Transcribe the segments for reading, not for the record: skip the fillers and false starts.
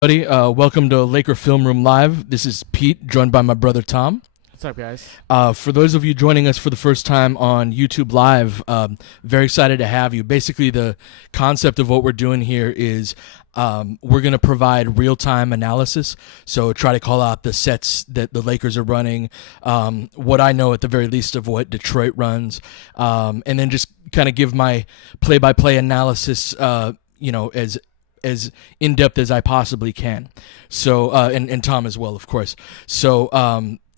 Buddy, welcome to Laker Film Room Live. This is Pete, joined by my brother Tom. What's up, guys? For those of you joining us for the first time on YouTube Live, very excited to have you. Basically, the concept of what we're doing here is we're going to provide real-time analysis. So try to call out the sets that the Lakers are running, what I know at the very least of what Detroit runs, and then just kind of give my play-by-play analysis, as in-depth as I possibly can. So, and Tom as well, of course. So,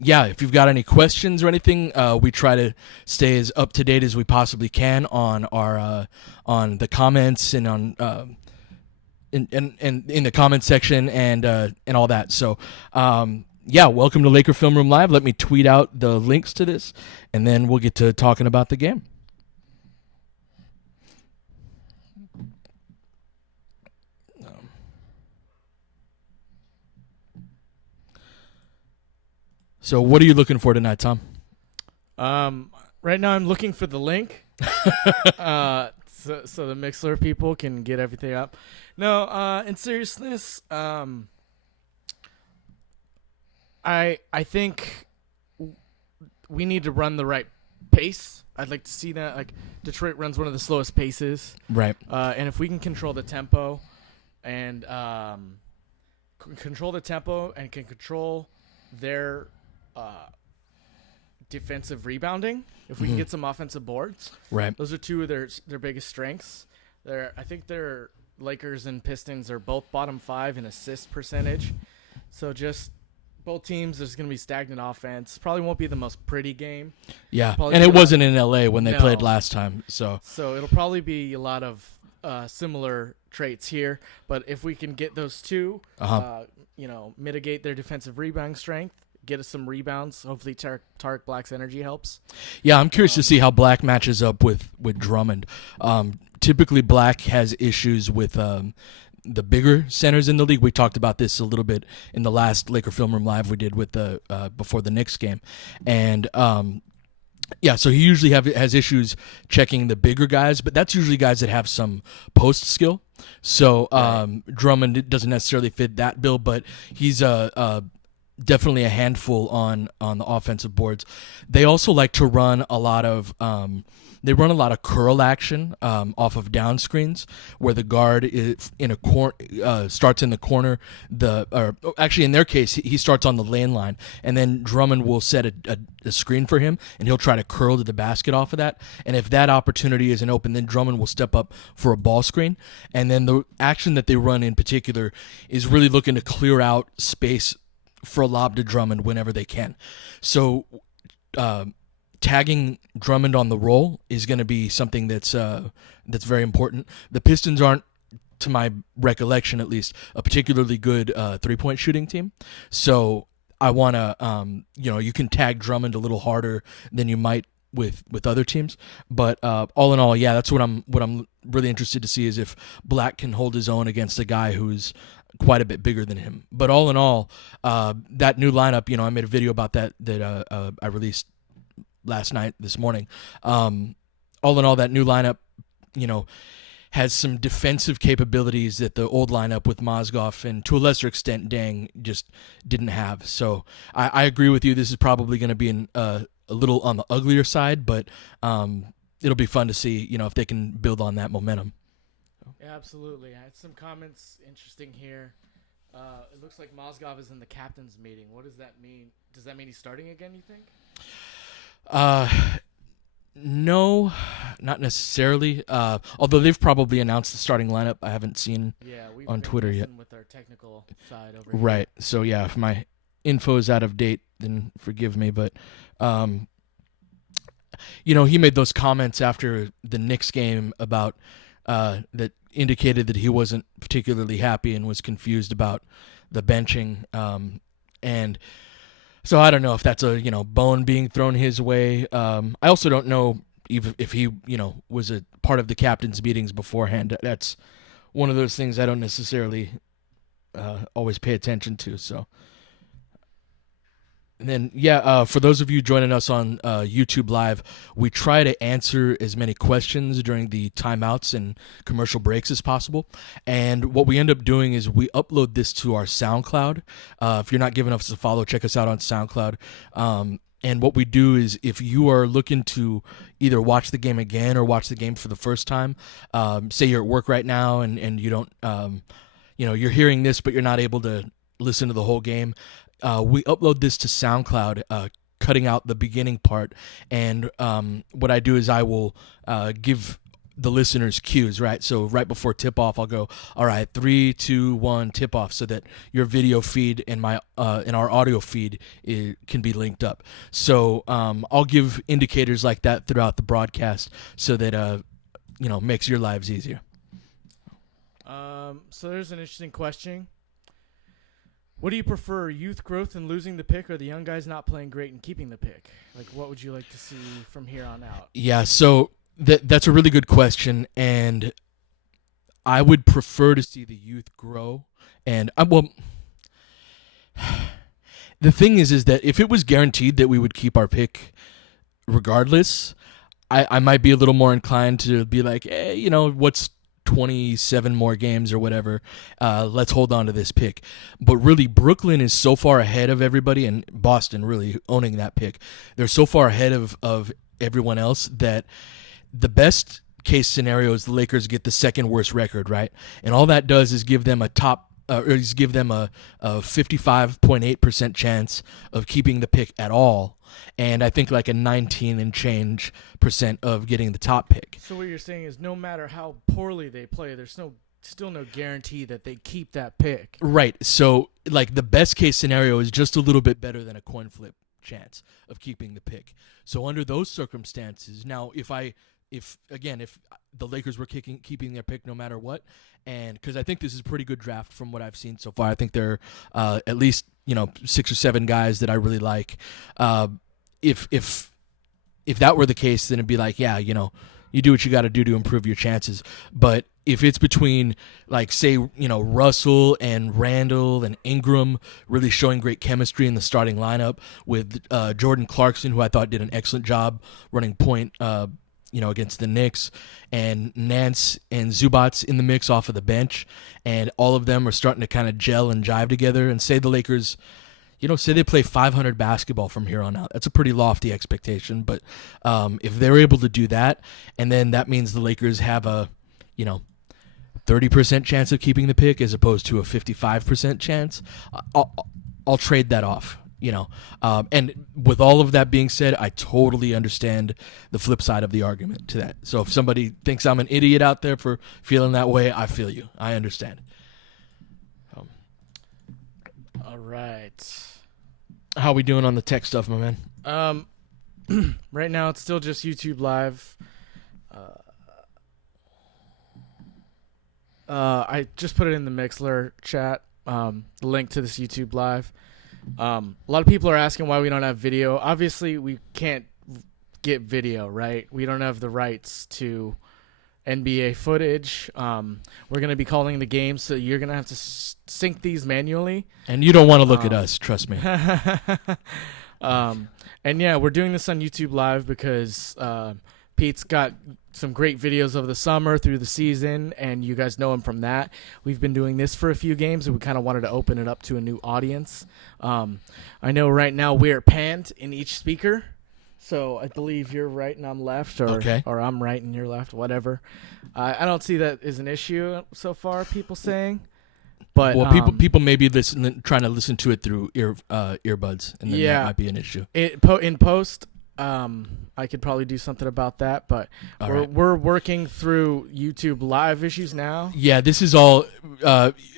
if you've got any questions or anything, we try to stay as up-to-date as we possibly can on our on the comments and on in the comment section and all that. So, welcome to Laker Film Room Live. Let me tweet out the links to this, and then we'll get to talking about the game. So what are you looking for tonight, Tom? Right now I'm looking for the link, so the Mixler people can get everything up. No, in seriousness, I think we need to run the right pace. I'd like to see that. Like Detroit runs one of the slowest paces, right? And if we can control the tempo, and can control their defensive rebounding, if we can get some offensive boards, right? Those are two of their biggest strengths. I think their Lakers and Pistons are both bottom 5 in assist percentage. So just both teams, there's going to be stagnant offense. Probably won't be the most pretty game. Yeah, and it wasn't in LA when they played last time. So it'll probably be a lot of similar traits here. But if we can get those two, mitigate their defensive rebounding strength, get us some rebounds. Hopefully, Tarek Black's energy helps. Yeah, I'm curious to see how Black matches up with Drummond. Typically, Black has issues with the bigger centers in the league. We talked about this a little bit in the last Laker Film Room Live we did with the before the Knicks game, and so he usually has issues checking the bigger guys, but that's usually guys that have some post skill. So Drummond doesn't necessarily fit that bill, but he's definitely a handful on the offensive boards. They also like to run a lot of curl action off of down screens, where the guard is in a starts in the corner. Actually, in their case, he starts on the lane line, and then Drummond will set a screen for him, and he'll try to curl to the basket off of that. And if that opportunity isn't open, then Drummond will step up for a ball screen. And then the action that they run in particular is really looking to clear out space for a lob to Drummond whenever they can. So tagging Drummond on the roll is going to be something that's very important. The Pistons aren't, to my recollection at least, a particularly good three-point shooting team. So I want to, you can tag Drummond a little harder than you might with other teams. But all in all, yeah, that's what I'm really interested to see is if Black can hold his own against a guy who's quite a bit bigger than him. But all in all, that new lineup, I made a video about that I released this morning. All in all, that new lineup, has some defensive capabilities that the old lineup with Mozgov and to a lesser extent Dang just didn't have. So I agree with you. This is probably going to be a little on the uglier side, but it'll be fun to see, if they can build on that momentum. Yeah, absolutely. I had some comments interesting here. It looks like Mozgov is in the captain's meeting. What does that mean? Does that mean he's starting again, you think? No, not necessarily. Although they've probably announced the starting lineup. I haven't seen on Twitter yet. With our technical side over here. Right. So yeah, if my info is out of date, then forgive me. But he made those comments after the Knicks game about that indicated that he wasn't particularly happy and was confused about the benching. And so I don't know if that's a bone being thrown his way. I also don't know if he was a part of the captain's meetings beforehand. That's one of those things I don't necessarily always pay attention to. So And then, for those of you joining us on YouTube Live, we try to answer as many questions during the timeouts and commercial breaks as possible. And what we end up doing is we upload this to our SoundCloud. If you're not giving us a follow, check us out on SoundCloud. And what we do is if you are looking to either watch the game again or watch the game for the first time, say you're at work right now and you don't, you're hearing this, but you're not able to listen to the whole game, we upload this to SoundCloud, cutting out the beginning part. And what I do is I will give the listeners cues, right? So right before tip-off, I'll go, all right, 3, 2, 1, tip-off, so that your video feed and my and our audio feed can be linked up. So I'll give indicators like that throughout the broadcast so that, makes your lives easier. So there's an interesting question. What do you prefer, youth growth and losing the pick, or the young guys not playing great and keeping the pick? Like, what would you like to see from here on out? Yeah, so that's a really good question, and I would prefer to see the youth grow. And the thing is that if it was guaranteed that we would keep our pick regardless, I might be a little more inclined to be like, hey, what's 27 more games or whatever, let's hold on to this pick. But really, Brooklyn is so far ahead of everybody, and Boston really owning that pick. They're so far ahead of everyone else that the best case scenario is the Lakers get the second worst record, right? And all that does is give them a 55.8% chance of keeping the pick at all. And I think like a 19 and change % of getting the top pick. So what you're saying is no matter how poorly they play, there's still no guarantee that they keep that pick. Right. So like the best case scenario is just a little bit better than a coin flip chance of keeping the pick. So under those circumstances, now if the Lakers were keeping their pick no matter what, and because I think this is a pretty good draft from what I've seen so far. I think there are at least 6 or 7 guys that I really like. If that were the case, then it'd be like, yeah, you do what you got to do to improve your chances. But if it's between, like, say, Russell and Randall and Ingram really showing great chemistry in the starting lineup with Jordan Clarkson, who I thought did an excellent job running point, against the Knicks, and Nance and Zubats in the mix off of the bench, and all of them are starting to kind of gel and jive together, and say the Lakers, say they play 500 basketball from here on out. That's a pretty lofty expectation, but if they're able to do that, and then that means the Lakers have a, 30% chance of keeping the pick as opposed to a 55% chance, I'll trade that off. And with all of that being said, I totally understand the flip side of the argument to that. So if somebody thinks I'm an idiot out there for feeling that way, I feel you. I understand. All right. How we doing on the tech stuff, my man? Right now it's still just YouTube Live. I just put it in the Mixler chat, the link to this YouTube Live. A lot of people are asking why we don't have video. Obviously, we can't get video, right? We don't have the rights to NBA footage. We're going to be calling the game, so you're going to have to sync these manually. And you don't want to look at us, trust me. And yeah, we're doing this on YouTube Live because Pete's got some great videos of the summer through the season, and you guys know him from that. We've been doing this for a few games, and we kind of wanted to open it up to a new audience. I know right now we're panned in each speaker, so I believe you're right and I'm left, or I'm right and you're left, whatever. I don't see that as an issue so far, people saying. But people may be trying to listen to it through earbuds, and then that might be an issue. In post, I could probably do something about that, but we're working through YouTube Live issues now. Yeah, this is all.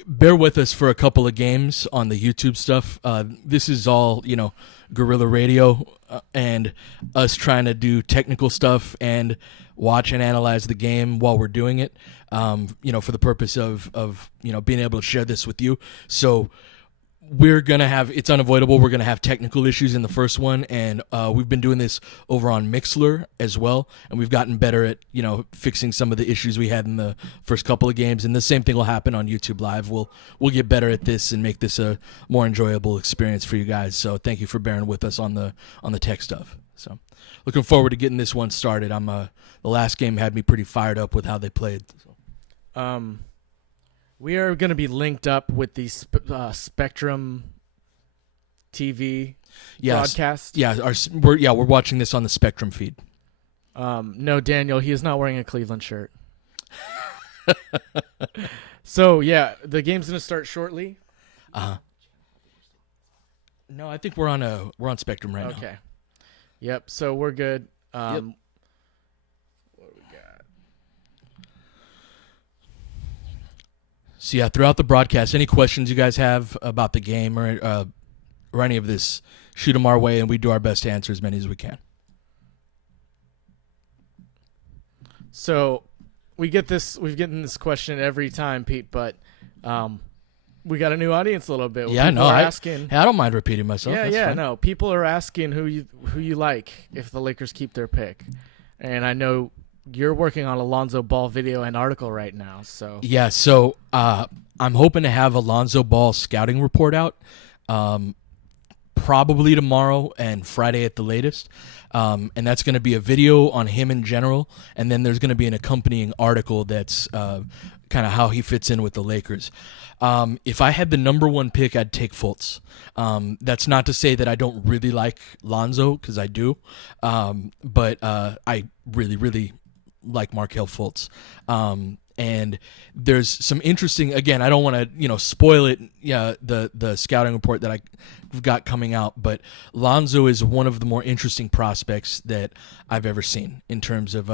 Bear with us for a couple of games on the YouTube stuff. This is all guerrilla radio and us trying to do technical stuff and watch and analyze the game while we're doing it. For the purpose of being able to share this with you. So we're gonna have, it's unavoidable, we're gonna have technical issues in the first one, and we've been doing this over on Mixlr as well, and we've gotten better at fixing some of the issues we had in the first couple of games, and the same thing will happen on YouTube Live. We'll get better at this and make this a more enjoyable experience for you guys. So thank you for bearing with us on the tech stuff. So looking forward to getting this one started. The last game had me pretty fired up with how they played. So. We are going to be linked up with the Spectrum TV broadcast. Yeah, we're watching this on the Spectrum feed. No, Daniel, he is not wearing a Cleveland shirt. So yeah, the game's going to start shortly. No, I think we're on Spectrum right now. Okay. Yep. So we're good. Yep. What we got? So yeah, throughout the broadcast, any questions you guys have about the game or any of this, shoot them our way, and we do our best to answer as many as we can. So we've gotten this question every time, Pete, but we got a new audience a little bit. Yeah, people no, are asking. I don't mind repeating myself. Yeah, That's yeah, fine. no. People are asking who you like if the Lakers keep their pick, and I know you're working on Alonzo Ball video and article right now. So yeah, so I'm hoping to have Alonzo Ball scouting report out, probably tomorrow and Friday at the latest. And that's going to be a video on him in general, and then there's going to be an accompanying article that's kind of how he fits in with the Lakers. If I had the number one pick, I'd take Fultz. That's not to say that I don't really like Lonzo, because I do, but I really, really like Markelle Fultz. And there's some interesting, again, I don't want to, spoil it, the scouting report that I've got coming out, but Lonzo is one of the more interesting prospects that I've ever seen in terms of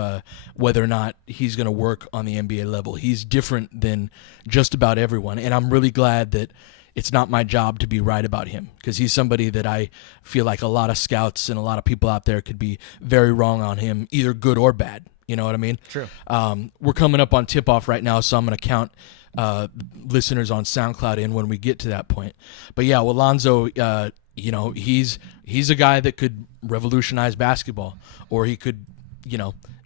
whether or not he's going to work on the NBA level. He's different than just about everyone, and I'm really glad that it's not my job to be right about him, because he's somebody that I feel like a lot of scouts and a lot of people out there could be very wrong on him, either good or bad. You know what I mean? True. We're coming up on tip-off right now, so I'm going to count listeners on SoundCloud in when we get to that point. But yeah, well, Lonzo, he's a guy that could revolutionize basketball, or he could,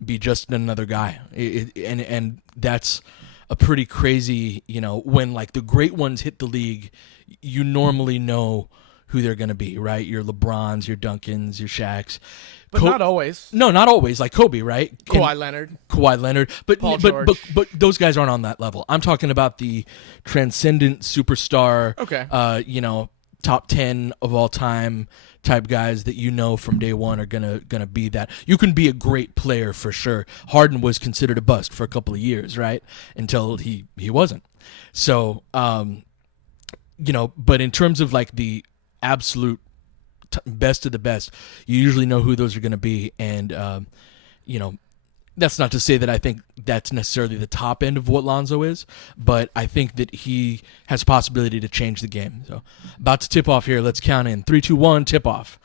be just another guy. And that's a pretty crazy, when like the great ones hit the league, you normally know who they're going to be, right? Your LeBrons, your Duncans, your Shaqs. But not always. No, not always. Like Kobe, right? Kawhi Leonard. But Paul but George. those guys aren't on that level. I'm talking about the transcendent superstar, Okay. top 10 of all time type guys that from day one are gonna be that. You can be a great player for sure. Harden was considered a bust for a couple of years, right? Until he wasn't. So, but in terms of like the absolute best of the best, you usually know who those are going to be, and that's not to say that I think that's necessarily the top end of what Lonzo is, but I think that he has possibility to change the game. So about to tip off here. Let's count in 3, 2, 1, tip off.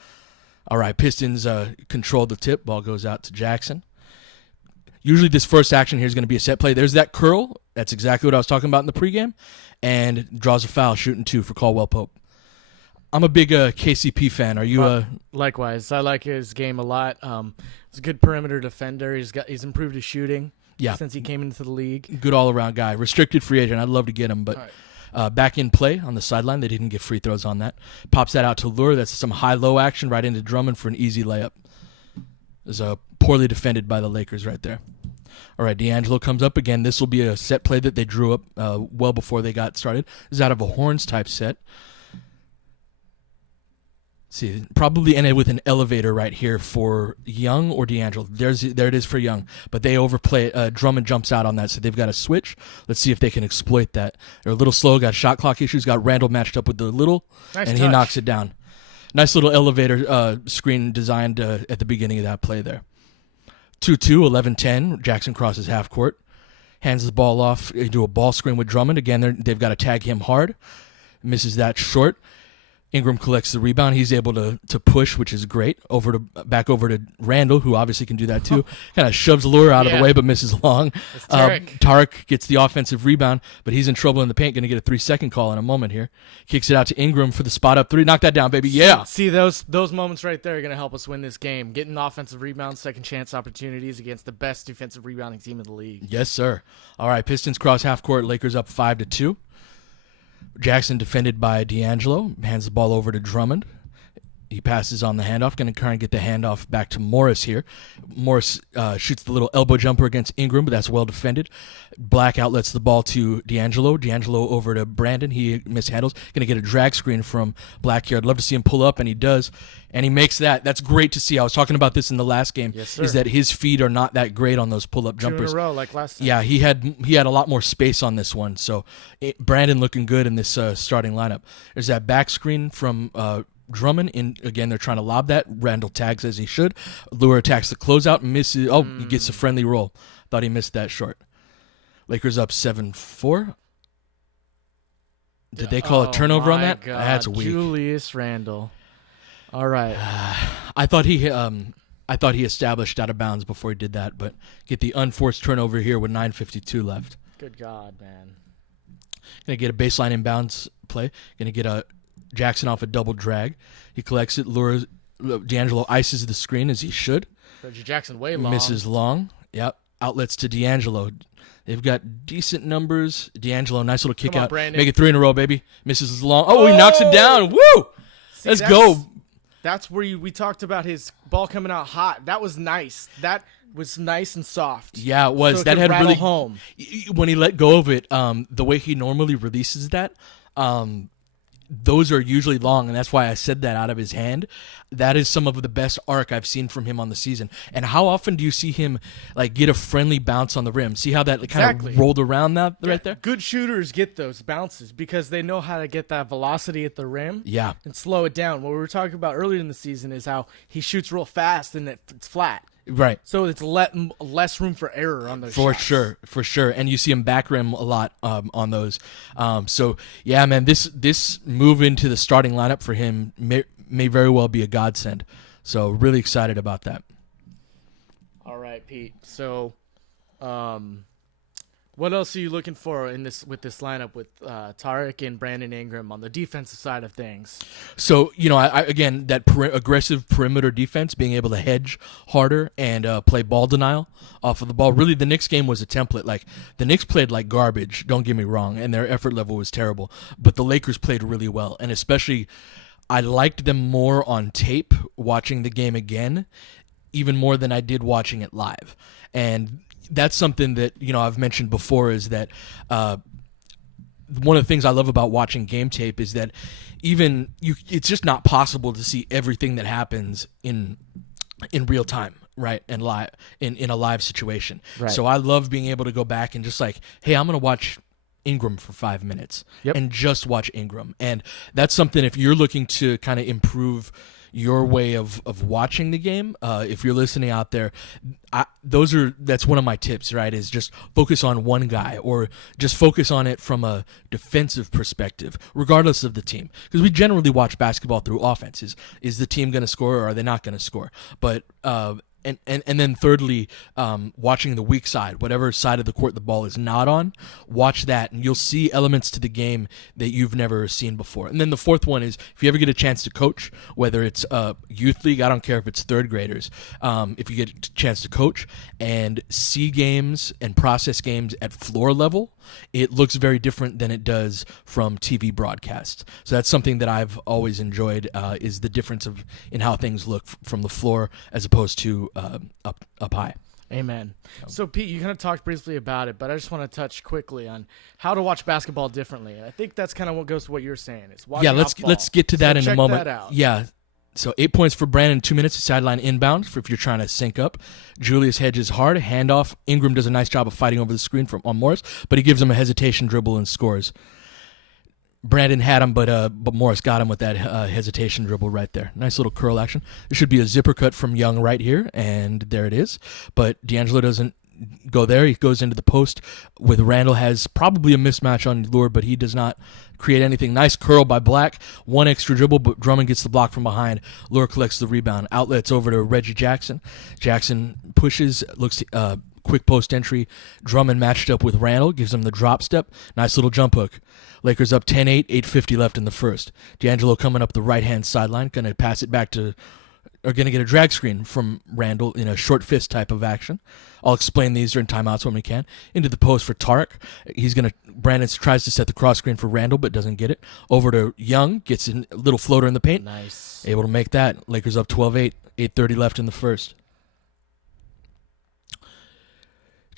All right, Pistons control the tip. Ball goes out to Jackson. Usually this first action here is going to be a set play. There's that curl. That's exactly what I was talking about in the pregame, and draws a foul, shooting 2 for Caldwell Pope. I'm a big KCP fan. Are you? Likewise, I like his game a lot. He's a good perimeter defender. He's improved his shooting since he came into the league. Good all around guy. Restricted free agent. I'd love to get him, but back in play on the sideline. They didn't get free throws on that. Pops that out to Lure. That's some high-low action right into Drummond for an easy layup. There's poorly defended by the Lakers right there. All right, D'Angelo comes up again. This will be a set play that they drew up well before they got started. This is out of a Horns type set. See, probably ended with an elevator right here for Young or D'Angelo. There it is for Young, but they overplay it. Drummond jumps out on that, so they've got to switch. Let's see if they can exploit that. They're a little slow, got shot clock issues, got Randall matched up with the little, nice and touch. He knocks it down. Nice little elevator screen designed at the beginning of that play there. 2-2, 11-10. Jackson crosses half court, hands the ball off into a ball screen with Drummond. Again, they've got to tag him hard. Misses that short. Ingram collects the rebound. He's able to push, which is great. Back over to Randall, who obviously can do that too. Kind of shoves Lure out of the way, but misses long. Tarek gets the offensive rebound, but he's in trouble in the paint. Going to get a 3-second call in a moment here. Kicks it out to Ingram for the spot up three. Knock that down, baby. Yeah. See, those moments right there are going to help us win this game. Getting offensive rebounds, second chance opportunities against the best defensive rebounding team in the league. Yes, sir. All right, Pistons cross half court. Lakers up 5-2. Jackson defended by D'Angelo, hands the ball over to Drummond. He passes on the handoff, going to try and get the handoff back to Morris here. Morris shoots the little elbow jumper against Ingram, but that's well defended. Black outlets the ball to D'Angelo. D'Angelo over to Brandon. He mishandles. Going to get a drag screen from Black here. I'd love to see him pull up, and he does. And he makes that. That's great to see. I was talking about this in the last game. Yes, sir. Is that his feet are not that great on those pull-up jumpers. 2 in a row like last time. Yeah, he had a lot more space on this one. So Brandon looking good in this starting lineup. There's that back screen from Drummond. Again, they're trying to lob that. Randall tags as he should. Lure attacks the closeout and misses. Oh, he gets a friendly roll. Thought he missed that short. Lakers up 7-4. Did they call a turnover on that? God. That's weak. Julius Randle. All right. I thought he established out of bounds before he did that, but get the unforced turnover here with 9:52 left. Good God, man. Gonna get a baseline inbounds play. Gonna get a Jackson off a double drag. He collects it. Lures D'Angelo ices the screen as he should. Reggie Jackson way long. Misses long. Yep. Outlets to D'Angelo. They've got decent numbers. D'Angelo, nice little kick out. Brandon. Make it 3 in a row, baby. Misses long. Oh, he knocks it down. Woo! Let's go. That's where we talked about his ball coming out hot. That was nice. That was nice and soft. Yeah, it was. So that had really home. When he let go of it, the way he normally releases that, those are usually long, and that's why I said that out of his hand. That is some of the best arc I've seen from him on the season. And how often do you see him like get a friendly bounce on the rim? See how that kind of rolled around right there? Good shooters get those bounces because they know how to get that velocity at the rim. Yeah. And slow it down. What we were talking about earlier in the season is how he shoots real fast and it's flat. Right. So it's less room for error on those shots. For sure. And you see him back rim a lot on those. So, yeah, man, this move into the starting lineup for him may very well be a godsend. So, really excited about that. All right, Pete. So, what else are you looking for with this lineup with Tarek and Brandon Ingram on the defensive side of things? So, I again, that aggressive perimeter defense, being able to hedge harder and play ball denial off of the ball. Really, the Knicks game was a template. Like, the Knicks played like garbage, don't get me wrong, and their effort level was terrible. But the Lakers played really well, and especially I liked them more on tape watching the game again, even more than I did watching it live. And that's something that, I've mentioned before is that one of the things I love about watching game tape is that it's just not possible to see everything that happens in real time, right? And live in a live situation. Right. So I love being able to go back and just like, hey, I'm going to watch Ingram for 5 minutes and just watch Ingram. And that's something, if you're looking to kind of improve your way of watching the game, if you're listening out there, that's one of my tips, right? Is just focus on one guy, or just focus on it from a defensive perspective, regardless of the team. Because we generally watch basketball through offense. Is the team going to score, or are they not going to score? But and then thirdly, watching the weak side, whatever side of the court the ball is not on, watch that, and you'll see elements to the game that you've never seen before. And then the fourth one is, if you ever get a chance to coach, whether it's youth league, I don't care if it's third graders, if you get a chance to coach and see games and process games at floor level, it looks very different than it does from TV broadcasts. So that's something that I've always enjoyed, is the difference in how things look from the floor as opposed to up high. Amen. So, Pete, you kind of talked briefly about it, but I just want to touch quickly on how to watch basketball differently. And I think that's kind of what goes to what you're saying. Is watching let's get to that in a moment. Check that out. Yeah. So 8 points for Brandon, 2 minutes, sideline inbound if you're trying to sync up. Julius hedges hard, handoff. Ingram does a nice job of fighting over the screen on Morris, but he gives him a hesitation dribble and scores. Brandon had him, but Morris got him with that hesitation dribble right there. Nice little curl action. There should be a zipper cut from Young right here, and there it is. But D'Angelo doesn't go there. He goes into the post with Randall, has probably a mismatch on Lure, but he does not create anything. Nice curl by Black. One extra dribble, but Drummond gets the block from behind. Lure collects the rebound. Outlets over to Reggie Jackson. Jackson pushes, looks quick post entry. Drummond matched up with Randall, gives him the drop step. Nice little jump hook. Lakers up 10-8, 8:50 left in the first. D'Angelo coming up the right-hand sideline, going to pass it back to, or going to get a drag screen from Randall in a short fist type of action. I'll explain these during timeouts when we can. Into the post for Tarek. Brandon tries to set the cross screen for Randall, but doesn't get it. Over to Young, gets a little floater in the paint. Nice. Able to make that. Lakers up 12-8, 8:30 left in the first.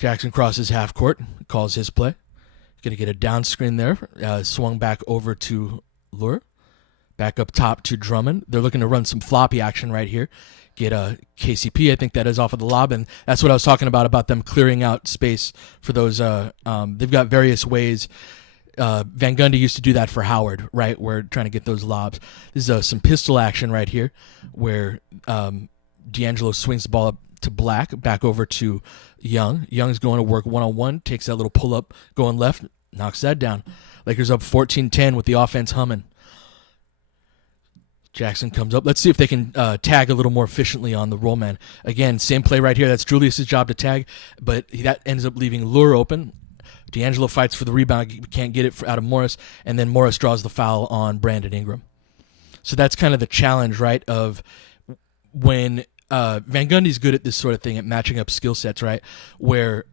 Jackson crosses half court, calls his play. Going to get a down screen there. Swung back over to Lure. Back up top to Drummond. They're looking to run some floppy action right here. Get a KCP, I think that is off of the lob, and that's what I was talking about them clearing out space for those. They've got various ways. Van Gundy used to do that for Howard, right? We're trying to get those lobs. This is some pistol action right here where D'Angelo swings the ball up to Black, back over to Young. Young's going to work one-on-one, takes that little pull-up, going left, knocks that down. Lakers up 14-10 with the offense humming. Jackson comes up. Let's see if they can tag a little more efficiently on the roll man. Again, same play right here. That's Julius's job to tag, but that ends up leaving Lure open. D'Angelo fights for the rebound, can't get it out of Morris, and then Morris draws the foul on Brandon Ingram. So that's kind of the challenge, right, of when Van Gundy's good at this sort of thing, at matching up skill sets, right, where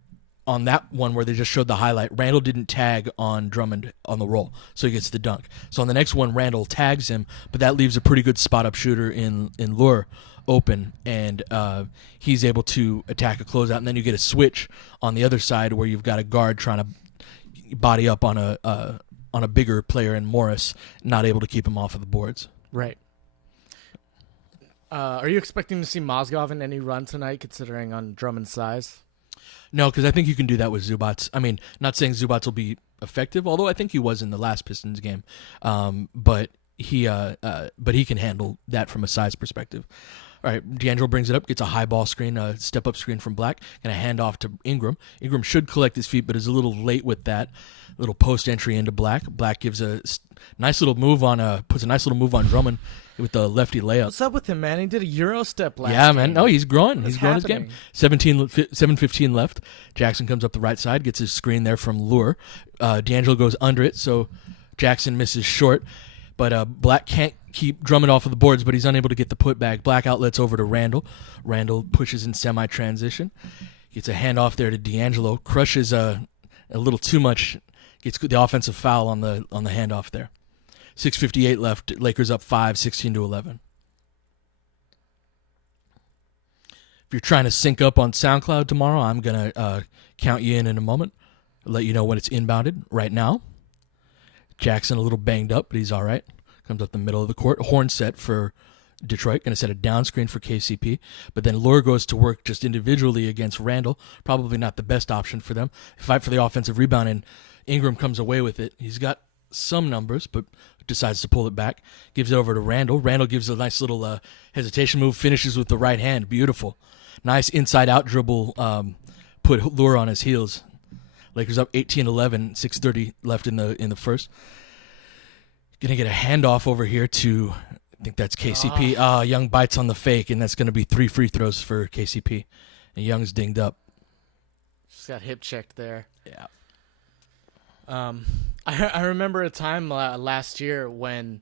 on that one where they just showed the highlight, Randall didn't tag on Drummond on the roll, so he gets the dunk. So on the next one, Randall tags him, but that leaves a pretty good spot-up shooter in Lure open, and he's able to attack a closeout, and then you get a switch on the other side where you've got a guard trying to body up on a bigger player in Morris, not able to keep him off of the boards. Right. Are you expecting to see Mozgov in any run tonight, considering on Drummond's size? No, because I think you can do that with Zubats. I mean, not saying Zubats will be effective, although I think he was in the last Pistons game. But he can handle that from a size perspective. All right, D'Angelo brings it up, gets a high ball screen, a step-up screen from Black, going to hand off to Ingram. Ingram should collect his feet, but is a little late with that little post entry into Black. Black gives a nice little move on puts a nice little move on Drummond with the lefty layup. What's up with him, man? He did a Euro step last Yeah, man. game. No, he's growing. What's He's growing his happening? game. 7:15 left. Jackson comes up the right side, gets his screen there from Lure. D'Angelo goes under it, so Jackson misses short. But Black can't keep Drummond off of the boards, but he's unable to get the putback. Black outlets over to Randall. Randall pushes in semi-transition. Gets a handoff there to D'Angelo. Crushes a little too much. Gets the offensive foul on the handoff there. 6:58 left. Lakers up 5, 16-11. If you're trying to sync up on SoundCloud tomorrow, I'm going to count you in a moment. I'll let you know when it's inbounded right now. Jackson a little banged up, but he's all right. Comes up the middle of the court. Horn set for Detroit. Going to set a down screen for KCP. But then Lure goes to work just individually against Randall. Probably not the best option for them. Fight for the offensive rebound, and Ingram comes away with it. He's got some numbers, but decides to pull it back. Gives it over to Randall. Randall gives a nice little hesitation move. Finishes with the right hand. Beautiful. Nice inside-out dribble. Put Lure on his heels. Lakers up 18-11, 6:30 left in the first. Gonna get a handoff over here to, I think that's KCP. Young bites on the fake, and that's gonna be 3 free throws for KCP. And Young's dinged up. Just got hip checked there. Yeah. I remember a time last year when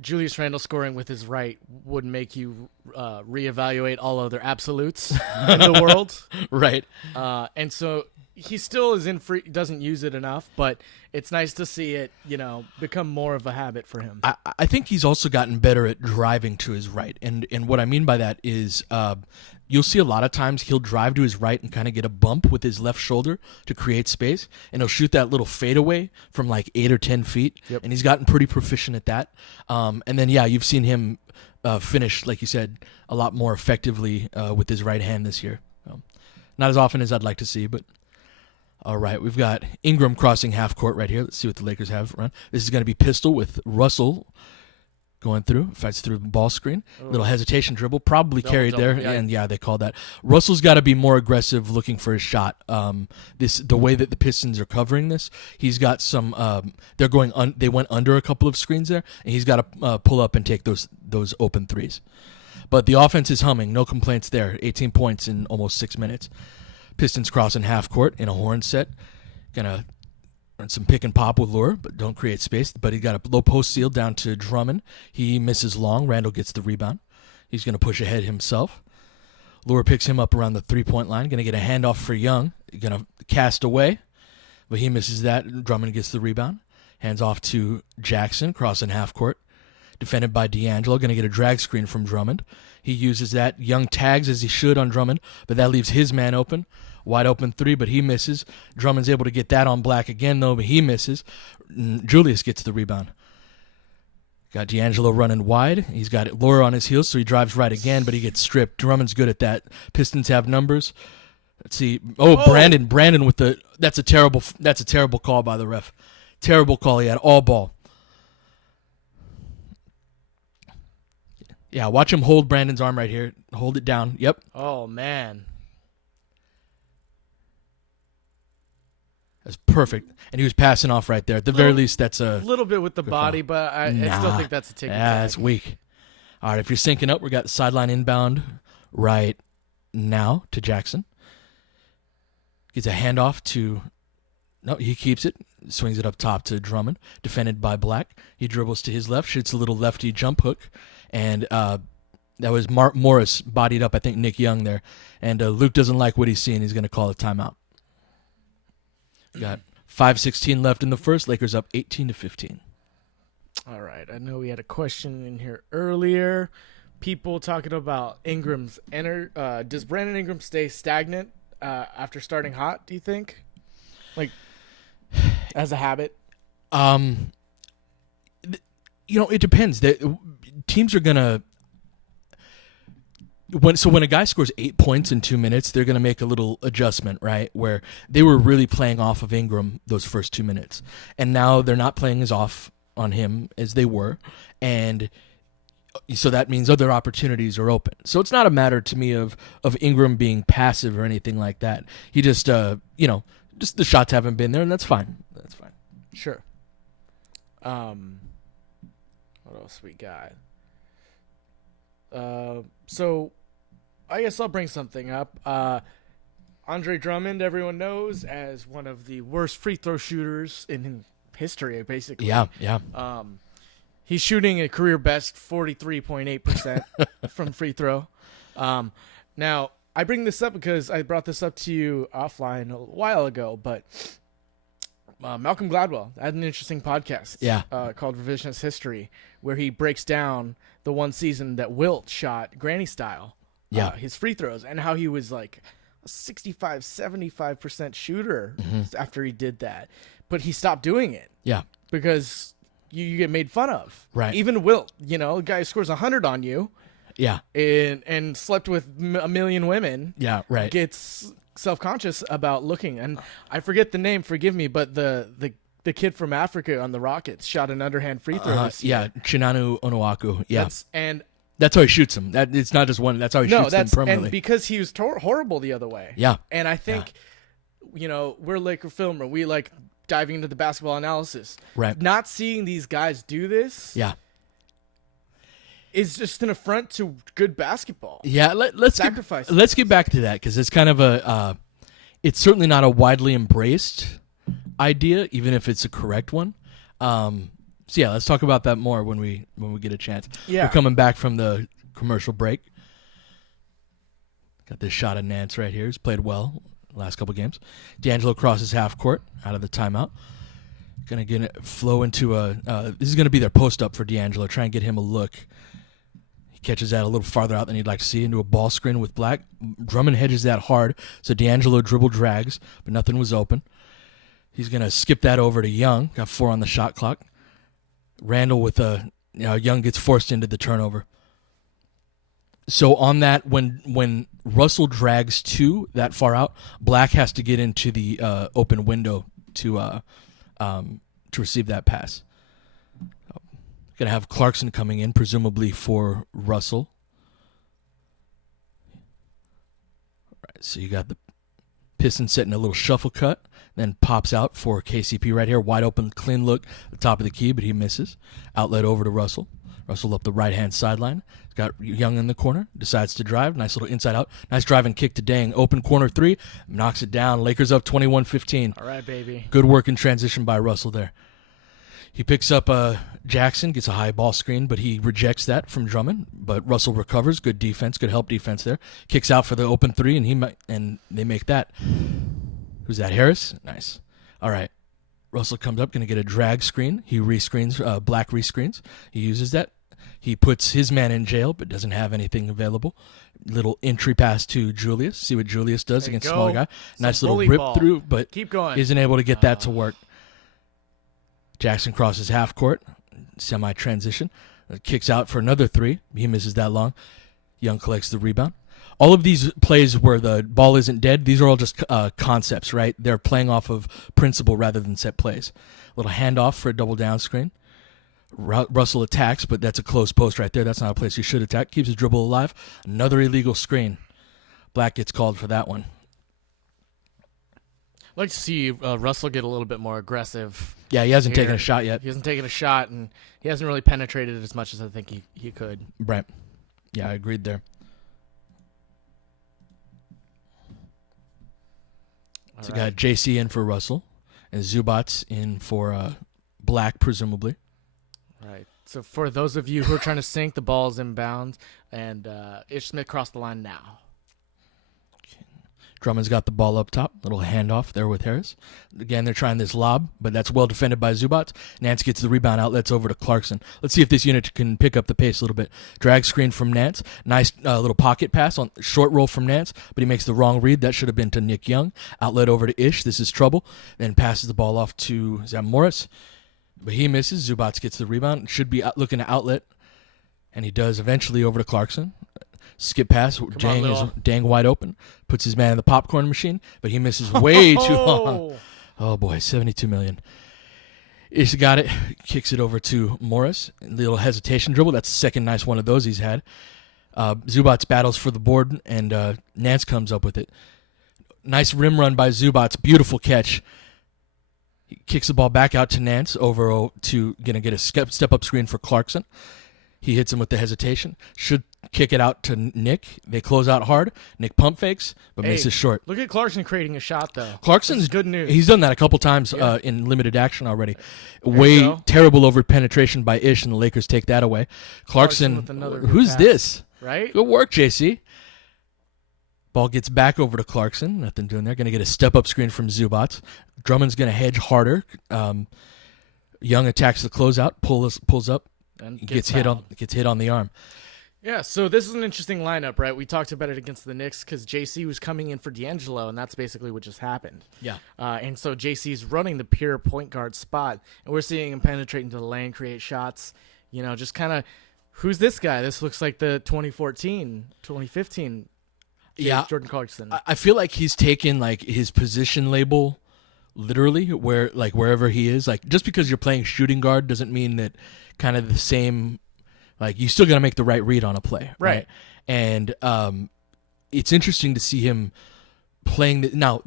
Julius Randle scoring with his right would make you reevaluate all other absolutes in the world. Right. And so he still is doesn't use it enough, but it's nice to see it, become more of a habit for him. I think he's also gotten better at driving to his right. And what I mean by that is you'll see a lot of times he'll drive to his right and kind of get a bump with his left shoulder to create space, and he'll shoot that little fadeaway from like 8 or 10 feet, Yep. and he's gotten pretty proficient at that. And then, you've seen him finish, like you said, a lot more effectively with his right hand this year. Not as often as I'd like to see, but... All right, we've got Ingram crossing half court right here. Let's see what the Lakers have run. This is going to be pistol with Russell going through, fights through the ball screen. Little hesitation dribble, probably carried there, yeah. and they called that. Russell's got to be more aggressive looking for his shot. The way that the Pistons are covering this, he's got some. They're going. They went under a couple of screens there, and he's got to pull up and take those open threes. But the offense is humming. No complaints there. 18 points in almost 6 minutes. Pistons crossing half court in a horn set. Gonna run some pick and pop with Lure, but don't create space. But he got a low post steal down to Drummond. He misses long. Randall gets the rebound. He's going to push ahead himself. Lure picks him up around the 3-point line. Going to get a handoff for Young. Going to cast away, but he misses that. Drummond gets the rebound. Hands off to Jackson, crossing half court. Defended by D'Angelo. Going to get a drag screen from Drummond. He uses that. Young tags as he should on Drummond, but that leaves his man open. Wide open three, but he misses. Drummond's able to get that on Black again, though, but he misses. Julius gets the rebound. Got D'Angelo running wide. He's got Laura on his heels, so he drives right again, but he gets stripped. Drummond's good at that. Pistons have numbers. Let's see. Oh, Brandon with the. That's a terrible call by the ref. Terrible call. He had all ball. Yeah, watch him hold Brandon's arm right here. Hold it down. Yep. Oh, man. That's perfect. And he was passing off right there. At the very least, that's a little bit with the body, but I still think that's a ticket. Yeah, that's weak. All right, if you're syncing up, we got sideline inbound right now to Jackson. Gets a handoff to... No, he keeps it. Swings it up top to Drummond. Defended by Black. He dribbles to his left. Shoots a little lefty jump hook. And that was Mark Morris bodied up, I think, Nick Young there. And Luke doesn't like what he's seeing. He's going to call a timeout. Got 5:16 left in the first. Lakers up 18-15. All right. I know we had a question in here earlier. People talking about Ingram's does Brandon Ingram stay stagnant after starting hot, do you think? Like, as a habit? It depends. Teams are going to... When a guy scores 8 points in 2 minutes, they're going to make a little adjustment, right? Where they were really playing off of Ingram those first 2 minutes. And now they're not playing as off on him as they were. And so that means other opportunities are open. So it's not a matter to me of Ingram being passive or anything like that. He just, just the shots haven't been there, and that's fine. That's fine. Sure. What else we got? So I guess I'll bring something up. Andre Drummond, everyone knows as one of the worst free throw shooters in history, basically. Yeah. He's shooting a career best 43.8% from free throw. Now, I bring this up because I brought this up to you offline a while ago, but Malcolm Gladwell had an interesting podcast called Revisionist History, where he breaks down the one season that Wilt shot granny style, his free throws, and how he was like a 65, 75% shooter after he did that. But he stopped doing it. Yeah. Because you get made fun of. Right. Even Wilt, a guy who scores 100 on you. Yeah. And slept with a million women. Yeah, right. Gets self-conscious about looking. And I forget the name, forgive me, but the kid from Africa on the Rockets shot an underhand free throw this year. Yeah, Chinanu Onuaku. Yeah. That's how he shoots him. It's not just one. That's how he shoots them permanently. And because he was horrible the other way. Yeah. And I think, we're Laker Filmer. We like diving into the basketball analysis. Right. Not seeing these guys do this. Yeah. Is just an affront to good basketball. Yeah, let's get back to that, because it's kind of it's certainly not a widely embraced idea, even if it's a correct one. So yeah, let's talk about that more when we get a chance. Yeah. We're coming back from the commercial break. Got this shot of Nance right here. He's played well the last couple games. D'Angelo crosses half court out of the timeout. Gonna get it flow into this is gonna be their post up for D'Angelo. Try and get him a look. Catches that a little farther out than he'd like to see into a ball screen with Black. Drummond hedges that hard, so D'Angelo dribble drags, but nothing was open. He's going to skip that over to Young. Got 4 on the shot clock. Randall with Young gets forced into the turnover. So on that, when Russell drags 2 that far out, Black has to get into the open window to receive that pass. Going to have Clarkson coming in, presumably for Russell. All right, so you got the Pistons setting a little shuffle cut, then pops out for KCP right here. Wide open, clean look at the top of the key, but he misses. Outlet over to Russell. Russell up the right-hand sideline. He's got Young in the corner. Decides to drive. Nice little inside out. Nice driving kick to Dang. Open corner three. Knocks it down. Lakers up 21-15. All right, baby. Good work in transition by Russell there. He picks up Jackson, gets a high ball screen, but he rejects that from Drummond. But Russell recovers. Good defense, good help defense there. Kicks out for the open three, and they make that. Who's that? Harris? Nice. All right. Russell comes up, going to get a drag screen. He rescreens, black rescreens. He uses that. He puts his man in jail, but doesn't have anything available. Little entry pass to Julius. See what Julius does against smaller guy. Nice little rip through, but keep going. Isn't able to get that to work. Jackson crosses half court, semi-transition, kicks out for another three. He misses that long. Young collects the rebound. All of these plays where the ball isn't dead, these are all just concepts, right? They're playing off of principle rather than set plays. Little handoff for a double down screen. Russell attacks, but that's a closed post right there. That's not a place you should attack. Keeps his dribble alive. Another illegal screen. Black gets called for that one. I'd like to see Russell get a little bit more aggressive. Yeah, he hasn't taken a shot yet. He hasn't taken a shot, and he hasn't really penetrated as much as I think he could. Right. Yeah, I agreed there. So we got JC in for Russell, and Zubats in for Black, presumably. Right. So for those of you who are trying to sink, the ball's inbound, and Ish Smith crossed the line now. Drummond's got the ball up top. Little handoff there with Harris. Again, they're trying this lob, but that's well defended by Zubats. Nance gets the rebound, outlets over to Clarkson. Let's see if this unit can pick up the pace a little bit. Drag screen from Nance. Nice little pocket pass on short roll from Nance, but he makes the wrong read. That should have been to Nick Young. Outlet over to Ish. This is trouble. Then passes the ball off to Zam Morris, but he misses. Zubats gets the rebound. Should be looking to outlet, and he does eventually over to Clarkson. Skip pass. Dang is dang wide open. Puts his man in the popcorn machine, but he misses way too long. Oh, boy, $72 million. He's got it. Kicks it over to Morris. Little hesitation dribble. That's the second nice one of those he's had. Zubats battles for the board, and Nance comes up with it. Nice rim run by Zubats. Beautiful catch. He kicks the ball back out to Nance over to going to get a step-up screen for Clarkson. He hits him with the hesitation. Should kick it out to Nick. They close out hard. Nick pump fakes, but misses short. Look at Clarkson creating a shot, though. Clarkson's good news. He's done that a couple times in limited action already. Way terrible over penetration by Ish, and the Lakers take that away. Clarkson with another who's pass. This? Right? Good work, JC. Ball gets back over to Clarkson. Nothing doing there. Going to get a step-up screen from Zubats. Drummond's going to hedge harder. Young attacks the closeout, pulls up. And gets hit on the arm. Yeah, so this is an interesting lineup, right? We talked about it against the Knicks because JC was coming in for D'Angelo, and that's basically what just happened. Yeah. And so JC's running the pure point guard spot, and we're seeing him penetrate into the lane, create shots. You know, just kind of, who's this guy? This looks like the 2014, 2015 Jordan Clarkson. I feel like he's taken like his position label literally wherever he is. Like, just because you're playing shooting guard doesn't mean that kind of the same, like, you still got to make the right read on a play, right? And it's interesting to see him playing. Now,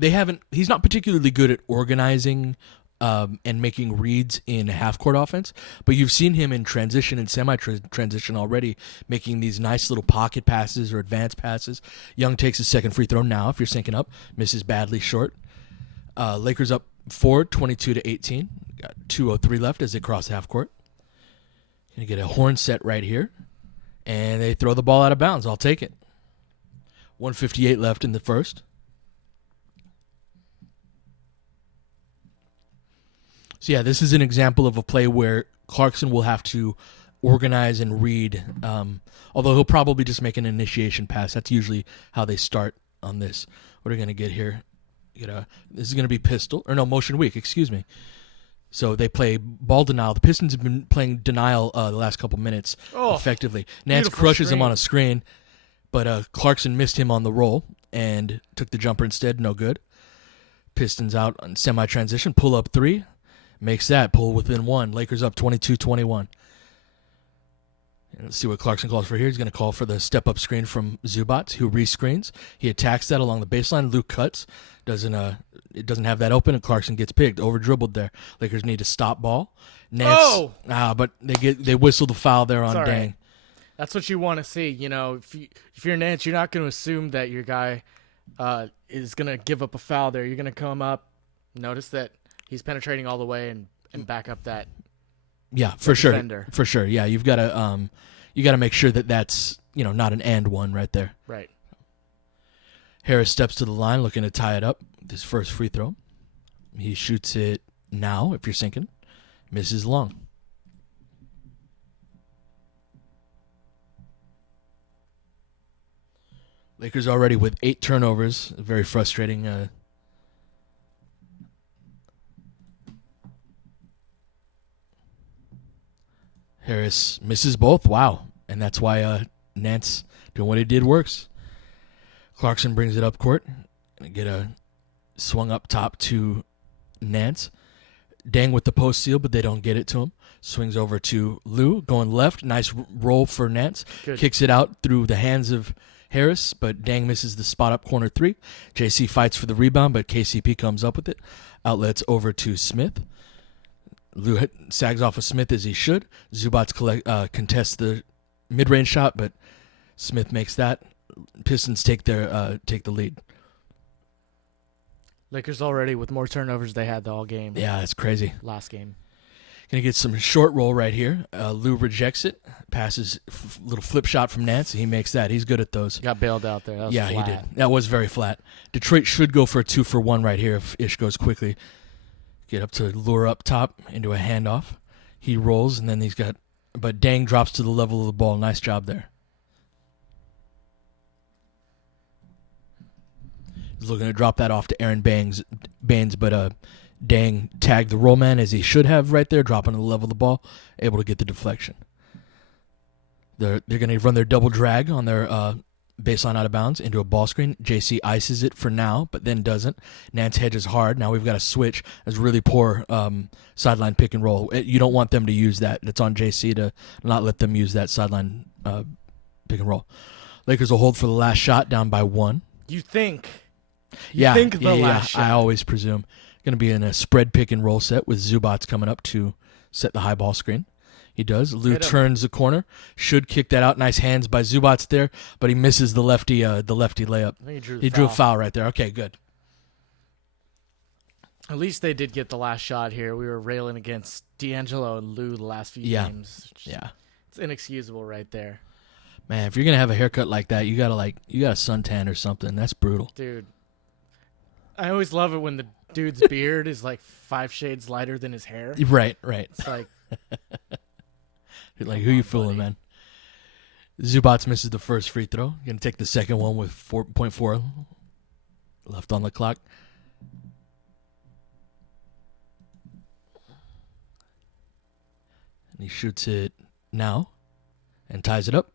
he's not particularly good at organizing and making reads in half-court offense, but you've seen him in transition and semi-transition already, making these nice little pocket passes or advanced passes. Young takes his second free throw now, if you're syncing up, misses badly short. Lakers up 4, 22-18. Got 2:03 left as they cross half-court. Going to get a horn set right here. And they throw the ball out of bounds. I'll take it. 1:58 left in the first. So, yeah, this is an example of a play where Clarkson will have to organize and read, although he'll probably just make an initiation pass. That's usually how they start on this. What are we going to get here? This is going to be motion weak, excuse me. So they play ball denial. The Pistons have been playing denial the last couple minutes effectively. Nance crushes him on a screen, but Clarkson missed him on the roll and took the jumper instead. No good. Pistons out on semi-transition. Pull up three. Makes that. Pull within one. Lakers up 22-21. Let's see what Clarkson calls for here. He's going to call for the step-up screen from Zubac, who rescreens. He attacks that along the baseline. Luke cuts. It doesn't have that open, and Clarkson gets picked. Over-dribbled there. Lakers need to stop ball. Nance, but they whistle the foul there on Dang. Right. That's what you want to see. You know, if you're Nance, you're not going to assume that your guy is going to give up a foul there. You're going to come up, notice that he's penetrating all the way, and back up that. Yeah, for sure. Defender. For sure. Yeah, you've got to make sure that that's not an and one right there. Right. Harris steps to the line, looking to tie it up. His first free throw. He shoots it now. If you're sinking, misses long. Lakers already with 8 turnovers. Very frustrating. Harris misses both. Wow. And that's why Nance doing what he did works. Clarkson brings it up court. Gonna get a swung up top to Nance. Dang with the post steal, but they don't get it to him. Swings over to Lou, going left. Nice roll for Nance. Good. Kicks it out through the hands of Harris, but Dang misses the spot up corner 3. JC fights for the rebound, but KCP comes up with it. Outlets over to Smith. Lou sags off of Smith as he should. Zubac contests the mid-range shot, but Smith makes that. Pistons take the lead. Lakers already with more turnovers they had all game. Yeah, that's crazy. Last game. Gonna get some short roll right here. Lou rejects it. Passes little flip shot from Nance. He makes that. He's good at those. Got bailed out there. That was yeah, flat. he did. That was very flat. Detroit should go for a 2-for-1 right here if Ish goes quickly. Get up to lure up top into a handoff. He rolls, and then but Dang drops to the level of the ball. Nice job there. He's looking to drop that off to Aaron Baines, but Dang tagged the roll man as he should have right there, dropping to the level of the ball, able to get the deflection. They're going to run their double drag on their baseline out of bounds into a ball screen. JC ices it for now, but then doesn't. Nance hedges hard. Now we've got a switch. That's really poor sideline pick and roll. You don't want them to use that. It's on JC to not let them use that sideline pick and roll. Lakers will hold for the last shot, down by 1. You think? Last shot. I always presume. Going to be in a spread pick and roll set with Zubac coming up to set the high ball screen. He does. Lou turns the corner. Should kick that out. Nice hands by Zubac there, but he misses the lefty layup. He drew a foul right there. Okay, good. At least they did get the last shot here. We were railing against D'Angelo and Lou the last few games. Yeah. It's inexcusable right there. Man, if you're gonna have a haircut like that, you got a suntan or something. That's brutal. Dude. I always love it when the dude's beard is like 5 shades lighter than his hair. Right. It's like like, who you fooling, man? Zubac misses the first free throw. Going to take the second one with 4.4 left on the clock. And he shoots it now and ties it up.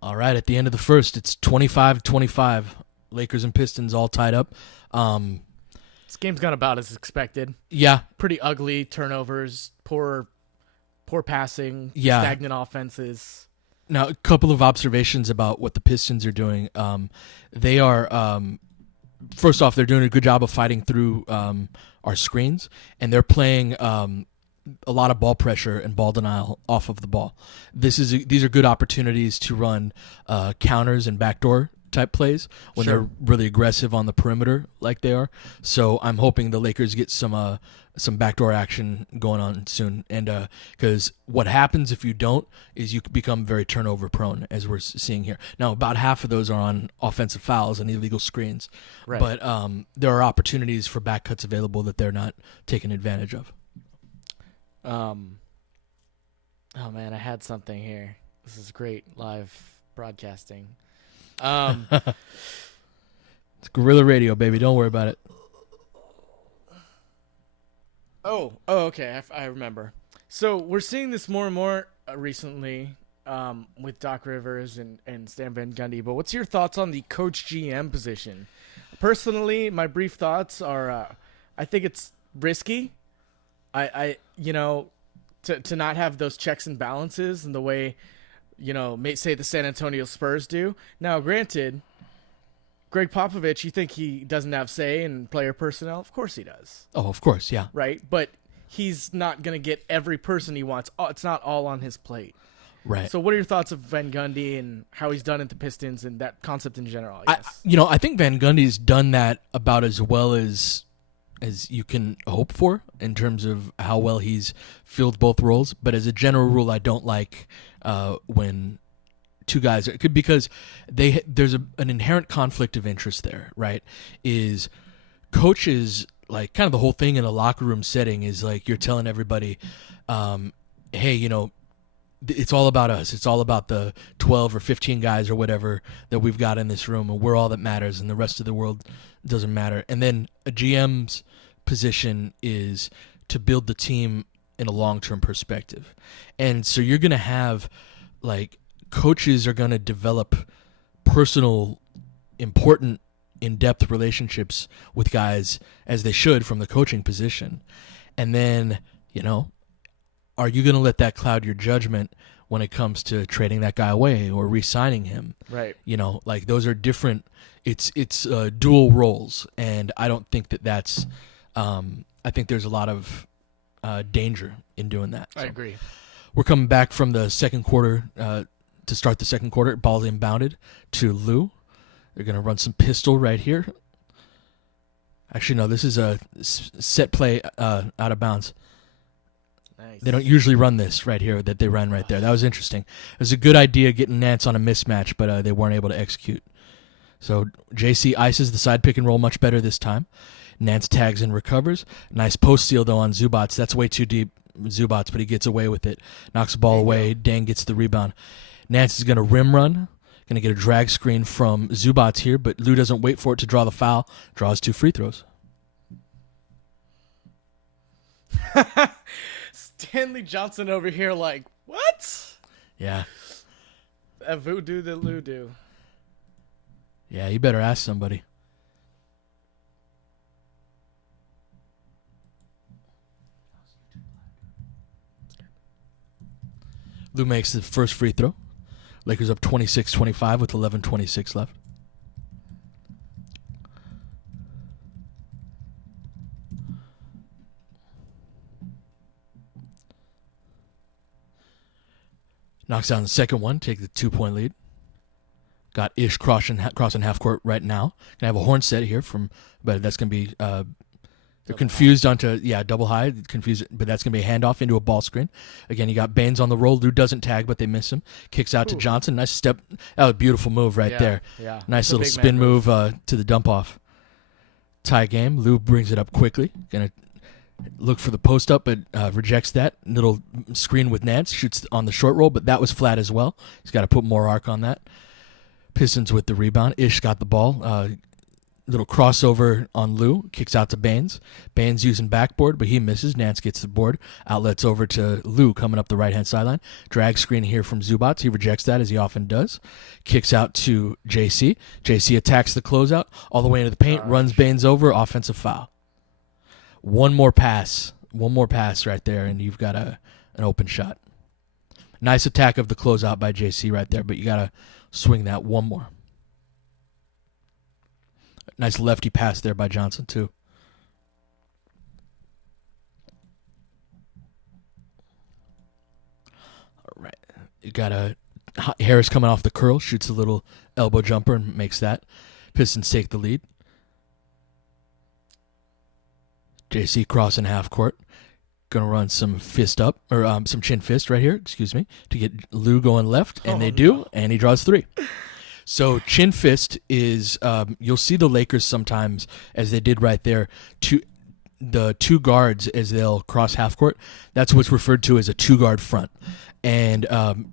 All right, at the end of the first, it's 25-25. Lakers and Pistons all tied up. This game's gone about as expected. Yeah. Pretty ugly turnovers, poor passing, yeah. Stagnant offenses. Now, a couple of observations about what the Pistons are doing. They are, first off, they're doing a good job of fighting through our screens, and they're playing a lot of ball pressure and ball denial off of the ball. These are good opportunities to run counters and backdoor type plays when they're really aggressive on the perimeter like they are. So I'm hoping the Lakers get some backdoor action going on soon. And because what happens if you don't is you become very turnover prone, as we're seeing here. Now, about half of those are on offensive fouls and illegal screens. Right. But there are opportunities for back cuts available that they're not taking advantage of. Oh, man, I had something here. This is great live broadcasting. It's guerrilla radio, baby. Don't worry about it. Oh, okay. I remember. So we're seeing this more and more recently with Doc Rivers and Stan Van Gundy. But what's your thoughts on the coach GM position? Personally, my brief thoughts are I think it's risky. to not have those checks and balances in the way, say the San Antonio Spurs do. Now, granted, Greg Popovich, you think he doesn't have say in player personnel? Of course he does. Oh, of course, yeah. Right? But he's not going to get every person he wants. It's not all on his plate. Right. So what are your thoughts of Van Gundy and how he's done at the Pistons and that concept in general, I guess? I think Van Gundy's done that about as well as you can hope for in terms of how well he's filled both roles. But as a general rule, I don't like when two guys because there's an inherent conflict of interest there, right? Is coaches, like, kind of the whole thing in a locker room setting is like you're telling everybody, hey, it's all about us. It's all about the 12 or 15 guys or whatever that we've got in this room, and we're all that matters, and the rest of the world doesn't matter. And then a GM's position is to build the team in a long-term perspective. And so you're going to have, like, coaches are going to develop personal, important, in-depth relationships with guys, as they should, from the coaching position. And then, are you going to let that cloud your judgment when it comes to trading that guy away or re-signing him? Right. Like, those are different. It's dual roles, and I don't think that's. I think there's a lot of danger in doing that. So I agree. We're coming back from the second quarter to start the second quarter. Ball inbounded to Lou. They're going to run some pistol right here. Actually, no, this is a set play out of bounds. Nice. They don't usually run this right here that they ran right there. That was interesting. It was a good idea getting Nance on a mismatch, but they weren't able to execute. So JC ices the side pick and roll much better this time. Nance tags and recovers. Nice post steal, though, on Zubats. That's way too deep, Zubats, but he gets away with it. Knocks the ball away. Dang gets the rebound. Nance is going to rim run. Going to get a drag screen from Zubats here, but Lou doesn't wait for it to draw the foul. Draws 2 free throws. Stanley Johnson over here like, what? Yeah. A voodoo that Lou do. Yeah, you better ask somebody. Lou makes the first free throw. Lakers up 26-25 with 11:26 left. Knocks down the second one, take the 2-point lead. Got Ish crossing half court right now. Gonna have a horn set here but that's gonna be they're confused onto double high, confused, but that's gonna be a handoff into a ball screen. Again, you got Baines on the roll. Lou doesn't tag, but they miss him. Kicks out to Johnson. Nice step. That was a beautiful move right there. Yeah. Nice little spin move to the dump off. Tie game. Lou brings it up quickly. Gonna look for the post up, but rejects that. Little screen with Nance. Shoots on the short roll, but that was flat as well. He's got to put more arc on that. Pistons with the rebound. Ish got the ball. Little crossover on Lou. Kicks out to Baines. Baines using backboard, but he misses. Nance gets the board. Outlets over to Lou coming up the right-hand sideline. Drag screen here from Zubats. He rejects that, as he often does. Kicks out to JC. JC attacks the closeout all the way into the paint. Runs Baines over. Offensive foul. One more pass right there, and you've got an open shot. Nice attack of the closeout by JC right there, but you got to swing that one more. Nice lefty pass there by Johnson, too. All right. You got Harris coming off the curl, shoots a little elbow jumper and makes that. Pistons take the lead. JC crossing half court. Going to run some some chin fist right here, to get Lou going left, and they do, and he draws 3. So chin fist is, you'll see the Lakers sometimes, as they did right there, the two guards as they'll cross half court. That's what's referred to as a 2-guard front. And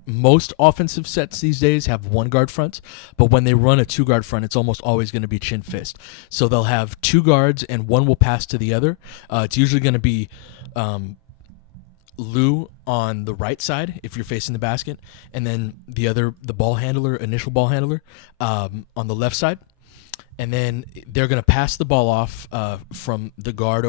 most offensive sets these days have 1-guard fronts, but when they run a 2-guard front, it's almost always going to be chin fist. So they'll have 2 guards and one will pass to the other. It's usually going to be Lou on the right side if you're facing the basket, and then the initial ball handler on the left side. and then they're going to pass the ball off from the guard,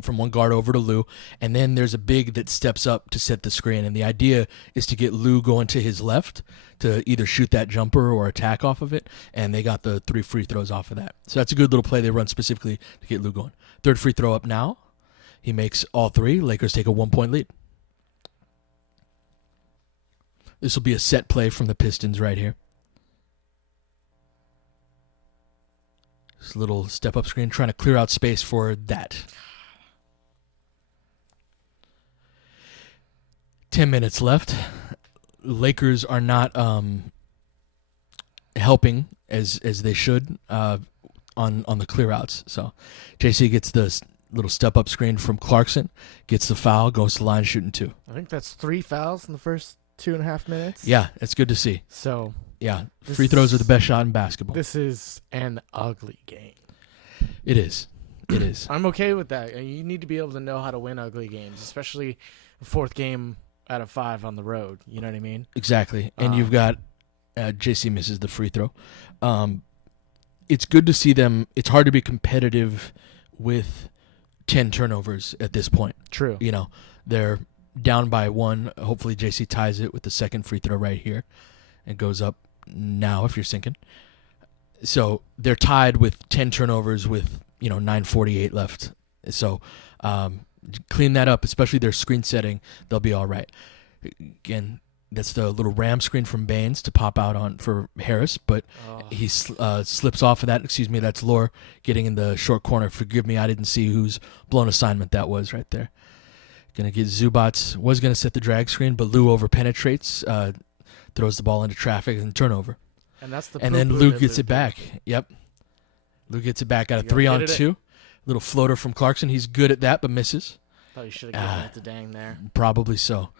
from one guard over to Lou, and then there's a big that steps up to set the screen, and the idea is to get Lou going to his left to either shoot that jumper or attack off of it, and they got the 3 free throws off of that. So that's a good little play they run specifically to get Lou going. Third free throw up now. He makes all 3. Lakers take a 1-point lead. This will be a set play from the Pistons right here. This little step-up screen, trying to clear out space for that. 10 minutes left. Lakers are not helping as they should on the clear-outs. So JC gets the little step-up screen from Clarkson, gets the foul, goes to the line shooting 2. I think that's 3 fouls in the first 2.5 minutes. Yeah, it's good to see. So yeah, free throws are the best shot in basketball. This is an ugly game. It is. It is. I'm okay with that. You need to be able to know how to win ugly games, especially a 4th game out of 5 on the road. You know what I mean? Exactly. And you've got JC misses the free throw. It's good to see them. It's hard to be competitive with 10 turnovers at this point. True. You know, they're down by 1. Hopefully JC ties it with the second free throw right here. It goes up now if you're sinking. So they're tied with 10 turnovers with, 9:48 left. So clean that up, especially their screen setting. They'll be all right. Again, that's the little ram screen from Baines to pop out on for Harris, but he slips off of that. Excuse me, that's Lore getting in the short corner. Forgive me, I didn't see whose blown assignment that was right there. Going to get Zubats. Was going to set the drag screen, but Lou over-penetrates, throws the ball into traffic and turnover. And that's the and then Luke gets it back. Yep. Luke gets it back. Got a 3-on-2. Little floater from Clarkson. He's good at that, but misses. Thought you should have given it to Dang there. Probably so.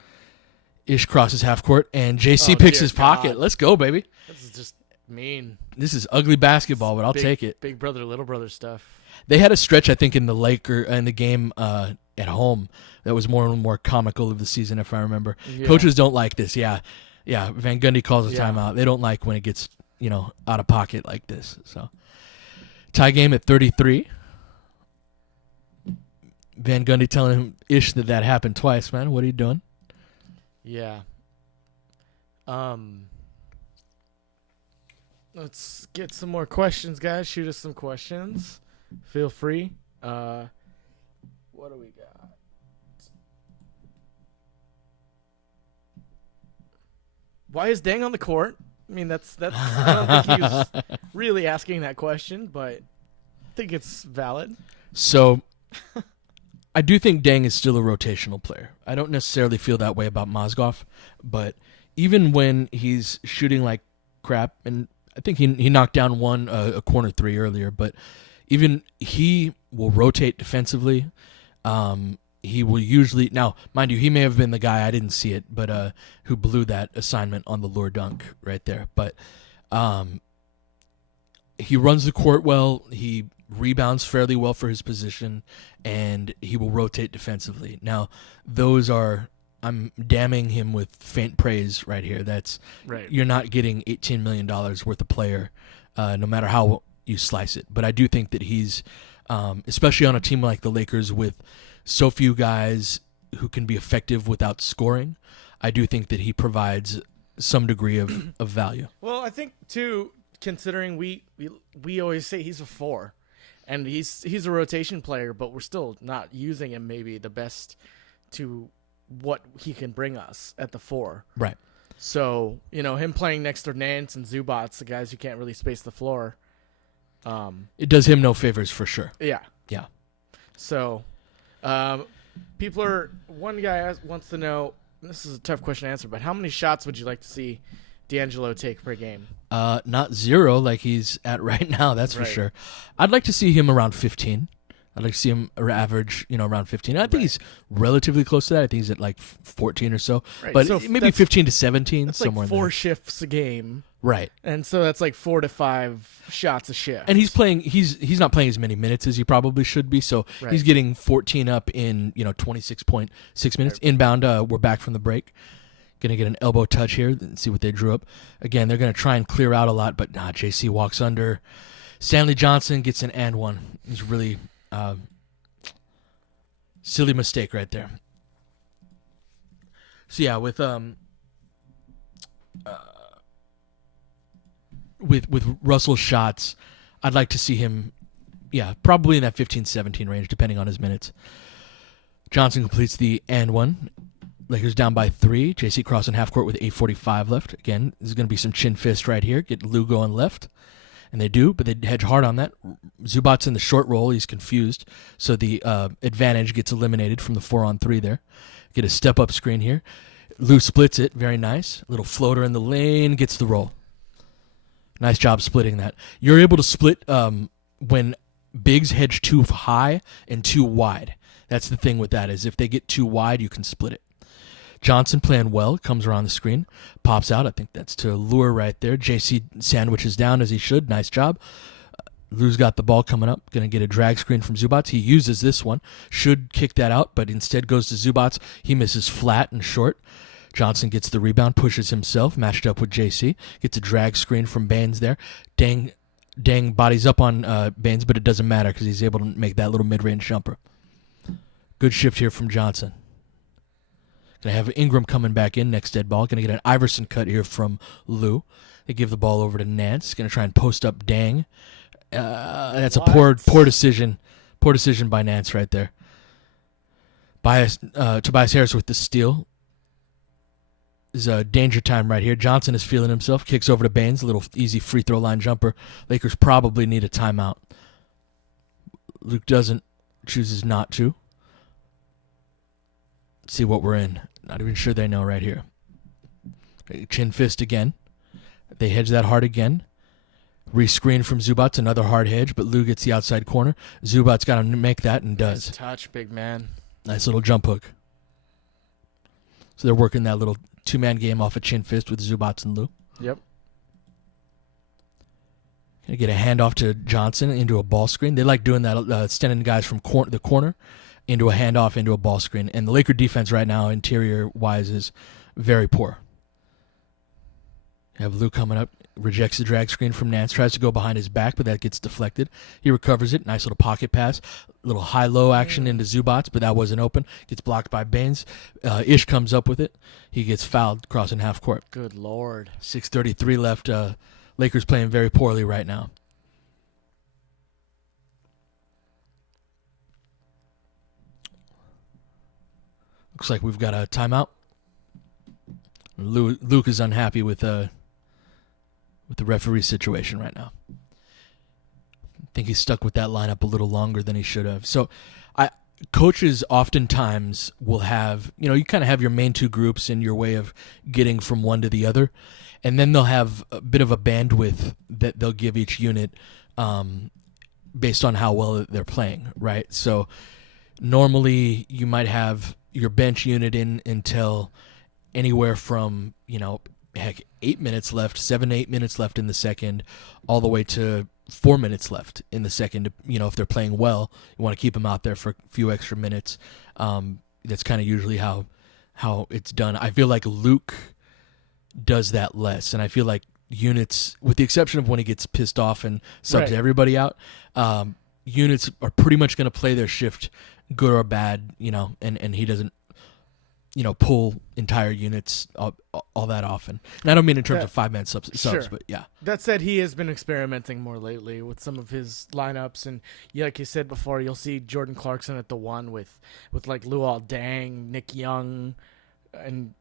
Ish crosses half court, and JC picks his pocket. Let's go, baby. This is just mean. This is ugly basketball, but I'll take it. Big brother, little brother stuff. They had a stretch, I think, in the game at home that was more and more comical of the season, if I remember. Yeah. Coaches don't like this. Yeah. Van Gundy calls a timeout. They don't like when it gets out of pocket like this. So tie game at 33. Van Gundy telling him Ish that happened twice, man. What are you doing? Yeah. Let's get some more questions, guys. Shoot us some questions. Feel free. What do we got? Why is Dang on the court? I mean, that's. I don't think he was really asking that question, but I think it's valid. So, I do think Dang is still a rotational player. I don't necessarily feel that way about Mozgov, but even when he's shooting like crap, and I think he knocked down a corner 3 earlier, but even he will rotate defensively. He will usually, now, mind you, he may have been the guy, I didn't see it, but who blew that assignment on the lure dunk right there. But he runs the court well, he rebounds fairly well for his position, and he will rotate defensively. Now, I'm damning him with faint praise right here. That's right. You're not getting $18 million worth of player, no matter how you slice it. But I do think that he's, especially on a team like the Lakers with so few guys who can be effective without scoring, I do think that he provides some degree of value. Well, I think, too, considering we always say he's a 4, and he's a rotation player, but we're still not using him maybe the best to what he can bring us at the 4. Right. So, him playing next to Nance and Zubats, the guys who can't really space the floor. It does him no favors for sure. Yeah. Yeah. So, one guy wants to know, this is a tough question to answer, but how many shots would you like to see D'Angelo take per game? Not 0 like he's at right now, that's for sure. I'd like to see him around 15. I'd like to see him average, around 15. I think he's relatively close to that. I think he's at like 14 or so. Right. But so maybe 15 to 17, that's somewhere like 4 shifts a game. Right. And so that's like 4 to 5 shots a shift. And he's not playing as many minutes as he probably should be, so he's getting 14 up in, 26.6 minutes. Right. Inbound, we're back from the break. Going to get an elbow touch here and see what they drew up. Again, they're going to try and clear out a lot, but JC walks under. Stanley Johnson gets an and one. It's really silly mistake right there. So yeah, with Russell's shots, I'd like to see him, probably in that 15-17 range, depending on his minutes. Johnson completes the and one. Lakers down by 3. JC crossing half court with 8:45 left. Again, this is going to be some chin fist right here. Get Lou going left. And they do, but they hedge hard on that. Zubac's in the short roll. He's confused. So the advantage gets eliminated from the 4-on-3 there. Get a step-up screen here. Lou splits it. Very nice. Little floater in the lane. Gets the roll. Nice job splitting that. You're able to split when bigs hedge too high and too wide. That's the thing with that, is if they get too wide, you can split it. Johnson playing well, comes around the screen, pops out. I think that's to Lure right there. JC sandwiches down as he should. Nice job. Lou's got the ball coming up. Going to get a drag screen from Zubac. He uses this one. Should kick that out, but instead goes to Zubac. He misses flat and short. Johnson gets the rebound, pushes himself, matched up with JC. Gets a drag screen from Baines there. Dang bodies up on Baines, but it doesn't matter because he's able to make that little mid-range jumper. Good shift here from Johnson. Going to have Ingram coming back in next dead ball. Going to get an Iverson cut here from Lou. They give the ball over to Nance. Going to try and post up Dang. That's a poor decision. Poor decision by Nance right there. Tobias Harris with the steal. Is a danger time right here. Johnson is feeling himself. Kicks over to Baines. A little easy free throw line jumper. Lakers probably need a timeout. Luke doesn't. Chooses not to. Let's see what we're in. Not even sure they know right here. Chin fist again. They hedge that hard again. Rescreen from Zubac, another hard hedge, but Lou gets the outside corner. Zubac's got to make that and does. Nice touch, big man. Nice little jump hook. So they're working that little two-man game off a chin fist with Zubac and Lou. Yep. Gonna get a handoff to Johnson into a ball screen. They like doing that, sending guys from the corner into a handoff into a ball screen. And the Laker defense right now, interior-wise, is very poor. You have Lou coming up, rejects the drag screen from Nance, tries to go behind his back, but that gets deflected. He recovers it. Nice little pocket pass. Little high-low action into Zubac, but that wasn't open. Gets blocked by Baines. Ish comes up with it. He gets fouled crossing half court. Good Lord. 6:33 left. Lakers playing very poorly right now. Looks like we've got a timeout. Luke is unhappy with the referee situation right now. I think he's stuck with that lineup a little longer than he should have. So coaches oftentimes will have, you kind of have your main two groups in your way of getting from one to the other. And then they'll have a bit of a bandwidth that they'll give each unit based on how well they're playing, right? So normally you might have your bench unit in until anywhere from, 8 minutes left, 7 to 8 minutes left in the second, all the way to 4 minutes left in the second. If they're playing well, you want to keep them out there for a few extra minutes. That's kind of usually how it's done. I feel like Luke does that less, and I feel like units, with the exception of when he gets pissed off and subs everybody out, units are pretty much going to play their shift, good or bad, and he doesn't, pull entire units all that often. And I don't mean in terms of 5-man subs, sure. But yeah. That said, he has been experimenting more lately with some of his lineups, and like you said before, you'll see Jordan Clarkson at the 1 with like Luol Deng, Nick Young, and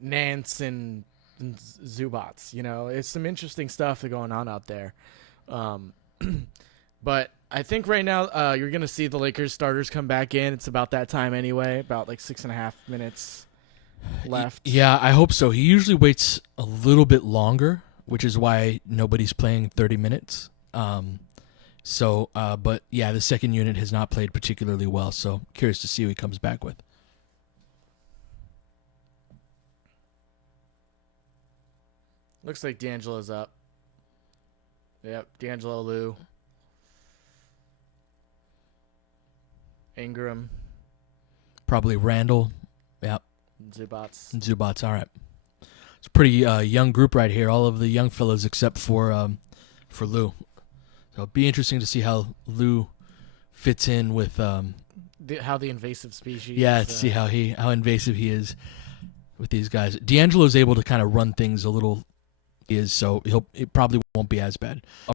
Nance and Zubac. It's some interesting stuff going on out there. But I think right now you're going to see the Lakers starters come back in. It's about that time anyway, about like 6.5 minutes left. Yeah, I hope so. He usually waits a little bit longer, which is why nobody's playing 30 minutes. But yeah, the second unit has not played particularly well, so curious to see who he comes back with. Looks like D'Angelo's up. Yep, D'Angelo, Lou. Ingram. Probably Randall. Yep. Zubac. All right. It's a pretty young group right here. All of the young fellas except for Lou. So it'll be interesting to see how Lou fits in with How the invasive species. to see how invasive he is with these guys. D'Angelo's able to kind of run things a little, so it probably won't be as bad. All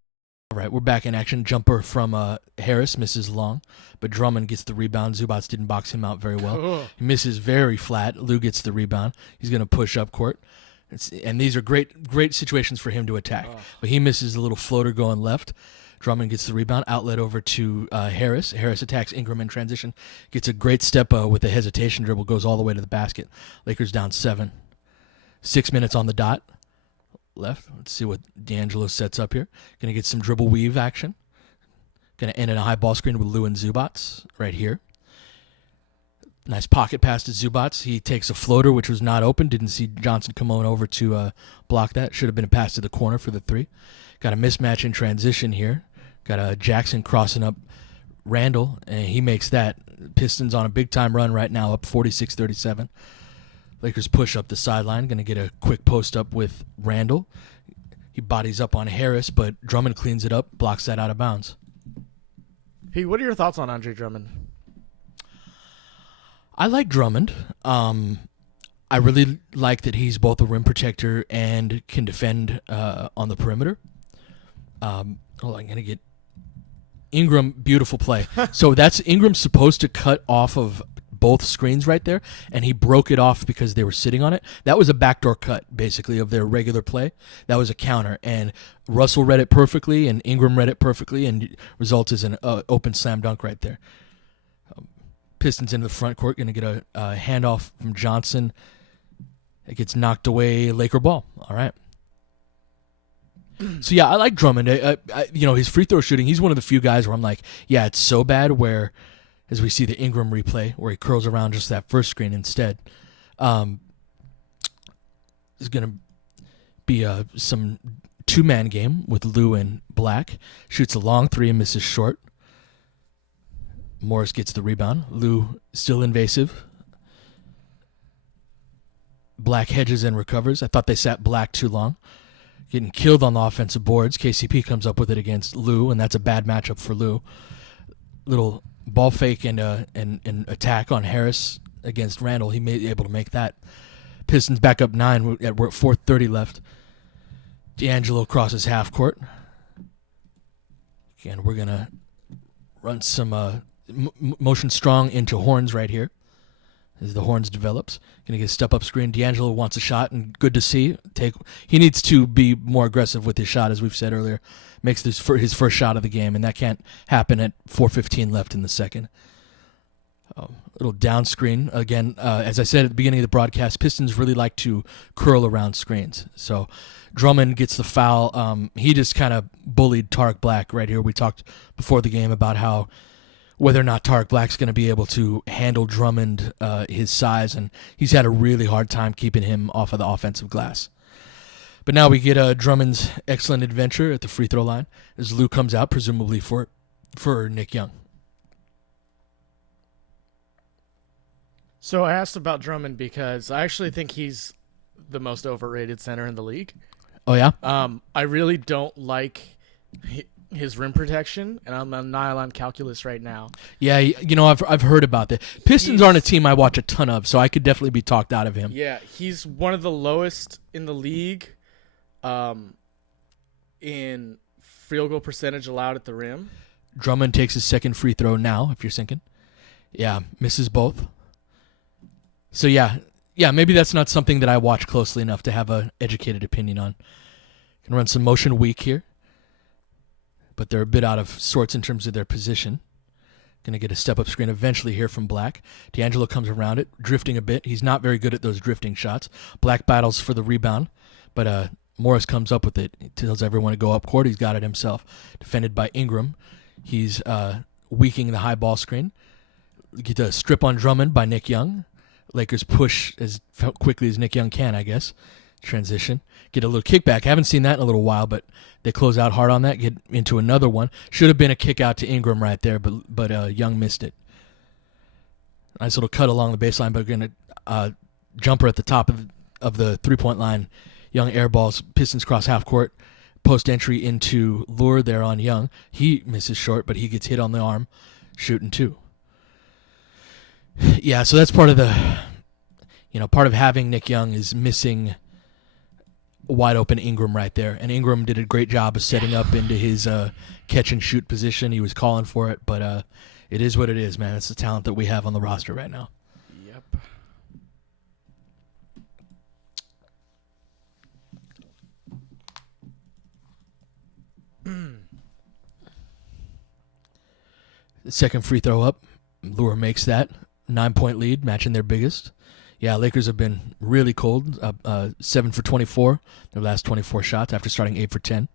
right, we're back in action. Jumper from Harris misses long, but Drummond gets the rebound. Zubats didn't box him out very well. He misses very flat. Lou gets the rebound. He's going to push up court. And these are great situations for him to attack. But he misses a little floater going left. Drummond gets the rebound, outlet over to Harris. Harris attacks Ingram in transition, gets a great step with a hesitation dribble, goes all the way to the basket. Lakers down 7. 6 minutes on the dot left. Let's see what D'Angelo sets up here. Going to get some dribble weave action. Going to end in a high ball screen with Lou and Zubats right here. Nice pocket pass to Zubats. He takes a floater, which was not open. Didn't see Johnson come on over to block that. Should have been a pass to the corner for the 3. Got a mismatch in transition here. Got a Jackson crossing up Randall, and he makes that. Pistons on a big-time run right now, up 46-37. Lakers push up the sideline. Going to get a quick post up with Randall. He bodies up on Harris, but Drummond cleans it up, blocks that out of bounds. Hey, what are your thoughts on Andre Drummond? I like Drummond. I really like that he's both a rim protector and can defend on the perimeter. I'm going to get Ingram, beautiful play. So that's Ingram's supposed to cut off of both screens right there, and he broke it off because they were sitting on it. That was a backdoor cut, basically, of their regular play. That was a counter, and Russell read it perfectly, and Ingram read it perfectly, and results is an open slam dunk right there. Pistons into the front court, going to get a handoff from Johnson. It gets knocked away, Laker ball. All right. So, yeah, I like Drummond. His free throw shooting, he's one of the few guys where I'm like, yeah, it's so bad where, as we see the Ingram replay, where he curls around just that first screen instead. There's going to be some two-man game with Lou and Black. Shoots a long 3 and misses short. Morris gets the rebound. Lou still invasive. Black hedges and recovers. I thought they sat Black too long. Getting killed on the offensive boards. KCP comes up with it against Lou, and that's a bad matchup for Lou. Little ball fake and attack on Harris against Randall. He may be able to make that. Pistons back up 9 at 4:30 left. D'Angelo crosses half court. Again, we're going to run some motion strong into Horns right here as the Horns develops. Going to get a step-up screen. D'Angelo wants a shot, and good to see. He needs to be more aggressive with his shot, as we've said earlier. Makes this his first shot of the game, and that can't happen at 4:15 left in the second. Little down screen. Again, as I said at the beginning of the broadcast, Pistons really like to curl around screens. So Drummond gets the foul. He just kind of bullied Tarek Black right here. We talked before the game about how whether or not Tarek Black's going to be able to handle Drummond, his size, and he's had a really hard time keeping him off of the offensive glass. But now we get Drummond's excellent adventure at the free throw line as Lou comes out, presumably for Nick Young. So I asked about Drummond because I actually think he's the most overrated center in the league. Oh, yeah? I really don't like his rim protection, and I'm on nylon calculus right now. Yeah, I've heard about that. Pistons aren't a team I watch a ton of, so I could definitely be talked out of him. Yeah, he's one of the lowest in the league in field goal percentage allowed at the rim. Drummond takes his second free throw now, if you're sinking. Yeah, misses both. So, yeah, maybe that's not something that I watch closely enough to have an educated opinion on. Can run some motion weak here, but they're a bit out of sorts in terms of their position. Going to get a step-up screen eventually here from Black. D'Angelo comes around it, drifting a bit. He's not very good at those drifting shots. Black battles for the rebound, but Morris comes up with it. He tells everyone to go up court. He's got it himself. Defended by Ingram. He's weakening the high ball screen. Get a strip on Drummond by Nick Young. Lakers push as quickly as Nick Young can, I guess. Transition. Get a little kickback. Haven't seen that in a little while, but they close out hard on that. Get into another one. Should have been a kick out to Ingram right there, but Young missed it. Nice little cut along the baseline, but going to jumper at the top of the three-point line. Young airballs. Pistons cross half court. post entry into Lure there on Young. He misses short, but he gets hit on the arm, shooting too. Yeah, so that's part of part of having Nick Young is missing wide open Ingram right there. And Ingram did a great job of setting up into his catch and shoot position. He was calling for it, but it is what it is, man. It's the talent that we have on the roster right now. Yep. The second free throw up, Lure makes that 9-point lead, matching their biggest. Yeah, Lakers have been really cold. 7 for 24, their last 24 shots after starting 8 for 10.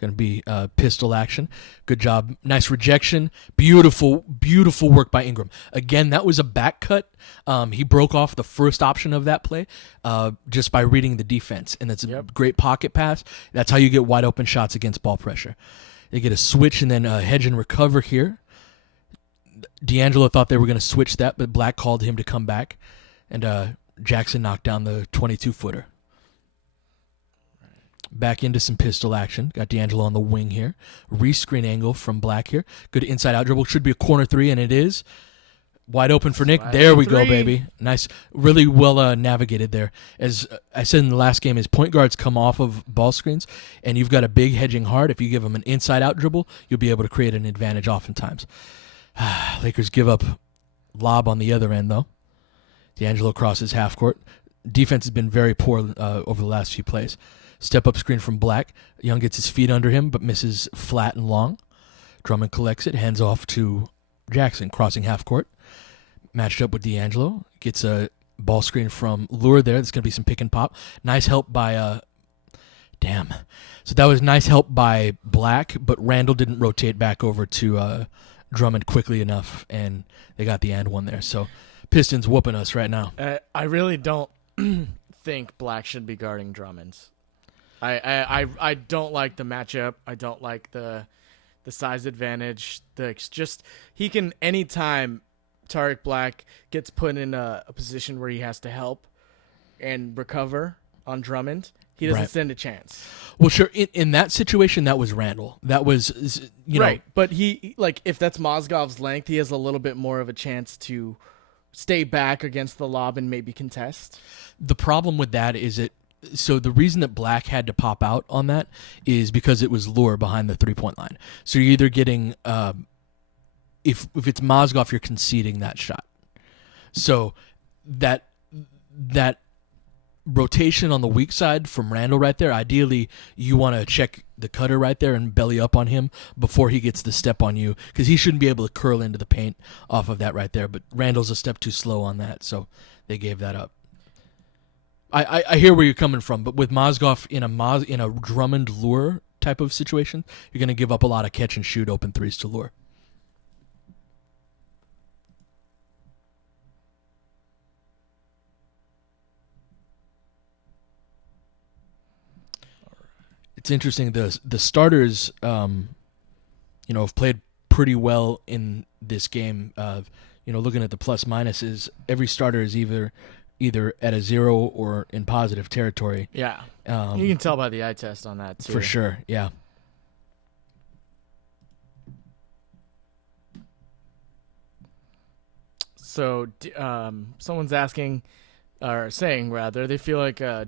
Going to be pistol action. Good job. Nice rejection. Beautiful, beautiful work by Ingram. Again, that was a back cut. He broke off the first option of that play just by reading the defense. And that's a great pocket pass. That's how you get wide open shots against ball pressure. They get a switch and then hedge and recover here. D'Angelo thought they were going to switch that, but Black called him to come back. And Jackson knocked down the 22-footer. Back into some pistol action. Got D'Angelo on the wing here. Re-screen angle from Black here. Good inside-out dribble. Should be a corner three, and it is. Wide open for Nick. There we go, baby. Nice. Really well navigated there. As I said in the last game, his point guards come off of ball screens, and you've got a big hedging hard. If you give them an inside-out dribble, you'll be able to create an advantage oftentimes. Lakers give up lob on the other end, though. D'Angelo crosses half court. Defense has been very poor over the last few plays. Step-up screen from Black. Young gets his feet under him, but misses flat and long. Drummond collects it, hands off to Jackson, crossing half court. Matched up with D'Angelo. Gets a ball screen from Lure there. There's going to be some pick and pop. Nice help by... So that was nice help by Black, but Randall didn't rotate back over to Drummond quickly enough, and they got the and one there. So Pistons whooping us right now. I really don't think Black should be guarding Drummond. I don't like the matchup. I don't like the size advantage. He can anytime Tariq Black gets put in a position where he has to help and recover on Drummond, he doesn't stand a chance. Well, sure. In that situation, that was Randall. That was right. But he if that's Mozgov's length, he has a little bit more of a chance to stay back against the lob and maybe contest. The problem with that is so the reason that Black had to pop out on that is because it was Lure behind the 3-point line. So you're either getting if it's Mozgov, you're conceding that shot. So that rotation on the weak side from Randall right there, ideally you want to check the cutter right there and belly up on him before he gets the step on you, because he shouldn't be able to curl into the paint off of that right there. But Randall's a step too slow on that, so they gave that up. I hear where you're coming from, but with Mozgov in a Drummond Lure type of situation, you're going to give up a lot of catch and shoot open threes to Lure. It's interesting. The starters, have played pretty well in this game. Looking at the plus minuses, every starter is either at a 0 or in positive territory. Yeah, you can tell by the eye test on that too. For sure. Yeah. So, someone's asking. Or saying rather, they feel like Randall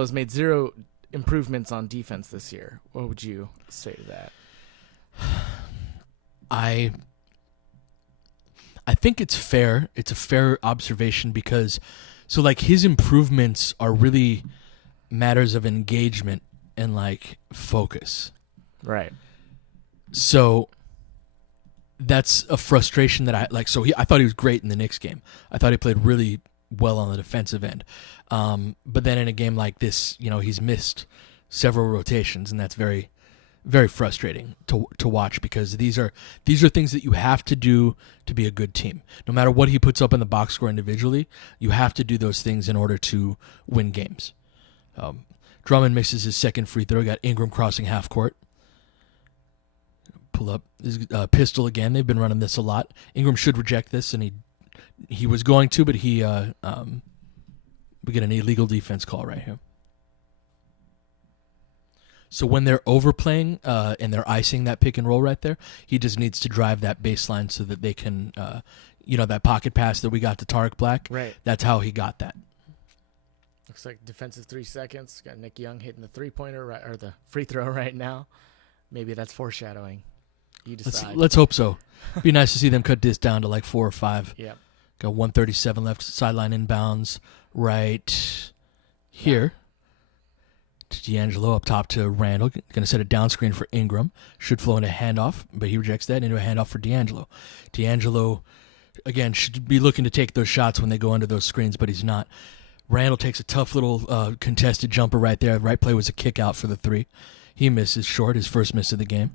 has made 0 improvements on defense this year. What would you say to that? I think it's fair. It's a fair observation because his improvements are really matters of engagement and focus. Right. So that's a frustration that I like. So I thought he was great in the Knicks game. I thought he played really well on the defensive end. But then in a game like this, he's missed several rotations, and that's very, very frustrating to watch because these are things that you have to do to be a good team. No matter what he puts up in the box score individually, you have to do those things in order to win games. Drummond misses his second free throw. Got Ingram crossing half court. Pull up his pistol again. They've been running this a lot. Ingram should reject this, and he was going to, but we get an illegal defense call right here. So when they're overplaying and they're icing that pick and roll right there, he just needs to drive that baseline so that they can, that pocket pass that we got to Tarek Black. Right. That's how he got that. Looks like defensive 3 seconds. Got Nick Young hitting the 3-pointer or the free throw right now. Maybe that's foreshadowing. You decide. Let's hope so. Be nice to see them cut this down to like 4 or 5. Yeah. Got 1:37 left, sideline inbounds right here. To D'Angelo up top to Randall. Going to set a down screen for Ingram. Should flow into a handoff, but he rejects that into a handoff for D'Angelo. D'Angelo, again, should be looking to take those shots when they go under those screens, but he's not. Randall takes a tough little contested jumper right there. Right play was a kick out for the 3. He misses short, his first miss of the game.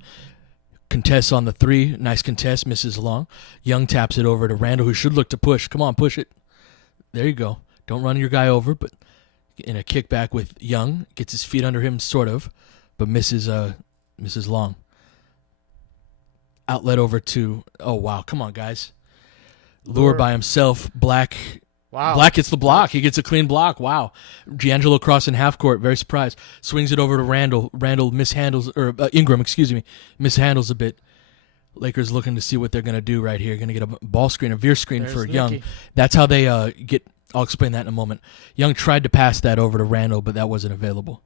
Contests on the 3. Nice contest, misses long. Young taps it over to Randall, who should look to push. Come on, push it. There you go. Don't run your guy over, but in a kickback with Young, gets his feet under him, sort of, but misses long. Outlet over to, oh, wow, come on, guys. Lure by himself, Black. Wow. Black gets the block. He gets a clean block. Wow. D'Angelo crossing half court, very surprised. Swings it over to Randall. Randall mishandles, or Ingram, mishandles a bit. Lakers looking to see what they're going to do right here. Going to get a ball screen, a veer screen for Young. Nicky. That's how they get. I'll explain that in a moment. Young tried to pass that over to Randall, but that wasn't available.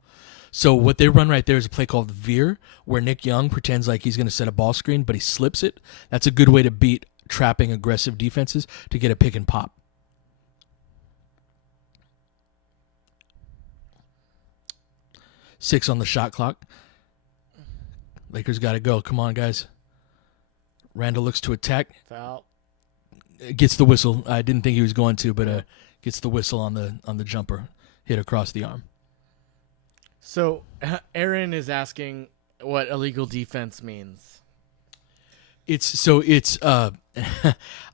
So what they run right there is a play called veer, where Nick Young pretends like he's going to set a ball screen, but he slips it. That's a good way to beat trapping aggressive defenses to get a pick and pop. Six on the shot clock. Lakers got to go. Come on, guys. Randall looks to attack. Foul. Gets the whistle. I didn't think he was going to, but gets the whistle on the jumper. Hit across the arm. So Aaron is asking what illegal defense means. It's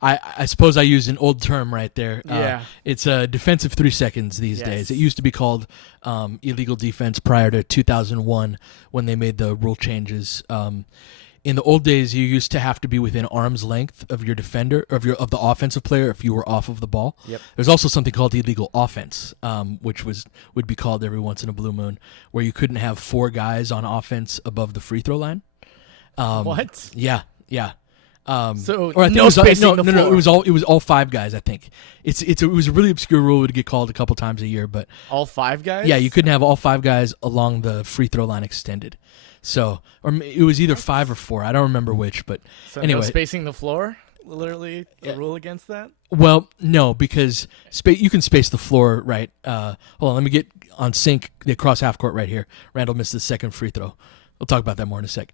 I suppose I used an old term right there. Yeah. It's defensive 3 seconds these Yes. days. It used to be called illegal defense prior to 2001 when they made the rule changes. In the old days, you used to have to be within arm's length of your defender, of the offensive player, if you were off of the ball. Yep. There's also something called illegal offense, which would be called every once in a blue moon, where you couldn't have 4 guys on offense above the free throw line. What? Yeah. So or I think no it was, spacing no, the no, no. floor. It was all 5 guys. I think it was a really obscure rule. It would get called a couple times a year, but All 5 guys? yeah, you couldn't have all 5 guys along the free throw line extended. So, or it was either 5 or 4. I don't remember which, but So anyway. no spacing the floor? Literally a rule against that? Well, no, because you can space the floor, right? Hold on, let me get on sync. They cross half court right here. Randall missed the second free throw. We'll talk about that more in a sec.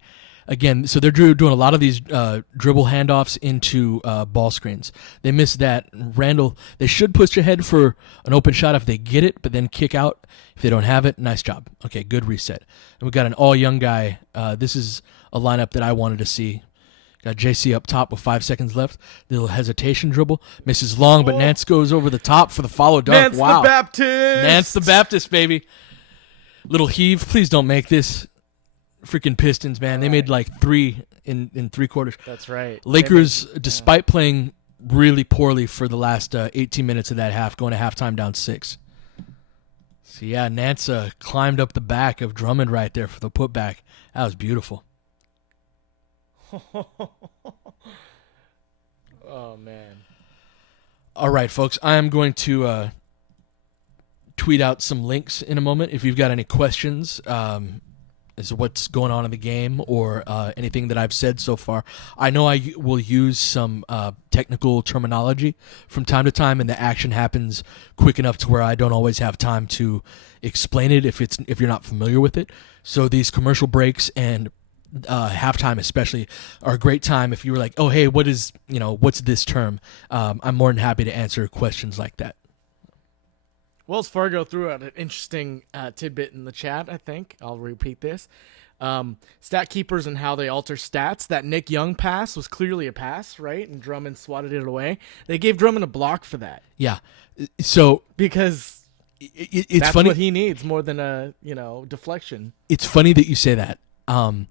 Again, so they're doing a lot of these dribble handoffs into ball screens. They missed that. Randall, they should push ahead for an open shot if they get it, but then kick out if they don't have it. Nice job. Okay, good reset. And we got an all-young guy. This is a lineup that I wanted to see. Got JC up top with 5 seconds left. Little hesitation dribble. Misses long, but Nance goes over the top for the follow dunk. Nance Wow. the Baptist! Nance the Baptist, baby. Little heave. Please don't make this. Freaking Pistons, man. They made like 3 in 3 quarters. That's right. Lakers, despite playing really poorly for the last 18 minutes of that half, going to halftime down 6. So, yeah, Nance climbed up the back of Drummond right there for the putback. That was beautiful. Oh, man. All right, folks. I am going to tweet out some links in a moment. If you've got any questions as to what's going on in the game or anything that I've said so far. I know I will use some technical terminology from time to time, and the action happens quick enough to where I don't always have time to explain it if you're not familiar with it. So these commercial breaks and halftime especially are a great time if you were like, oh, hey, what's this term? I'm more than happy to answer questions like that. Wells Fargo threw out an interesting tidbit in the chat, I think. I'll repeat this. Stat keepers and how they alter stats. That Nick Young pass was clearly a pass, right? And Drummond swatted it away. They gave Drummond a block for that. Yeah. So because it's that's funny. what he needs more than a deflection. It's funny that you say that. So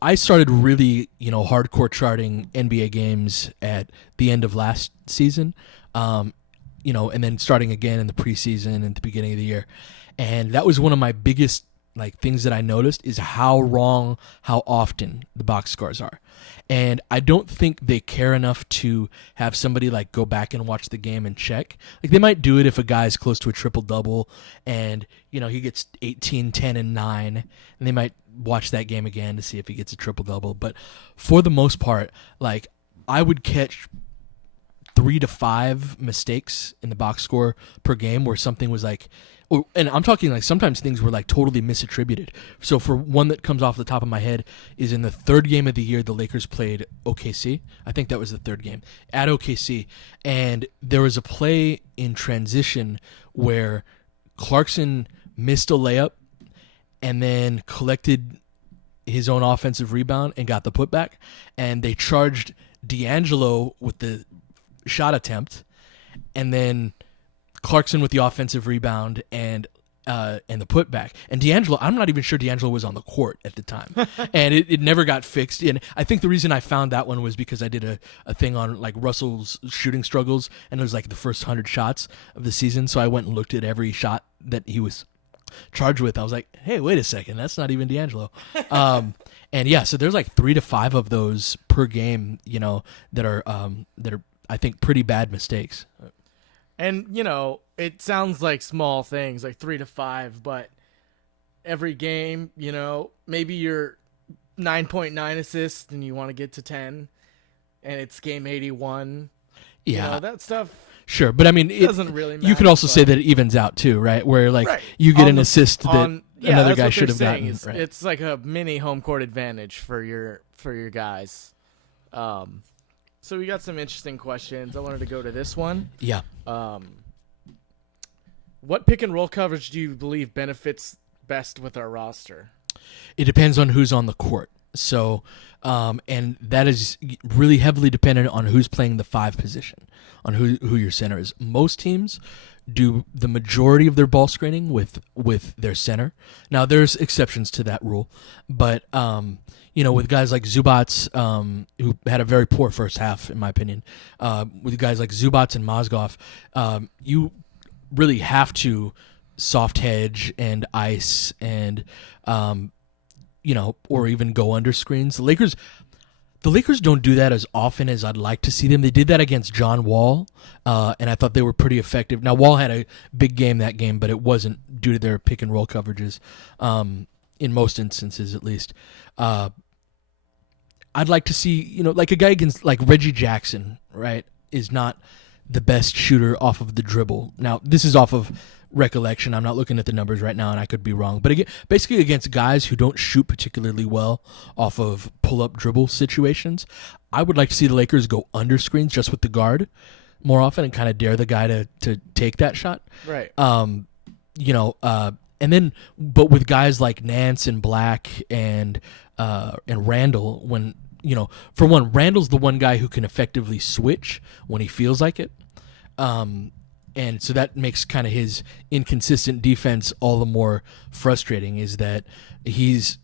I started really hardcore charting NBA games at the end of last season. and then starting again in the preseason and the beginning of the year. And that was one of my biggest things that I noticed is how often the box scores are. And I don't think they care enough to have somebody go back and watch the game and check. They might do it if a guy's close to a triple-double and, he gets 18, 10, and 9, and they might watch that game again to see if he gets a triple-double. But for the most part, I would catch 3 to 5 mistakes in the box score per game where something was and I'm talking sometimes things were totally misattributed. So for one that comes off the top of my head is in the third game of the year, the Lakers played OKC. I think that was the third game at OKC. And there was a play in transition where Clarkson missed a layup and then collected his own offensive rebound and got the putback. And they charged D'Angelo with the shot attempt, and then Clarkson with the offensive rebound and the putback. And D'Angelo, I'm not even sure D'Angelo was on the court at the time, and it never got fixed. And I think the reason I found that one was because I did a thing on Russell's shooting struggles, and it was the first 100 shots of the season. So I went and looked at every shot that he was charged with. I was like, hey, wait a second, that's not even D'Angelo. And yeah, so there's 3 to 5 of those per game, that are I think pretty bad mistakes. And, it sounds like small things, 3 to 5, but every game, maybe you're 9.9 assists and you want to get to 10, and it's game 81. Yeah. That stuff. Sure, but I mean, it doesn't really matter. You could also say that it evens out too, right? Where right. You get an assist that another guy should have gotten. Right. It's like a mini home court advantage for your guys. So we got some interesting questions. I wanted to go to this one. Yeah. What pick and roll coverage do you believe benefits best with our roster? It depends on who's on the court. So, and that is really heavily dependent on who's playing the 5 position, on who your center is. Most teams do the majority of their ball screening with their center. Now, there's exceptions to that rule, but with guys like Zubats, who had a very poor first half, in my opinion, with guys like Zubats and Mozgov, you really have to soft hedge and ice and or even go under screens. The Lakers don't do that as often as I'd like to see them. They did that against John Wall, and I thought they were pretty effective. Now, Wall had a big game that game, but it wasn't due to their pick and roll coverages, in most instances at least. I'd like to see, a guy against Reggie Jackson, right, is not the best shooter off of the dribble. Now, this is off of recollection. I'm not looking at the numbers right now, and I could be wrong. But again, basically against guys who don't shoot particularly well off of pull-up dribble situations, I would like to see the Lakers go under screens just with the guard more often and kind of dare the guy to take that shot. Right. And then, but with guys like Nance and Black and Randall, when for one, Randall's the one guy who can effectively switch when he feels like it. And so that makes kind of his inconsistent defense all the more frustrating, is that he's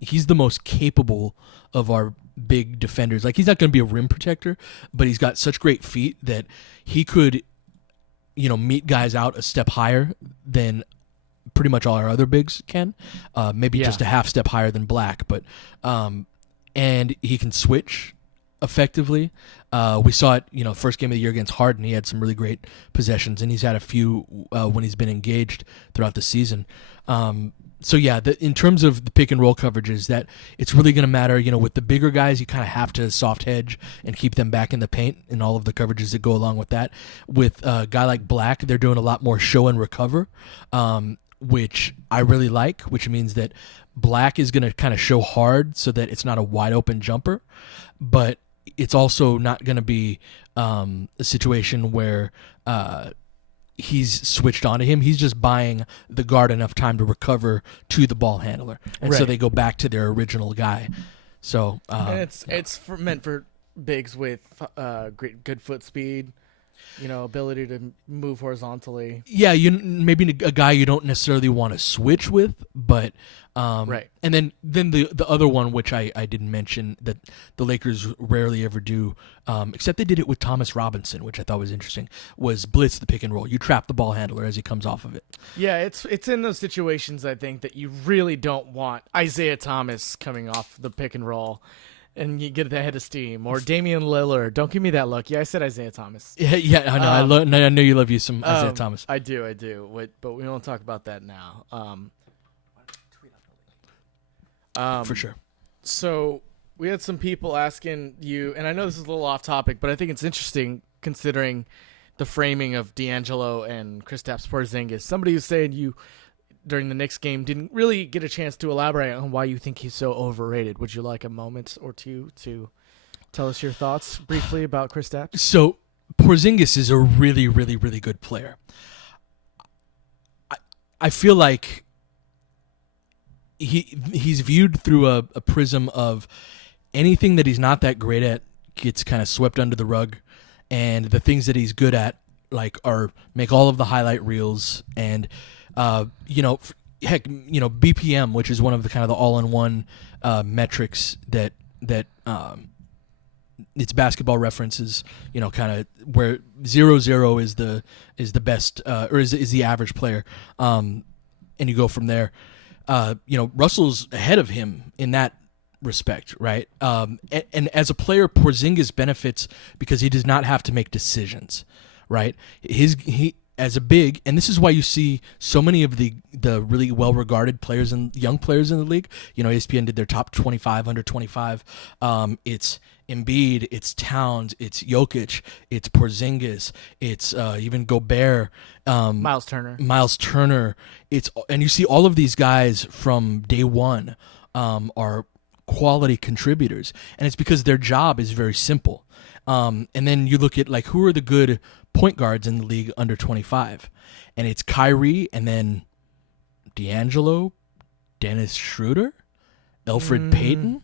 the most capable of our big defenders. He's not going to be a rim protector, but he's got such great feet that he could, meet guys out a step higher than pretty much all our other bigs can. Maybe just a half step higher than Black, but and he can switch effectively. We saw it, first game of the year against Harden. He had some really great possessions, and he's had a few when he's been engaged throughout the season. So yeah, in terms of the pick and roll coverages, that it's really going to matter. With the bigger guys, you kind of have to soft hedge and keep them back in the paint, and all of the coverages that go along with that. With a guy like Black, they're doing a lot more show and recover, which I really like. Which means that Black is going to kind of show hard so that it's not a wide open jumper, but it's also not going to be a situation where he's switched onto him. He's just buying the guard enough time to recover to the ball handler, and so they go back to their original guy. So and it's meant for bigs with good foot speed. ability to move horizontally. Yeah, maybe a guy you don't necessarily want to switch with, but Right. And then the other one, which I didn't mention, that the Lakers rarely ever do, except they did it with Thomas Robinson, which I thought was interesting, was blitz the pick and roll. You trap the ball handler as he comes off of it. Yeah, it's in those situations, I think, that you really don't want Isaiah Thomas coming off the pick and roll and you get the head of steam, or Damian Lillard. Don't give me that look. Yeah, I said Isaiah Thomas. Yeah, I know. I know you love you some Isaiah Thomas. I do. But we won't talk about that now. For sure. So we had some people asking you, and I know this is a little off topic, but I think it's interesting considering the framing of D'Angelo and Kristaps Porzingis. Somebody was saying you, during the Knicks game, didn't really get a chance to elaborate on why you think he's so overrated. Would you like a moment or two to tell us your thoughts briefly about Kristaps? So Porzingis is a really, really, really good player. I feel like he's viewed through a prism of anything that he's not that great at gets kind of swept under the rug, and the things that he's good at are make all of the highlight reels, and BPM, which is one of the kind of the all-in-one metrics that it's Basketball References, kind of where 0-0 is the best or is the average player, and you go from there. Russell's ahead of him in that respect, right? And as a player, Porzingis benefits because he does not have to make decisions, right? He as a big, and this is why you see so many of the really well-regarded players and young players in the league. ESPN did their top 25 under 25. It's Embiid, it's Towns, it's Jokic, it's Porzingis, it's even Gobert, Miles Turner. And you see all of these guys from day one are quality contributors, and it's because their job is very simple. And then you look at who are the good point guards in the league under 25, and it's Kyrie, and then D'Angelo, Dennis Schroeder, Elfrid Payton.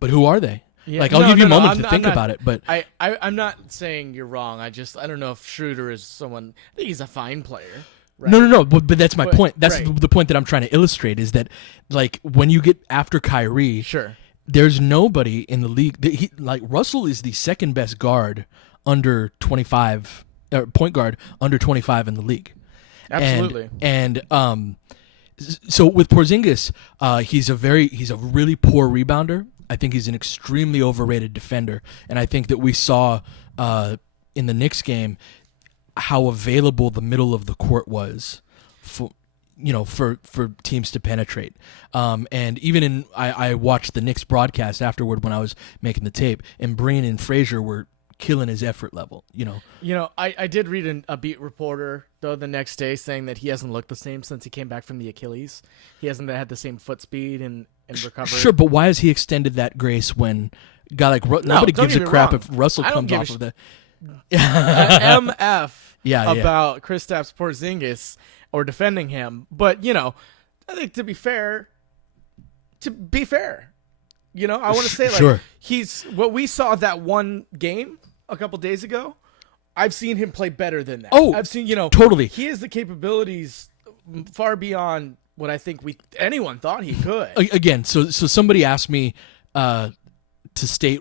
But who are they? Yeah. I'll give you a moment to think about it. But I'm not saying you're wrong. I don't know if Schroeder is someone. I think he's a fine player. Right? No. But that's my point. That's right. the point that I'm trying to illustrate is that when you get after Kyrie, sure, there's nobody in the league. Russell is the second best guard under 25, point guard under 25 in the league. Absolutely. And so with Porzingis, he's a really poor rebounder. I think he's an extremely overrated defender, and I think that we saw in the Knicks game how available the middle of the court was for teams to penetrate. And even I watched the Knicks broadcast afterward when I was making the tape, and Breen and Frazier were killing his effort level. I did read a beat reporter though the next day saying that he hasn't looked the same since he came back from the Achilles. He hasn't had the same foot speed and recovery. Sure, but why has he extended that grace when a guy like nobody gives a crap wrong. if Russell comes off of the MF about Kristaps Porzingis or defending him? But I think to be fair, I want to say sure. He's what we saw that one game a couple days ago. I've seen him play better than that. Oh, I've seen totally. He has the capabilities far beyond what I think anyone thought he could. Again, so somebody asked me to state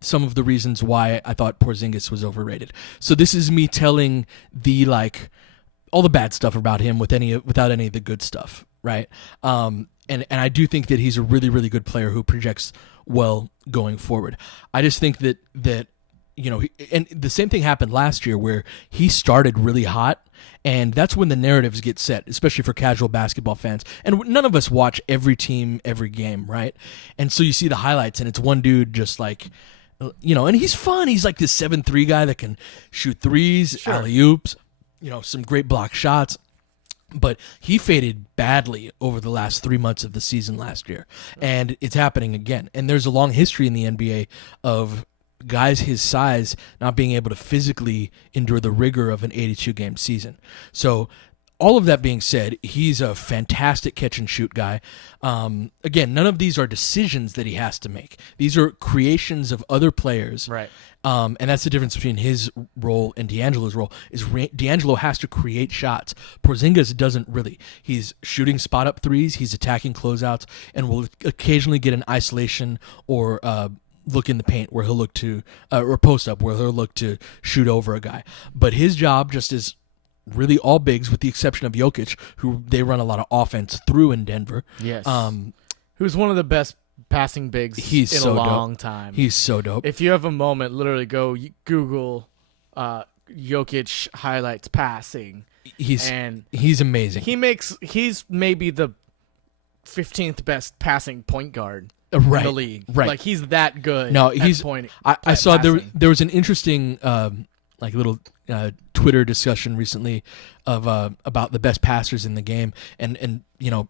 some of the reasons why I thought Porzingis was overrated. So this is me telling all the bad stuff about him without any of the good stuff, right? And I do think that he's a really, really good player who projects well going forward. I just think that and the same thing happened last year where he started really hot, and that's when the narratives get set, especially for casual basketball fans. And none of us watch every team, every game, right? And so you see the highlights, and it's one dude just and he's fun. He's like this 7'3" guy that can shoot threes, sure, alley-oops, some great block shots. But he faded badly over the last 3 months of the season last year, and it's happening again. And there's a long history in the NBA of guys his size not being able to physically endure the rigor of an 82-game season. So all of that being said, he's a fantastic catch and shoot guy. Again, none of these are decisions that he has to make. These are creations of other players. Right. And that's the difference between his role and D'Angelo's role. D'Angelo has to create shots. Porzingis doesn't really. He's shooting spot up threes. He's attacking closeouts, and will occasionally get an isolation or look in the paint where he'll look to or post up where he'll look to shoot over a guy. But his job just is really all bigs, with the exception of Jokic, who they run a lot of offense through in Denver. Yes. Who's one of the best passing bigs He's in a long time. He's so dope. If you have a moment, literally go Google Jokic highlights passing. He's amazing. He's maybe the 15th best passing point guard right, in the league. Right. Like, he's that good. No, he's point. I saw there was an interesting little Twitter discussion recently of about the best passers in the game, and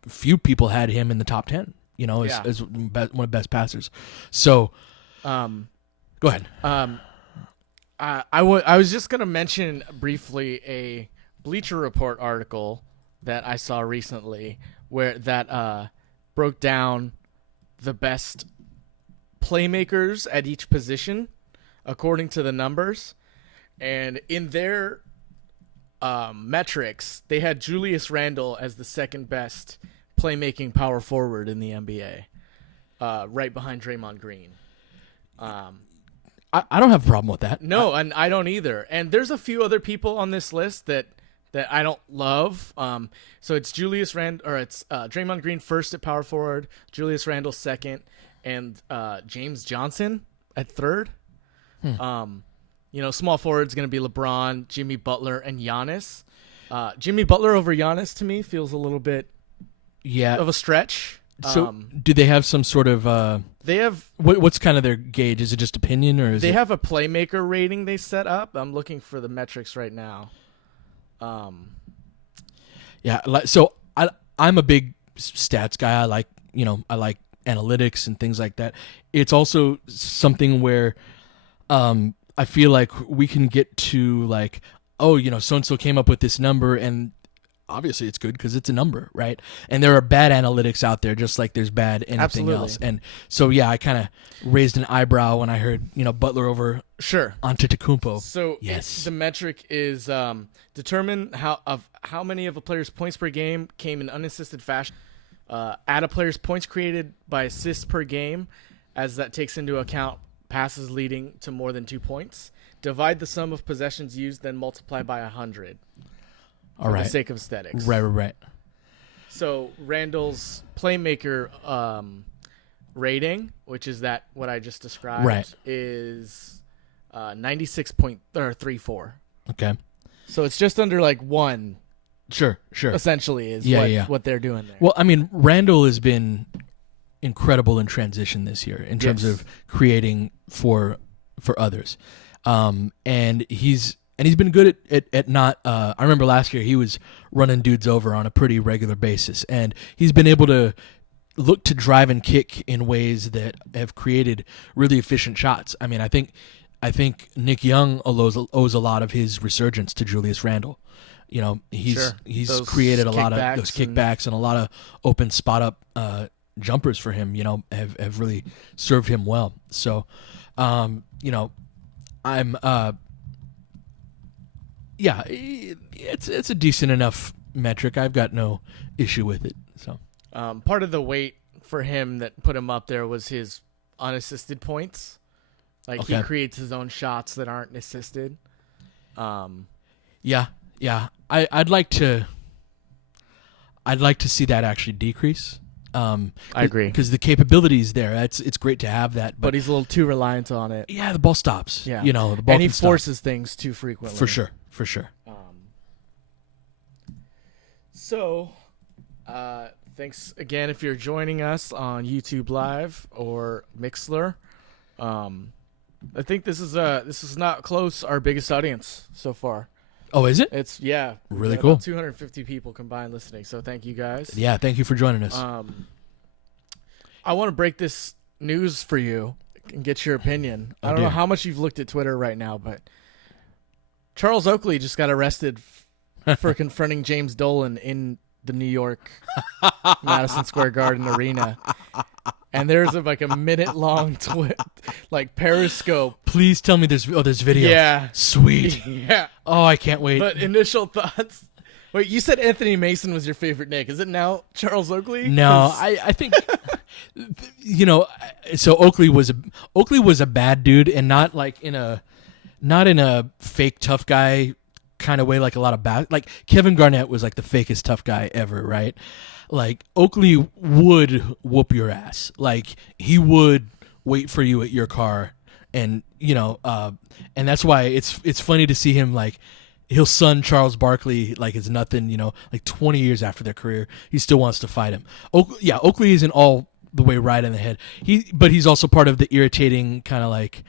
few people had him in the top 10. As one of the best passers. So, go ahead. I was just gonna mention briefly a Bleacher Report article that I saw recently where that broke down the best playmakers at each position according to the numbers, and in their metrics, they had Julius Randle as the second best playmaking power forward in the NBA, right behind Draymond Green. I don't have a problem with that. No, and I don't either. And there's a few other people on this list that I don't love. So it's Draymond Green first at power forward, Julius Randle second, and James Johnson at third. Small forward's going to be LeBron, Jimmy Butler, and Giannis. Jimmy Butler over Giannis to me feels a little bit of a stretch. So do they have some sort of they have what's kind of their gauge? Is it just opinion, or they have a playmaker rating they set up? I'm looking for the metrics right now. So I'm a big stats guy. I like analytics and things like that. It's also something where I feel like we can get to so and so came up with this number, and obviously it's good because it's a number, right? And there are bad analytics out there, just like there's bad anything else. And so I kind of raised an eyebrow when I heard Butler over Antetokounmpo. So yes, the metric is determine how many of a player's points per game came in unassisted fashion. Add a player's points created by assists per game, as that takes into account passes leading to more than 2 points. Divide the sum of possessions used, then multiply by 100. For the sake of aesthetics. Right. So Randall's playmaker rating, which is what I just described, is 96.34. Okay. So it's just under 1. Sure. Essentially is what they're doing there. Well, I mean, Randall has been incredible in transition this year in terms of creating for others. And he's been good at not. I remember last year he was running dudes over on a pretty regular basis, and he's been able to look to drive and kick in ways that have created really efficient shots. I mean, I think Nick Young owes a lot of his resurgence to Julius Randle. He's those created a lot of those kickbacks and a lot of open spot up jumpers for him. Have really served him well. So, I'm. Yeah, it's a decent enough metric. I've got no issue with it. So, part of the weight for him that put him up there was his unassisted points. He creates his own shots that aren't assisted. Yeah. I'd like to see that actually decrease. I agree, because the capability is there. It's great to have that, but he's a little too reliant on it. Yeah, the ball stops. Yeah, the ball and he can forces stop. things too frequently. For sure. So, thanks again if you're joining us on YouTube Live or Mixlr. I think this is not close our biggest audience so far. Oh, is it? It's really cool. About 250 people combined listening. So thank you guys. Yeah, thank you for joining us. I want to break this news for you and get your opinion. I don't know how much you've looked at Twitter right now, but Charles Oakley just got arrested for confronting James Dolan in the New York Madison Square Garden arena. And there's like a minute-long Periscope. Please tell me there's video. Yeah. Sweet. Yeah. Oh, I can't wait. But initial thoughts. Wait, you said Anthony Mason was your favorite Knick. Is it now Charles Oakley? No, I think so Oakley was a bad dude, and not in a fake tough guy kind of way, like a lot of like Kevin Garnett was like the fakest tough guy ever, right? Like Oakley would whoop your ass. Like he would wait for you at your car, and and that's why it's funny to see him like he'll son Charles Barkley like it's nothing, like 20 years after their career, he still wants to fight him. Oakley isn't all the way right in the head. But he's also part of the irritating kind of like,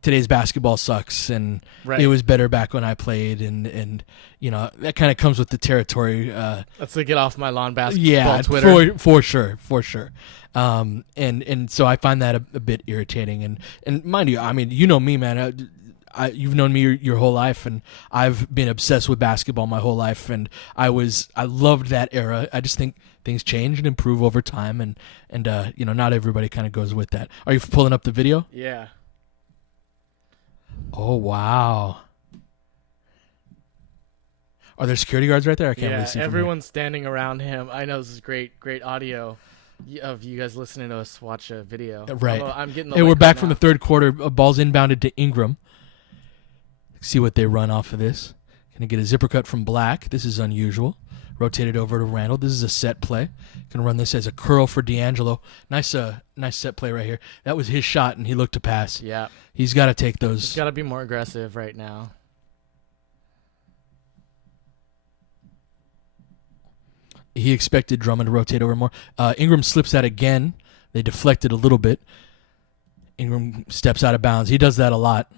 today's basketball sucks and it was better back when I played, and that kind of comes with the territory. That's the get off my lawn basketball Twitter. for sure. And so I find that a bit irritating, and mind you, I mean, you know me, man. You've known me your whole life, and I've been obsessed with basketball my whole life, and I loved that era. I just think things change and improve over time, and not everybody kind of goes with that. Are you pulling up the video? Yeah. Oh, wow. Are there security guards right there? I can't really see. Everyone's standing around him. I know this is great audio of you guys listening to us watch a video. Right. Although I'm getting the we're link back right from now. the third quarter. Ball's inbounded to Ingram. See what they run off of this. Gonna get a zipper cut from Black. This is unusual. Rotated over to Randall. This is a set play. Gonna run this as a curl for D'Angelo. Nice set play right here. That was his shot, and he looked to pass. Yeah. He's got to take those. He's got to be more aggressive right now. He expected Drummond to rotate over more. Ingram slips that again. They deflected a little bit. Ingram steps out of bounds. He does that a lot.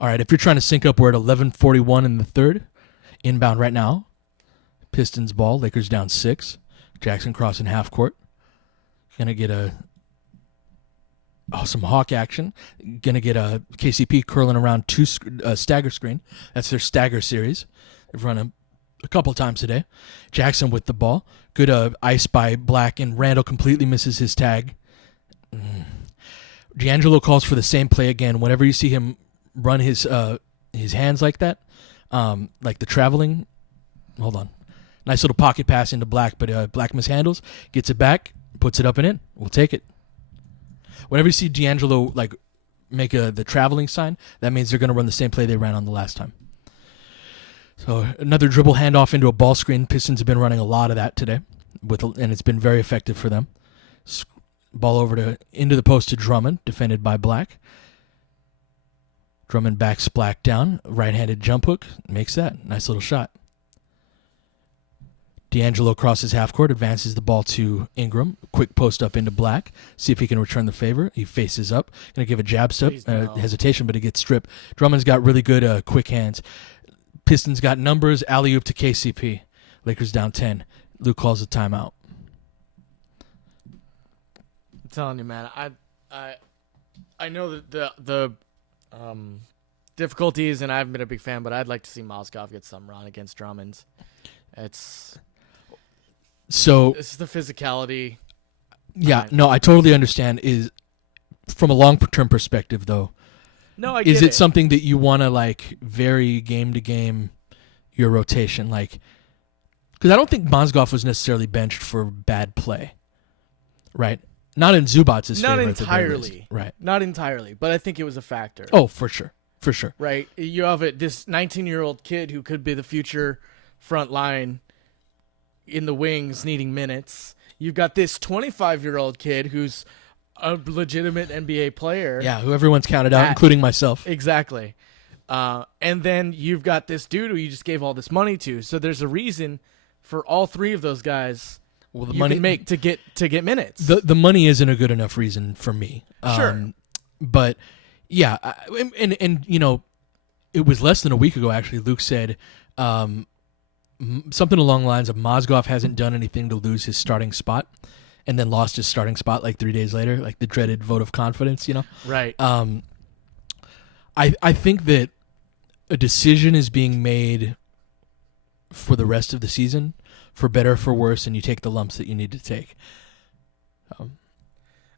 All right, if you're trying to sync up, we're at 11:41 in the third. Inbound right now. Pistons ball. Lakers down 6. Jackson crossing half court. Gonna get some hawk action. Gonna get a KCP curling around stagger screen. That's their stagger series. They've run a couple times today. Jackson with the ball. Good ice by Black, and Randall completely misses his tag. D'Angelo calls for the same play again. Whenever you see him run his hands like that, like the traveling. Hold on. Nice little pocket pass into Black, but Black mishandles, gets it back, puts it up and in. We'll take it. Whenever you see D'Angelo like make the traveling sign, that means they're going to run the same play they ran on the last time. So another dribble handoff into a ball screen. Pistons have been running a lot of that today, and it's been very effective for them. Ball over into the post to Drummond, defended by Black. Drummond backs Black down. Right-handed jump hook. Makes that. Nice little shot. D'Angelo crosses half court, advances the ball to Ingram. Quick post up into Black. See if he can return the favor. He faces up. Going to give a jab step. Hesitation, but it gets stripped. Drummond's got really good quick hands. Pistons got numbers. Alley-oop to KCP. Lakers down 10. Luke calls a timeout. I'm telling you, man. I know that the difficulties, and I haven't been a big fan, but I'd like to see Mozgov get some run against Drummond. It's the physicality. Yeah, no, I totally understand. Is from a long-term perspective, though. No, I get Is it something that you want to like vary game to game your rotation, like? Because I don't think Mozgov was necessarily benched for bad play, right? Not in Zubac's favor. Not entirely. Right. Not entirely, but I think it was a factor. Oh, for sure. For sure. Right. You have this 19-year-old kid who could be the future front line in the wings needing minutes. You've got this 25-year-old kid who's a legitimate NBA player. Yeah, who everyone's counted out, including myself. Exactly. And then you've got this dude who you just gave all this money to. So there's a reason for all three of those guys can make to get minutes. The money isn't a good enough reason for me. Sure. But yeah, and it was less than a week ago actually. Luke said something along the lines of Mozgov hasn't done anything to lose his starting spot, and then lost his starting spot like 3 days later, like the dreaded vote of confidence. Right. I think that a decision is being made for the rest of the season, for better or for worse, and you take the lumps that you need to take.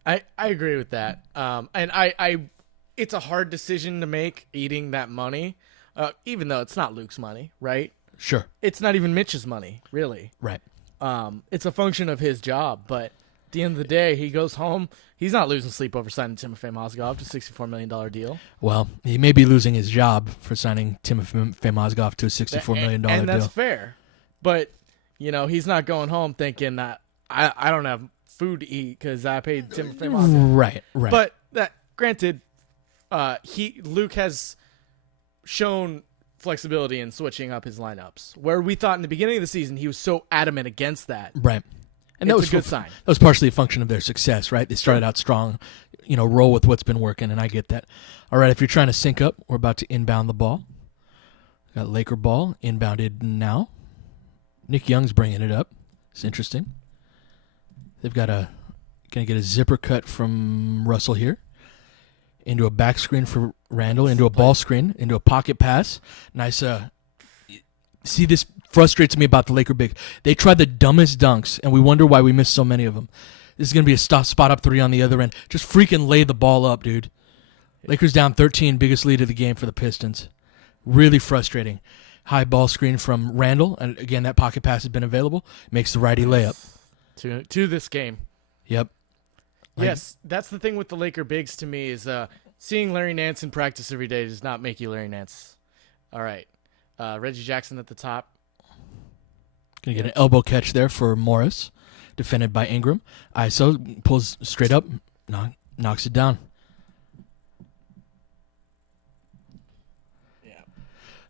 I agree with that. And I it's a hard decision to make eating that money, even though it's not Luke's money, right? Sure. It's not even Mitch's money, really. Right. It's a function of his job, but at the end of the day, he goes home. He's not losing sleep over signing Timofey Mozgov to a $64 million deal. Well, he may be losing his job for signing Timofey Mozgov to a $64 million deal. And that's fair. But, he's not going home thinking that I don't have food to eat because I paid Timofey Mozgov. Right. But granted, Luke has shown flexibility in switching up his lineups, where we thought in the beginning of the season he was so adamant against that. Right. And that was a good sign. That was partially a function of their success, right? They started out strong, roll with what's been working, and I get that. All right, if you're trying to sync up, we're about to inbound the ball. Got Laker ball, inbounded now. Nick Young's bringing it up. It's interesting. They've got going to get a zipper cut from Russell here. Into a back screen for Randall, into a ball screen, into a pocket pass. Nice. See, this frustrates me about the Laker big. They try the dumbest dunks, and we wonder why we miss so many of them. This is going to be a spot up three on the other end. Just freaking lay the ball up, dude. Lakers down 13, biggest lead of the game for the Pistons. Really frustrating. High ball screen from Randall, and again, that pocket pass has been available. Makes the righty layup. To this game. Yep. Yes, that's the thing with the Laker bigs to me is seeing Larry Nance in practice every day does not make you Larry Nance. All right. Reggie Jackson at the top. Going to get an elbow catch there for Morris, defended by Ingram. ISO pulls straight up, knocks it down. Yeah.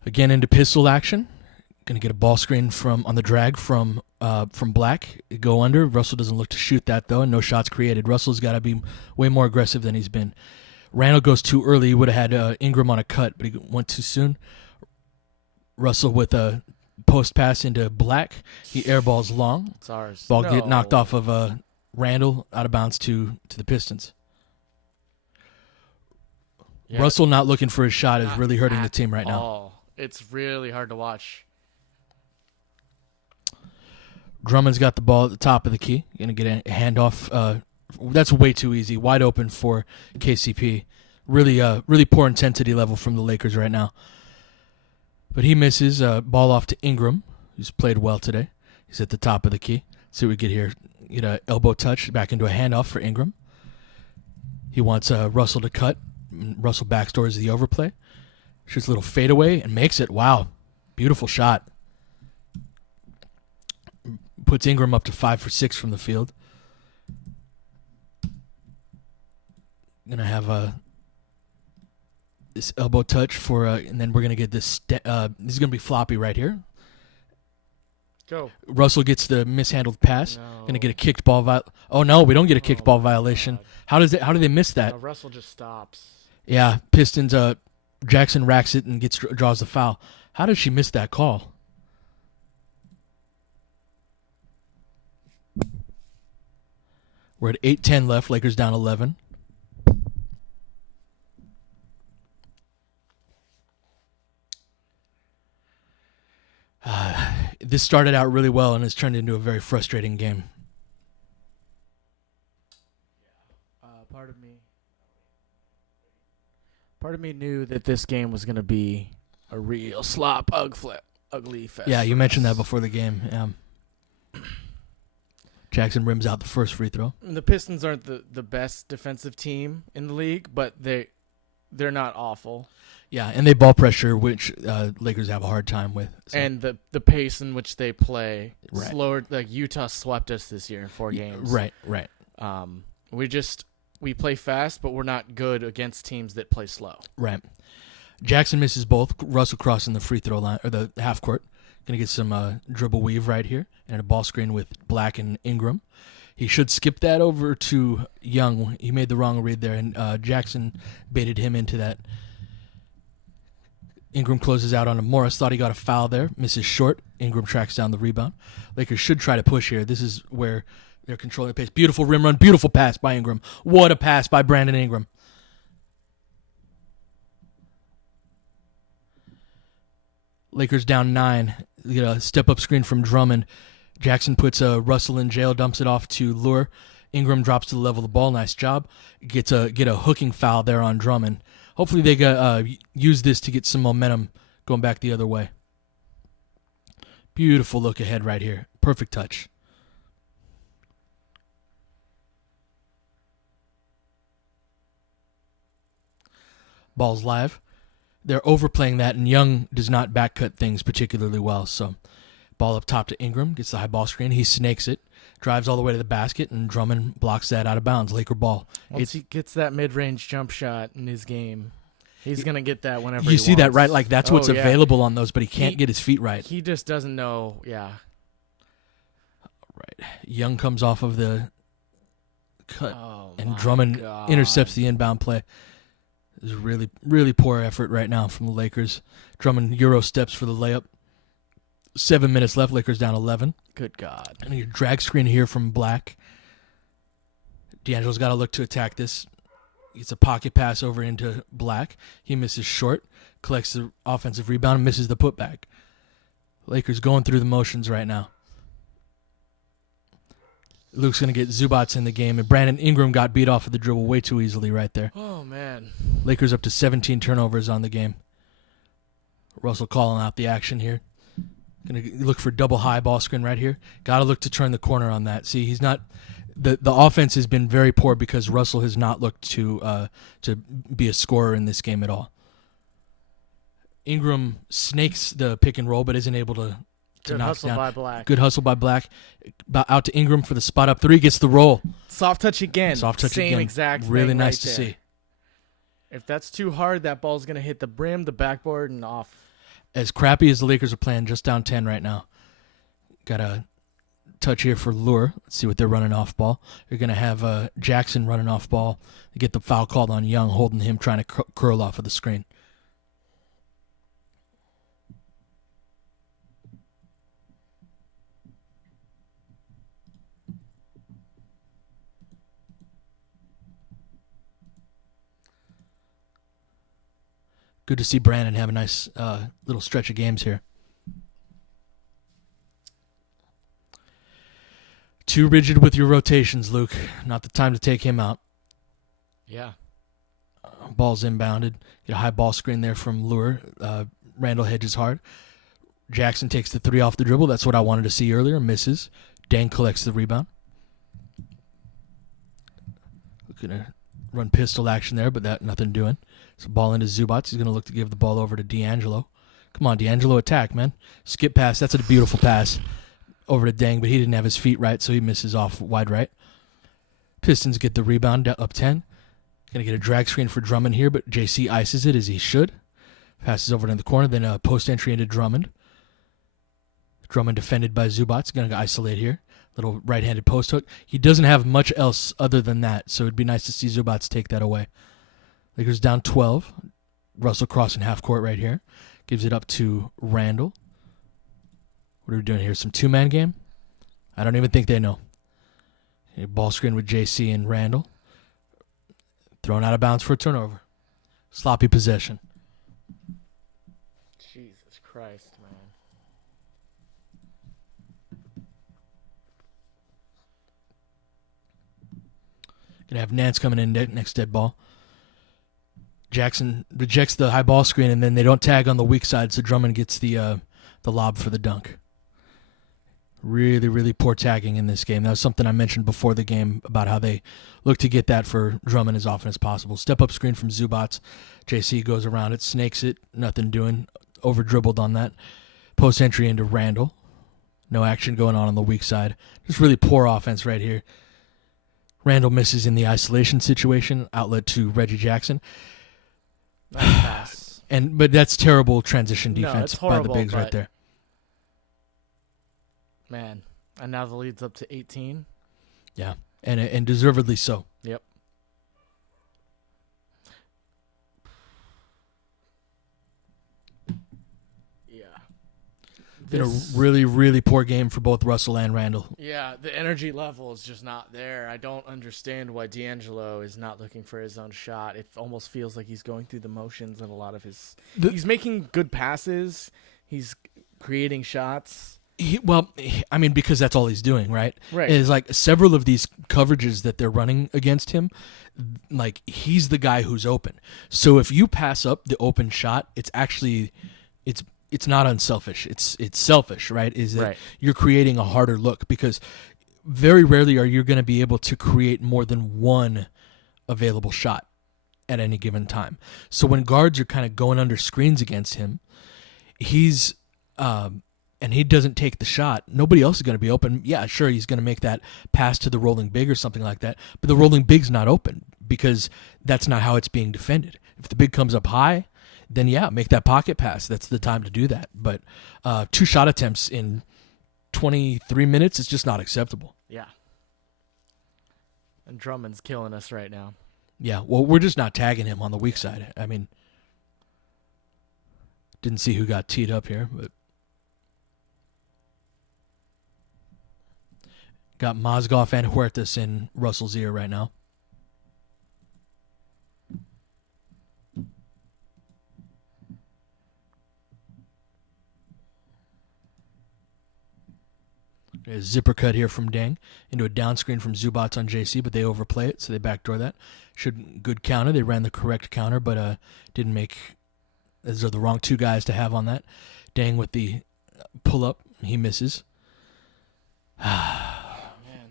Again into pistol action. Going to get a ball screen on the drag from Black. Go under. Russell doesn't look to shoot that, though, and no shots created. Russell's got to be way more aggressive than he's been. Randall goes too early. He would have had Ingram on a cut, but he went too soon. Russell with a post pass into Black. He airballs long. It's ours. Ball get knocked off of Randall, out of bounds to the Pistons. Yeah. Russell not looking for his shot is really hurting the team right now. It's really hard to watch. Drummond's got the ball at the top of the key. Going to get a handoff. That's way too easy. Wide open for KCP. Really poor intensity level from the Lakers right now. But he misses. Ball off to Ingram, who's played well today. He's at the top of the key. See what we get here. Get an elbow touch back into a handoff for Ingram. He wants Russell to cut. Russell backdoors the overplay. Shoots a little fadeaway and makes it. Wow. Beautiful shot. Puts Ingram up to 5 for 6 from the field. Gonna have this elbow touch for, and then we're gonna get this. This is gonna be floppy right here. Go. Russell gets the mishandled pass. No. Gonna get a kicked ball. Oh no, we don't get a kicked ball violation. God. How do they miss that? No, Russell just stops. Yeah, Pistons. Jackson racks it and draws the foul. How did she miss that call? We're at 8:10 left. Lakers down 11. This started out really well and has turned into a very frustrating game. Part of me knew that this game was going to be a real ugly fest. Yeah, you mentioned that before the game. Yeah. Jackson rims out the first free throw. The Pistons aren't the best defensive team in the league, but they're not awful. Yeah, and they ball pressure, which Lakers have a hard time with. So. And the pace in which they play, right. Slower. Like Utah swept us this year in 4 games. Right. We play fast, but we're not good against teams that play slow. Right. Jackson misses both. Russell crossing the free throw line or the half court. Going to get some dribble weave right here and a ball screen with Black and Ingram. He should skip that over to Young. He made the wrong read there, and Jackson baited him into that. Ingram closes out on a Morris. Thought he got a foul there. Misses short. Ingram tracks down the rebound. Lakers should try to push here. This is where they're controlling the pace. Beautiful rim run. Beautiful pass by Ingram. What a pass by Brandon Ingram. Lakers down 9. You know, step-up screen from Drummond. Jackson puts Russell in jail, dumps it off to Lure. Ingram drops to the level of the ball. Nice job. Get a hooking foul there on Drummond. Hopefully they use this to get some momentum going back the other way. Beautiful look ahead right here. Perfect touch. Ball's live. They're overplaying that, and Young does not backcut things particularly well. So, ball up top to Ingram, gets the high ball screen. He snakes it, drives all the way to the basket, and Drummond blocks that out of bounds. Laker ball. Once he gets that mid-range jump shot in his game, he's going to get that whenever you he see wants. that, right? Like, that's what's available on those, but he can't get his feet right. He just doesn't know, Right. Young comes off of the cut, and Drummond intercepts the inbound play. It's really, really poor effort right now from the Lakers. Drummond Euro steps for the layup. 7 minutes left. Lakers down 11. Good God. And a drag screen here from Black. D'Angelo's got to look to attack this. Gets a pocket pass over into Black. He misses short. Collects the offensive rebound and misses the putback. Lakers going through the motions right now. Luke's going to get Zubats in the game, and Brandon Ingram got beat off of the dribble way too easily right there. Oh, man. Lakers up to 17 turnovers on the game. Russell calling out the action here. Going to look for double high ball screen right here. Got to look to turn the corner on that. See, he's not the offense has been very poor because Russell has not looked to be a scorer in this game at all. Ingram snakes the pick and roll, but isn't able to Good knock hustle down. by Black. Good hustle by Black. Out to Ingram for the spot up three. Gets the roll. Soft touch again. Soft touch Same again. exact Really thing nice right to there. see. If that's too hard, that ball's going to hit the brim, the backboard, and off. As crappy as the Lakers are playing, just down 10 right now. Got a touch here for Lure. Let's see what they're running off ball. You're going to have Jackson running off ball. They get the foul called on Young, holding him, trying to curl off of the screen. Good to see Brandon have a nice little stretch of games here. Too rigid with your rotations, Luke. Not the time to take him out. Yeah. Ball's inbounded. Get a high ball screen there from Lure. Randall hedges hard. Jackson takes the three off the dribble. That's what I wanted to see earlier. Misses. Dang collects the rebound. Looking to run pistol action there, but that nothing doing. So ball into Zubats. He's going to look to give the ball over to D'Angelo. Come on, D'Angelo, attack, man. Skip pass. That's a beautiful pass over to Dang, but he didn't have his feet right, so he misses off wide right. Pistons get the rebound up 10. Going to get a drag screen for Drummond here, but JC ices it as he should. Passes over to the corner, then a post entry into Drummond. Drummond defended by Zubats. Going to isolate here. Little right-handed post hook. He doesn't have much else other than that, so it'd be nice to see Zubats take that away. Lakers down 12. Russell crossing half court right here. Gives it up to Randall. What are we doing here? Some two-man game? I don't even think they know. A ball screen with JC and Randall. Thrown out of bounds for a turnover. Sloppy possession. Jesus Christ, man. Gonna have Nance coming in next dead ball. Jackson rejects the high ball screen, and then they don't tag on the weak side, so Drummond gets the lob for the dunk. Really, really poor tagging in this game. That was something I mentioned before the game about how they look to get that for Drummond as often as possible. Step-up screen from Zubats. JC goes around it, snakes it, nothing doing. Over-dribbled on that. Post entry into Randall. No action going on the weak side. Just really poor offense right here. Randall misses in the isolation situation. Outlet to Reggie Jackson. Nice pass. But that's terrible transition No, defense it's by the horrible, bigs right but- there. Man. And now the lead's up to 18. Yeah, and deservedly so. Yep. Yeah. Been a really, really poor game for both Russell and Randall. Yeah, the energy level is just not there. I don't understand why D'Angelo is not looking for his own shot. It almost feels like he's going through the motions in a lot of his... he's making good passes. He's creating shots. I mean, because that's all he's doing, right? Right. Is like several of these coverages that they're running against him, like he's the guy who's open. So if you pass up the open shot, it's actually, it's not unselfish. It's selfish, right? Is that Right. you're creating a harder look because very rarely are you going to be able to create more than one available shot at any given time. So when guards are kind of going under screens against him, he's and he doesn't take the shot, nobody else is going to be open. Yeah, sure, he's going to make that pass to the rolling big or something like that, but the rolling big's not open because that's not how it's being defended. If the big comes up high, then yeah, make that pocket pass. That's the time to do that. But 2 shot attempts in 23 minutes is just not acceptable. Yeah. And Drummond's killing us right now. Yeah, well, we're just not tagging him on the weak side. I mean, didn't see who got teed up here, but got Mozgov and Huertas in Russell's ear right now. A zipper cut here from Deng into a down screen from Zubats on JC, but they overplay it, so they backdoor that. Good counter. They ran the correct counter, but didn't make. Those are the wrong 2 guys to have on that. Deng with the pull up, he misses. Man.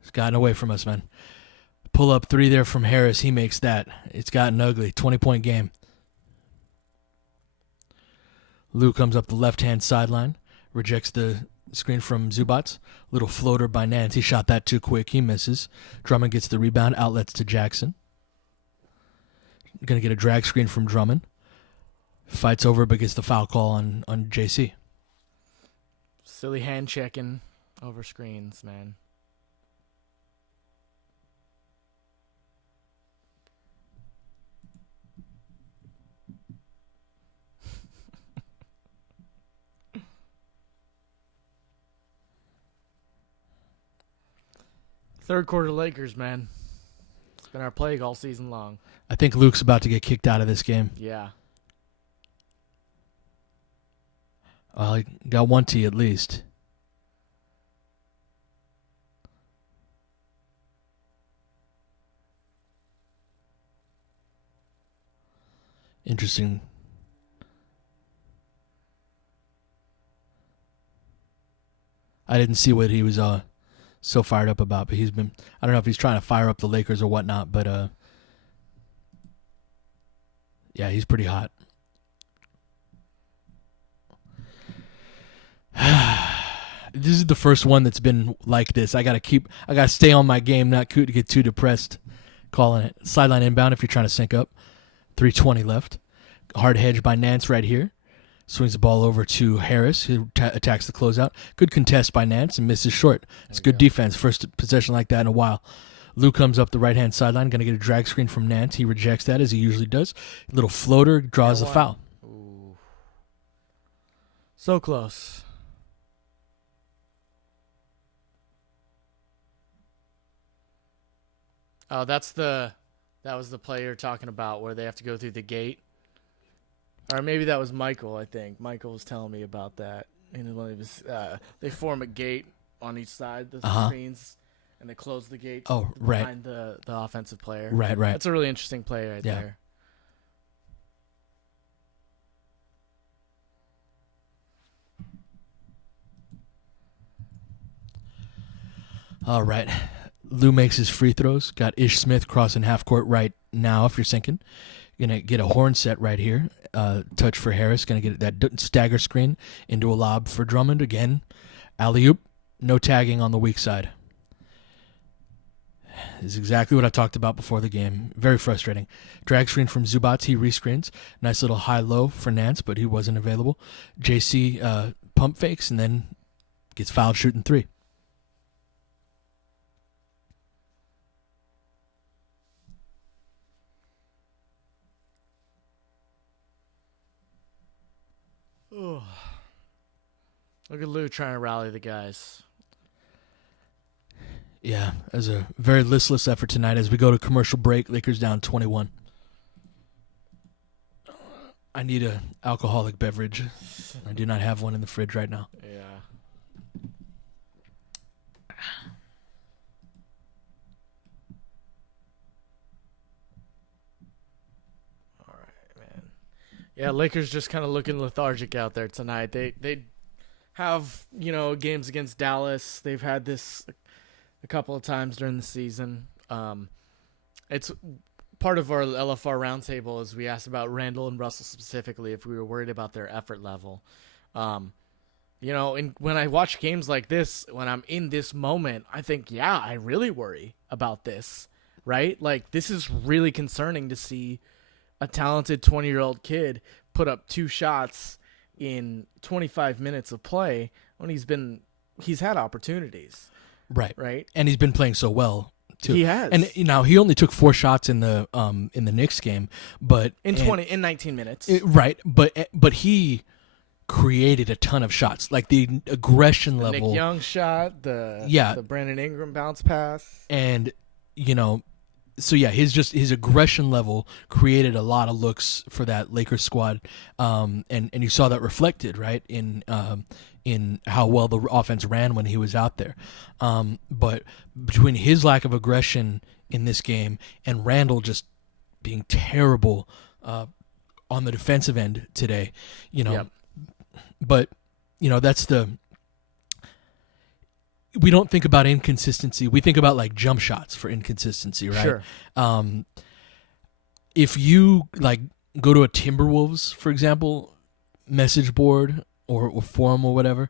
It's gotten away from us, man. Pull up 3 there from Harris. He makes that. It's gotten ugly. 20-point game. Lou comes up the left-hand sideline. Rejects the screen from Zubats. Little floater by Nance. He shot that too quick. He misses. Drummond gets the rebound. Outlets to Jackson. Going to get a drag screen from Drummond. Fights over but gets the foul call on JC. Silly hand checking over screens, man. Third quarter Lakers, man. It's been our plague all season long. I think Luke's about to get kicked out of this game. Yeah. Well, he got 1 tee at least. Interesting. I didn't see what he was so fired up about, but he's been, I don't know if he's trying to fire up the Lakers or whatnot, but yeah, he's pretty hot. This is the first one that's been like this. I gotta stay on my game, not to get too depressed calling it. Sideline inbound if you're trying to sync up. 3:20 left. Hard hedge by Nance right here. Swings the ball over to Harris, who attacks the closeout. Good contest by Nance and misses short. It's good defense. First possession like that in a while. Lou comes up the right-hand sideline, going to get a drag screen from Nance. He rejects that, as he usually does. Little floater, draws the foul. Ooh. So close. Oh, that was the play you're talking about where they have to go through the gate. Or maybe that was Michael, I think. Michael was telling me about that. And they form a gate on each side, the screens, and they close the gate behind the offensive player. Right. That's a really interesting play right there. All right. Lou makes his free throws. Got Ish Smith crossing half court right now if you're sinking. Going to get a horn set right here. Touch for Harris. Going to get that stagger screen into a lob for Drummond. Again, alley-oop. No tagging on the weak side. This is exactly what I talked about before the game. Very frustrating. Drag screen from Zubats. He rescreens. Nice little high-low for Nance, but he wasn't available. JC pump fakes and then gets fouled shooting 3. Look at Lou trying to rally the guys. Yeah, as a very listless effort tonight as we go to commercial break. Lakers down 21. I need a alcoholic beverage. I do not have one in the fridge right now. Yeah. All right, man. Yeah, Lakers just kind of looking lethargic out there tonight. They have, games against Dallas. They've had this a couple of times during the season. It's part of our LFR roundtable is we asked about Randall and Russell specifically if we were worried about their effort level. And when I watch games like this, when I'm in this moment, I think, yeah, I really worry about this, right? Like, this is really concerning to see a talented 20-year-old kid put up 2 shots in 25 minutes of play when he's had opportunities. Right. And he's been playing so well too. He has. And he only took 4 shots in the Knicks game, but in 19 minutes. Right. But he created a ton of shots. Like the aggression level. Nick Young shot, the Brandon Ingram bounce pass. And so yeah, his aggression level created a lot of looks for that Lakers squad. And you saw that reflected, right, in how well the offense ran when he was out there. But between his lack of aggression in this game and Randall just being terrible on the defensive end today, Yep. But that's we don't think about inconsistency. We think about like jump shots for inconsistency, right? Sure. If you like go to a Timberwolves, for example, message board or forum or whatever,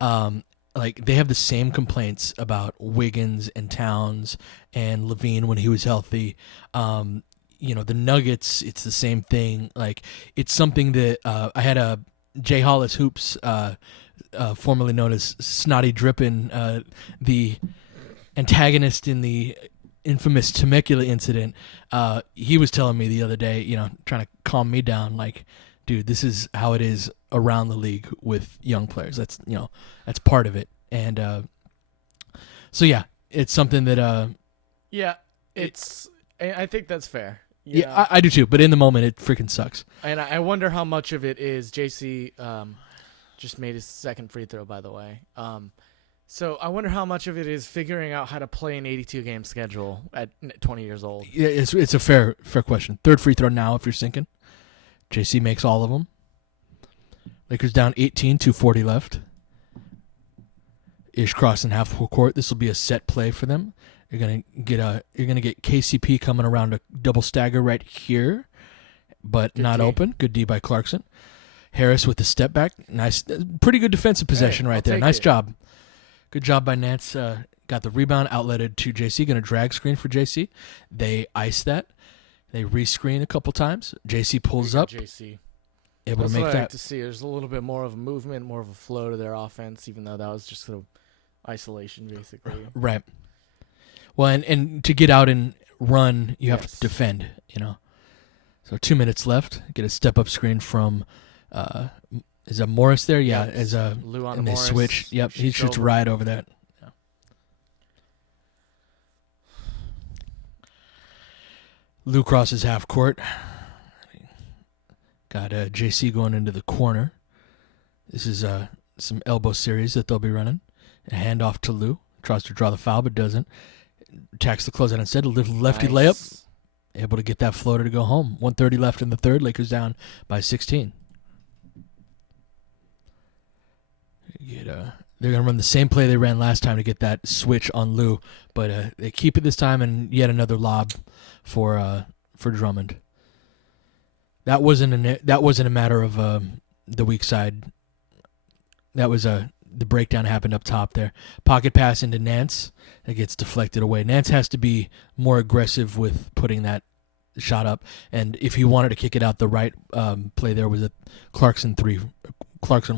like they have the same complaints about Wiggins and Towns and Levine when he was healthy. The Nuggets, it's the same thing. Like it's something that I had a Jay Hollis Hoops, formerly known as Snotty Drippin, the antagonist in the infamous Temecula incident. He was telling me the other day, trying to calm me down, like, dude, this is how it is around the league with young players. That's part of it. And so yeah, it's something that I think that's fair. Yeah, I do too. But in the moment, it freaking sucks. And I wonder how much of it is JC just made his second free throw, by the way. So I wonder how much of it is figuring out how to play an 82-game schedule at 20 years old. Yeah, it's a fair question. Third free throw now if you're sinking. JC makes all of them. Lakers down 18, 2:40 left. Ish crossing half court. This will be a set play for them. You're gonna get KCP coming around a double stagger right here, but Good not D. open. Good D by Clarkson. Harris with the step back. Nice, pretty good defensive possession right there. Nice job. Good job by Nance. Got the rebound, outletted to JC. Going to drag screen for JC. They ice that. They rescreen a couple times. JC pulls up. JC. Able That's to make what I that. like to see. There's a little bit more of a movement, more of a flow to their offense, even though that was just sort of isolation, basically. Right. Well, and to get out and run, you have Yes. to defend, So 2 minutes left. Get a step-up screen from, is that Morris there? Yeah, Yep. as Lou on and they Morris. switch. Yep, he shoots over. right over that. Yeah. Lou crosses half court. Got JC going into the corner. This is some elbow series that they'll be running. A handoff to Lou. Tries to draw the foul, but doesn't. Attacks the closeout instead. A little lefty layup. Able to get that floater to go home. 1:30 left in the third. Lakers down by 16. They're going to run the same play they ran last time to get that switch on Lou, but they keep it this time, and yet another lob for Drummond. That wasn't a matter of the weak side. That was the breakdown happened up top there. Pocket pass into Nance. It gets deflected away. Nance has to be more aggressive with putting that shot up, and if he wanted to kick it out, the right play there was a Clarkson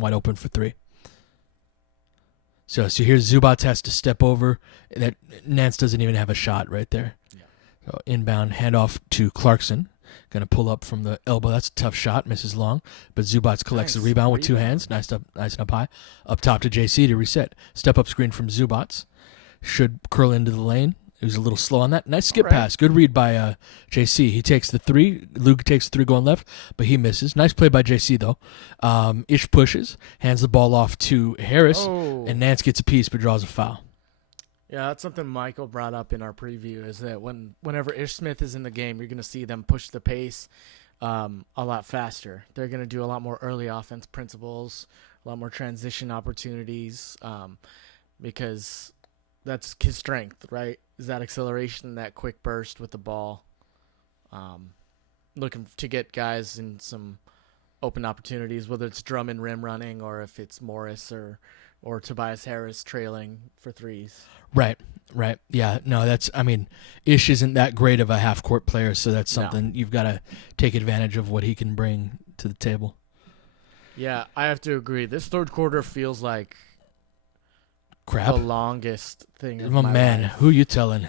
wide open for 3. So here's Zubats has to step over. That Nance doesn't even have a shot right there. Yeah. So inbound handoff to Clarkson. Going to pull up from the elbow. That's a tough shot. Misses long. But Zubats collects the rebound with 2 hands. Nice and up high. Up top to JC to reset. Step up screen from Zubats. Should curl into the lane. He was a little slow on that. Nice skip All right. pass. Good read by JC. He takes the three. Luke takes the three going left, but he misses. Nice play by JC, though. Ish pushes, hands the ball off to Harris, and Nance gets a piece but draws a foul. Yeah, that's something Michael brought up in our preview, is that whenever Ish Smith is in the game, you're going to see them push the pace a lot faster. They're going to do a lot more early offense principles, a lot more transition opportunities, because that's his strength, right? Is that acceleration, that quick burst with the ball. Looking to get guys in some open opportunities, whether it's Drummond rim running or if it's Morris or Tobias Harris trailing for threes. Right. Yeah, no, Ish isn't that great of a half-court player, so that's something you've got to take advantage of what he can bring to the table. Yeah, I have to agree. This third quarter feels like crap. The longest thing of my man, life. who you telling?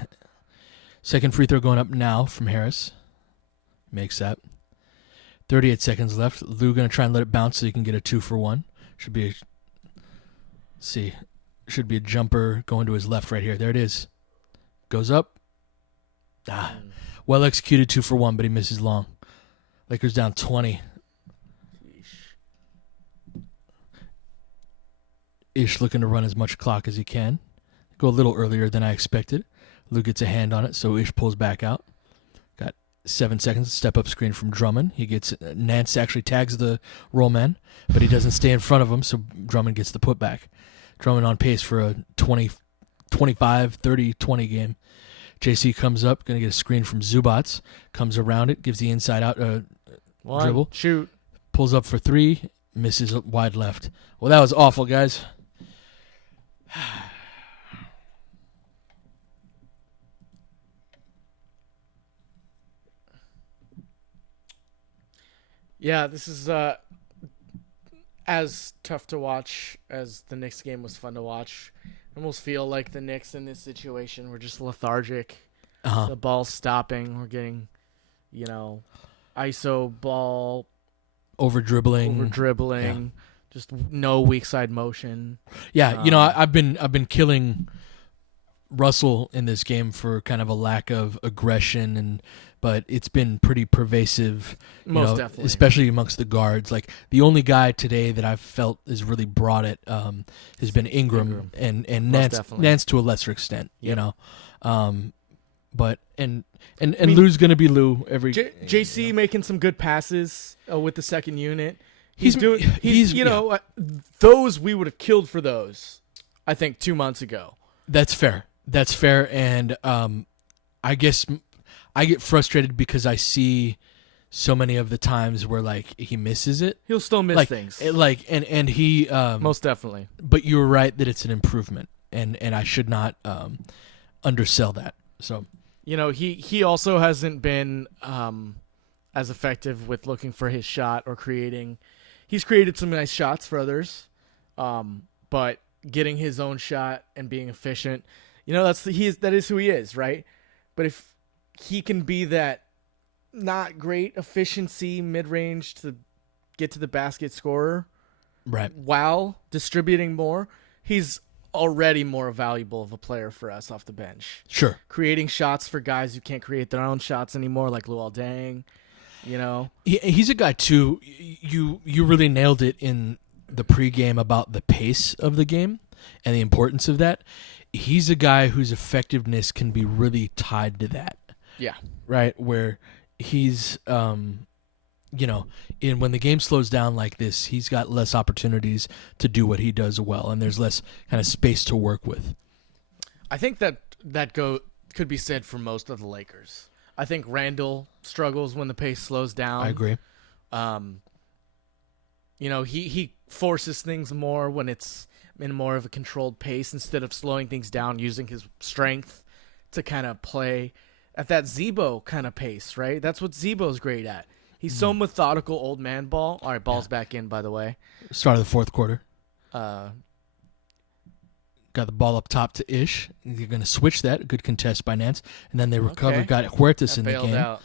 Second free throw going up now from Harris. Makes that. 38 seconds left. Lou going to try and let it bounce so he can get a 2-for-1. Should be a jumper going to his left right here. There it is. Goes up. Well executed 2-for-1, but he misses long. Lakers down 20. Ish looking to run as much clock as he can. Go a little earlier than I expected. Lou gets a hand on it, so Ish pulls back out. Got 7 seconds. Step up screen from Drummond. He gets Nance actually tags the roll man, but he doesn't stay in front of him, so Drummond gets the putback. Drummond on pace for a 25, 30, 20 game. JC comes up, going to get a screen from Zubats. Comes around it, gives the inside out dribble. Shoot. Pulls up for three, misses wide left. Well, that was awful, guys. Yeah, this is as tough to watch as the Knicks game was fun to watch. I almost feel like the Knicks in this situation were just lethargic. The ball's stopping. We're getting, ISO ball. Over dribbling. Yeah. Just no weak side motion. Yeah, I've been killing Russell in this game for kind of a lack of aggression, but it's been pretty pervasive. Most definitely, especially amongst the guards. Like the only guy today that I've felt has really brought it has been Ingram. and Nance to a lesser extent. Yep. But Lou's gonna be Lou every. JC making some good passes with the second unit. Those we would have killed for those, I think 2 months ago. That's fair, and I guess I get frustrated because I see so many of the times where like he misses it. He'll still miss things. And he most definitely. But you were right that it's an improvement, and I should not undersell that. So he also hasn't been as effective with looking for his shot or creating. He's created some nice shots for others, but getting his own shot and being efficient, that is who he is, right? But if he can be that not great efficiency mid-range to get to the basket scorer, right, while distributing more, he's already more valuable of a player for us off the bench. Sure. Creating shots for guys who can't create their own shots anymore, like Luol Deng, He's a guy, too. You really nailed it in the pregame about the pace of the game and the importance of that. He's a guy whose effectiveness can be really tied to that. Yeah. Right? Where he's, when the game slows down like this, he's got less opportunities to do what he does well, and there's less kind of space to work with. I think that could be said for most of the Lakers. I think Randall struggles when the pace slows down. I agree. He forces things more when it's in more of a controlled pace instead of slowing things down, using his strength to kind of play at that Zebo kind of pace, right? That's what Zebo's great at. He's so methodical, old man ball. All right, ball's back in, by the way. Start of the fourth quarter. Got the ball up top to Ish. You're going to switch that. A good contest by Nance. And then they recover. Okay. Got Huertas in the game. Out.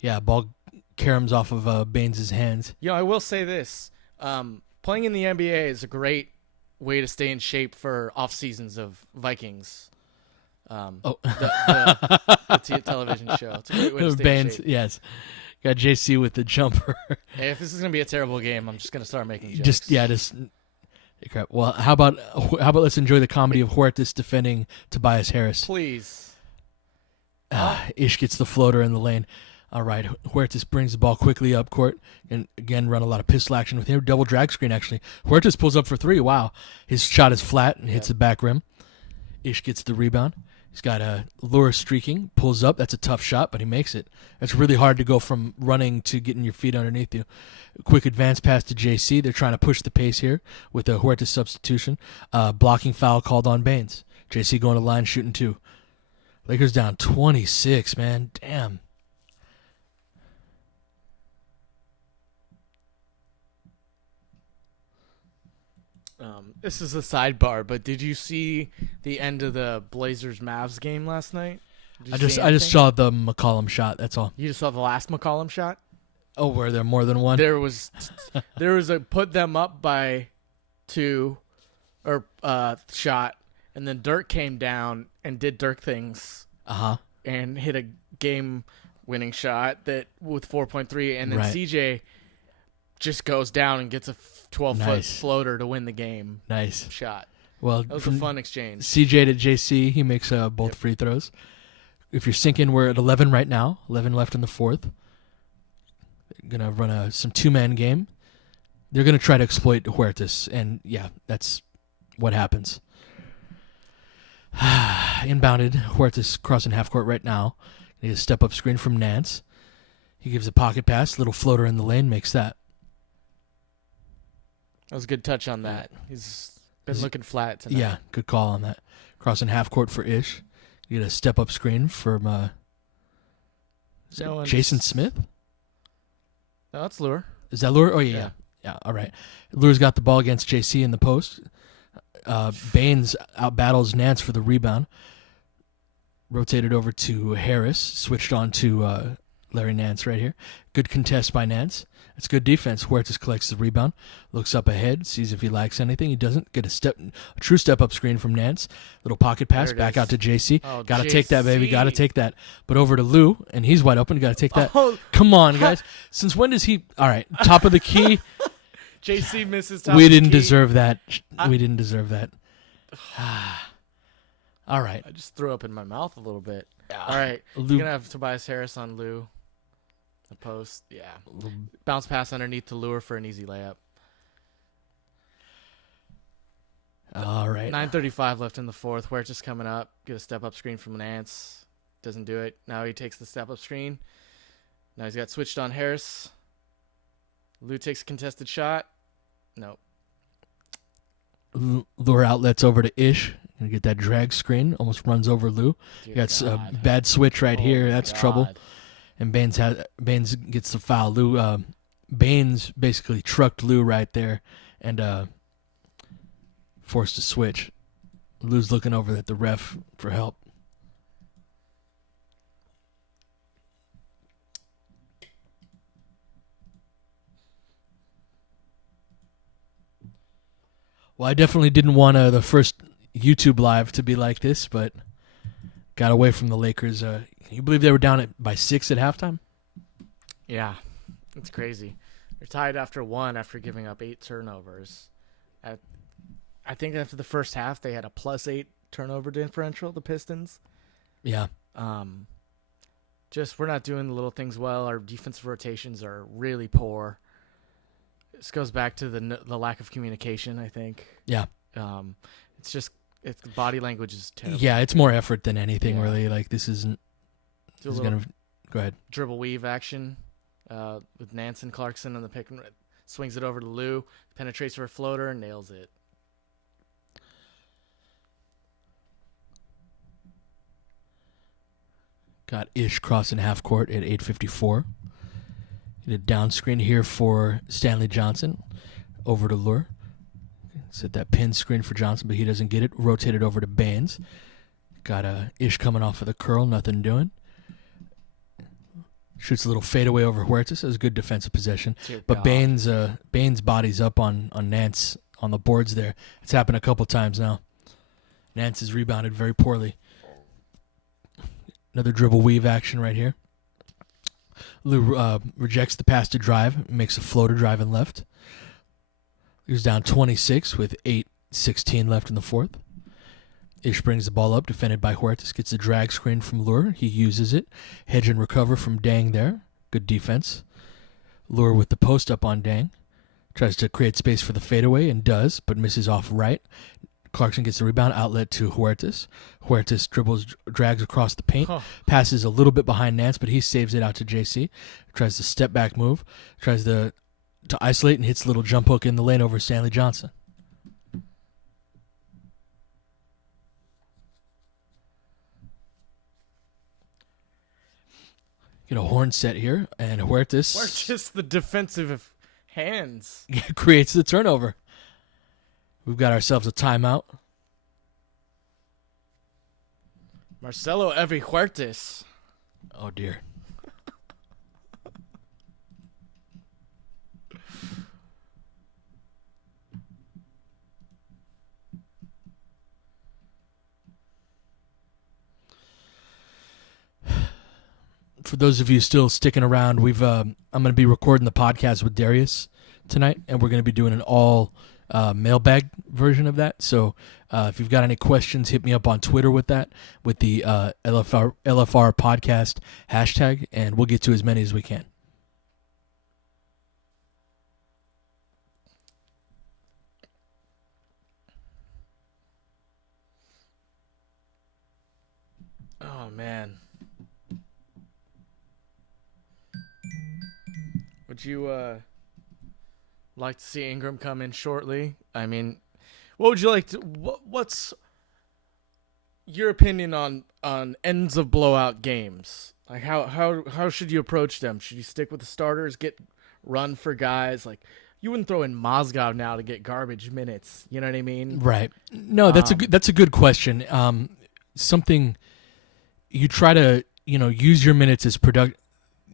Yeah, ball caroms off of Baines' hands. I will say this. Playing in the NBA is a great way to stay in shape for off seasons of Vikings. The television show. It's a great way to stay in shape. Yes. Got JC with the jumper. Hey, if this is gonna be a terrible game, I'm just gonna start making jokes. Just crap. Well, how about let's enjoy the comedy of Huertas defending Tobias Harris. Please. Ish gets the floater in the lane. All right, Huertas brings the ball quickly up court and again run a lot of pistol action with him. Double drag screen actually. Huertas pulls up for three. Wow, his shot is flat and hits the back rim. Ish gets the rebound. He's got a lure streaking, pulls up. That's a tough shot, but he makes it. It's really hard to go from running to getting your feet underneath you. Quick advance pass to JC. They're trying to push the pace here with a Huertas substitution. Blocking foul called on Baines. JC going to line, shooting two. Lakers down 26, man. Damn. This is a sidebar, but did you see the end of the Blazers-Mavs game last night? I just saw the McCollum shot. That's all. You just saw the last McCollum shot? Oh, were there more than one? There was a put them up by two or shot, and then Dirk came down and did Dirk things. And hit a game-winning shot that with 4.3, and then CJ just goes down and gets a 12-foot floater to win the game. Nice shot. Well, that was a fun exchange. CJ to JC, he makes both free throws. If you're sinking, we're at 11 right now. 11 left in the fourth. They're gonna run some two-man game. They're gonna try to exploit Huertas, and yeah, that's what happens. Inbounded, Huertas crossing half court right now. Need a step-up screen from Nance. He gives a pocket pass, little floater in the lane, makes that. That was a good touch on that. He's been looking flat tonight. Yeah, good call on that. Crossing half court for Ish. You get a step-up screen from Jason Smith? No, that's Lure. Is that Lure? Oh, yeah. All right. Lure's got the ball against JC in the post. Baines outbattles Nance for the rebound. Rotated over to Harris. Switched on to Larry Nance right here. Good contest by Nance. That's good defense. Huertas collects the rebound. Looks up ahead. Sees if he likes anything. He doesn't. Get a true step-up screen from Nance. Little pocket pass. Back out to JC. Oh, got to take that, baby. Got to take that. But over to Lou, and he's wide open. Got to take that. Come on, guys. Since when does he... All right. Top of the key. JC misses top We of the didn't key. deserve that. We didn't deserve that. All right. I just threw up in my mouth a little bit. Yeah. All right. Lou. You're going to have Tobias Harris on Lou. The post. Yeah. Bounce pass underneath to Lure for an easy layup. All right. 9:35 left in the fourth. Huertas coming up. Get a step-up screen from Nance. Doesn't do it. Now he takes the step-up screen. Now he's got switched on Harris. Lou takes a contested shot. Nope. Lure outlets over to Ish. Gonna get that drag screen. Almost runs over Lou. Got a bad switch right here. That's trouble. And Baines gets the foul. Baines basically trucked Lou right there and forced a switch. Lou's looking over at the ref for help. Well, I definitely didn't want the first YouTube live to be like this, but got away from the Lakers. Can you believe they were down by 6 at halftime? Yeah, it's crazy. They're tied after 1 after giving up 8 turnovers. I think after the first half, they had a +8 turnover differential, the Pistons. Yeah. Just we're not doing the little things well. Our defensive rotations are really poor. This goes back to the lack of communication, I think. Yeah. It's body language is terrible. Yeah, it's more effort than anything, really. Like, this isn't... Do a little go ahead. Dribble weave action with Nance and Clarkson on the pick and swings it over to Lou, penetrates for a floater, and nails it. Got Ish crossing half court at 8:54. Get a down screen here for Stanley Johnson. Over to Lure. Set that pin screen for Johnson, but he doesn't get it. Rotated over to Baines. Got Ish coming off of the curl, nothing doing. Shoots a little fadeaway over Huertas. It was a good defensive possession. But Baines bodies up on Nance on the boards there. It's happened a couple times now. Nance has rebounded very poorly. Another dribble weave action right here. Lou rejects the pass to drive, makes a floater drive and left. He's down 26 with 8:16 left in the fourth. Ish brings the ball up, defended by Huertas. Gets a drag screen from Lure. He uses it. Hedge and recover from Dang there. Good defense. Lure with the post up on Dang. Tries to create space for the fadeaway and does, but misses off right. Clarkson gets the rebound, outlet to Huertas. Huertas dribbles, drags across the paint, passes a little bit behind Nance, but he saves it out to JC. Tries the step back move, tries to isolate and hits a little jump hook in the lane over Stanley Johnson. Get a horn set here, and Huertas. Huertas, the defensive hands. Creates the turnover. We've got ourselves a timeout. Marcelo Evi Huertas. Oh, dear. For those of you still sticking around, I'm going to be recording the podcast with Darius tonight, and we're going to be doing an all mailbag version of that. So if you've got any questions, hit me up on Twitter with that, with the LFR podcast hashtag, and we'll get to as many as we can. Oh, man. Would you like to see Ingram come in shortly? I mean, what would you like to? What's your opinion on ends of blowout games? Like how should you approach them? Should you stick with the starters, get run for guys? Like you wouldn't throw in Mozgov now to get garbage minutes. You know what I mean? Right. No, that's a good question. Something you try to use your minutes as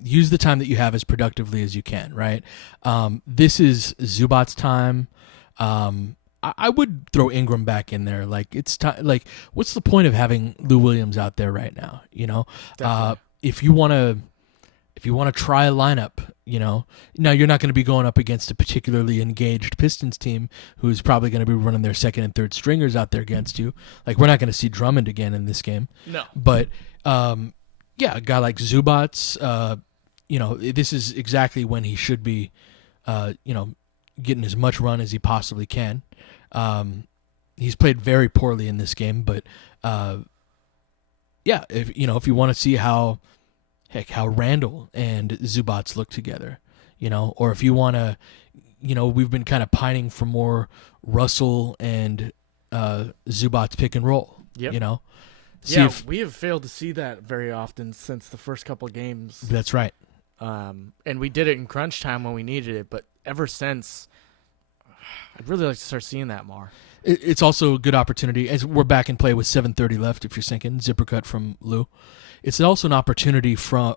use the time that you have as productively as you can, right? This is Zubac's time. I would throw Ingram back in there. Like it's time. Like, what's the point of having Lou Williams out there right now? If you want to try a lineup, now you're not going to be going up against a particularly engaged Pistons team who's probably going to be running their second and third stringers out there against you. Like we're not going to see Drummond again in this game. No, but a guy like Zubac's. This is exactly when he should be, getting as much run as he possibly can. He's played very poorly in this game, but if you want to see how Randall and Zubats look together, or if you want to, we've been kind of pining for more Russell and Zubats pick and roll. Yep. We have failed to see that very often since the first couple of games. That's right. And we did it in crunch time when we needed it, but ever since, I'd really like to start seeing that more. It's also a good opportunity, as we're back in play with 7:30 left, if you're sinking, zipper cut from Lou. It's also an opportunity from,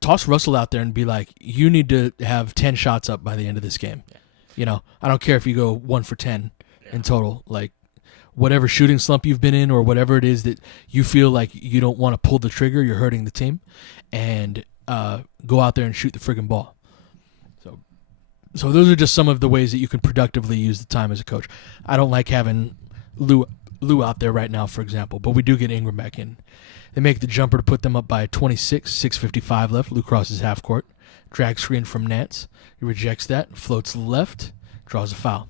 toss Russell out there and be like, you need to have 10 shots up by the end of this game. Yeah. I don't care if you go 1 for 10 in total, like, whatever shooting slump you've been in or whatever it is that you feel like you don't want to pull the trigger, you're hurting the team, and go out there and shoot the friggin' ball. So those are just some of the ways that you can productively use the time as a coach. I don't like having Lou out there right now, for example, but we do get Ingram back in. They make the jumper to put them up by 26, 6:55 left. Lou crosses half court. Drag screen from Nance. He rejects that, floats left, draws a foul.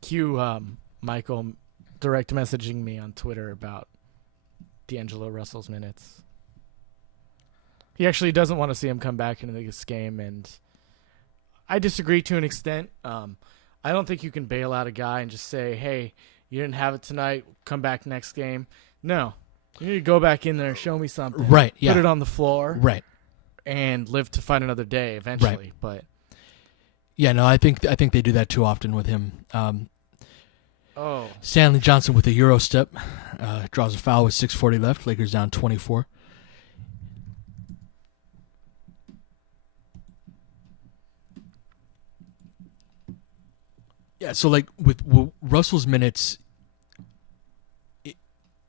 Cue Michael direct messaging me on Twitter about D'Angelo Russell's minutes. He actually doesn't want to see him come back into this game, and I disagree to an extent. I don't think you can bail out a guy and just say, hey, you didn't have it tonight, come back next game. No. You need to go back in there and show me something. Right, yeah. Put it on the floor. Right. And live to fight another day eventually. Right. But yeah, no, I think they do that too often with him. Oh. Stanley Johnson with a Euro step. Draws a foul with 6:40 left. Lakers down 24. Yeah, so like with Russell's minutes,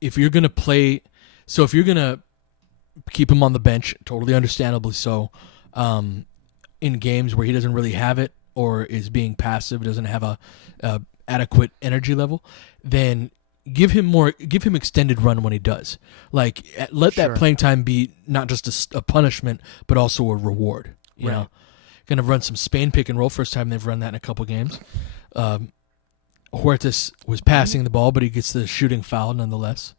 if you're going to play, so if you're going to keep him on the bench, totally understandably so, in games where he doesn't really have it or is being passive, doesn't have a adequate energy level, then give him extended run when he does. Like, let that playing time be not just a punishment, but also a reward. You know, going to run some Spain pick and roll. First time they've run that in a couple games. Huertas was passing the ball, but he gets the shooting foul nonetheless.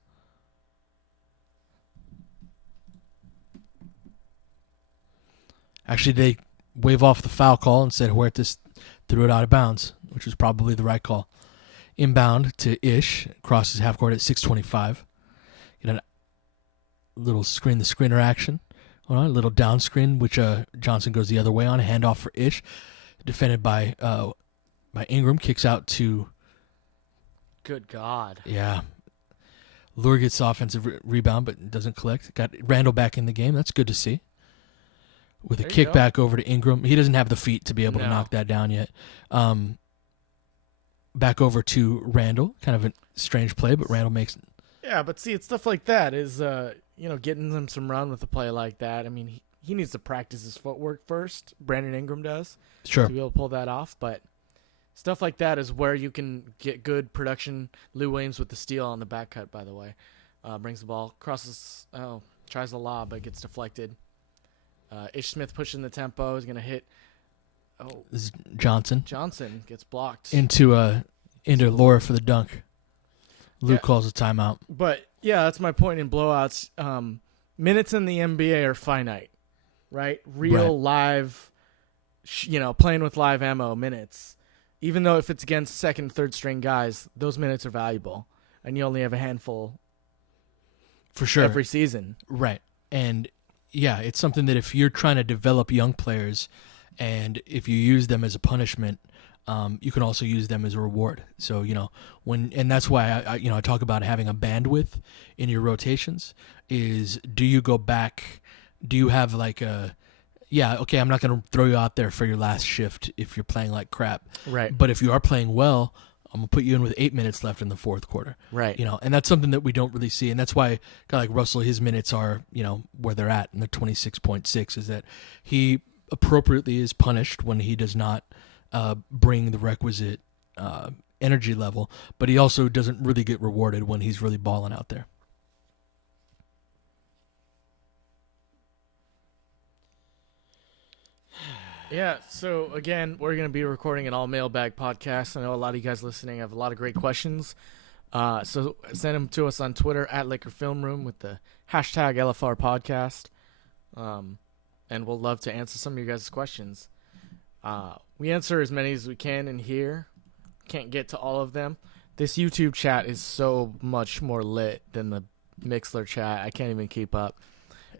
Actually, they wave off the foul call and said Huertas threw it out of bounds, which was probably the right call. Inbound to Ish, crosses half court at 6:25. Get a little screen-the-screener action. A little down screen, which Johnson goes the other way on. Handoff for Ish, defended by Ingram. Kicks out to. Good God. Yeah. Lure gets offensive rebound, but doesn't collect. Got Randall back in the game. That's good to see. With a kick back over to Ingram. He doesn't have the feet to be able to knock that down yet. Back over to Randall. Kind of a strange play, but Randall makes it. Yeah, but see, it's stuff like that is, getting them some run with a play like that. I mean, he needs to practice his footwork first. Brandon Ingram does. Sure. To be able to pull that off. But stuff like that is where you can get good production. Lou Williams with the steal on the back cut, by the way. Brings the ball, crosses, tries the lob, but gets deflected. Ish Smith pushing the tempo is going to hit. Oh, this is Johnson. Johnson gets blocked into Laura for the dunk. Luke calls a timeout. But yeah, that's my point in blowouts. Minutes in the NBA are finite, right? Real live, playing with live ammo minutes. Even though if it's against second, third string guys, those minutes are valuable, and you only have a handful. For sure. Every season. Right, and. Yeah, it's something that if you're trying to develop young players and if you use them as a punishment, you can also use them as a reward. So, and that's why I talk about having a bandwidth in your rotations is, do you go back? Do you have like I'm not going to throw you out there for your last shift if you're playing like crap. Right. But if you are playing well, I'm going to put you in with 8 minutes left in the fourth quarter. Right. And that's something that we don't really see. And that's why a guy like Russell, his minutes are, where they're at, and they're 26.6, is that he appropriately is punished when he does not bring the requisite energy level, but he also doesn't really get rewarded when he's really balling out there. Yeah, so again, we're going to be recording an all-mailbag podcast. I know a lot of you guys listening have a lot of great questions. So send them to us on Twitter at Laker Film Room with the hashtag LFR Podcast. And we'll love to answer some of you guys' questions. We answer as many as we can in here. Can't get to all of them. This YouTube chat is so much more lit than the Mixler chat. I can't even keep up.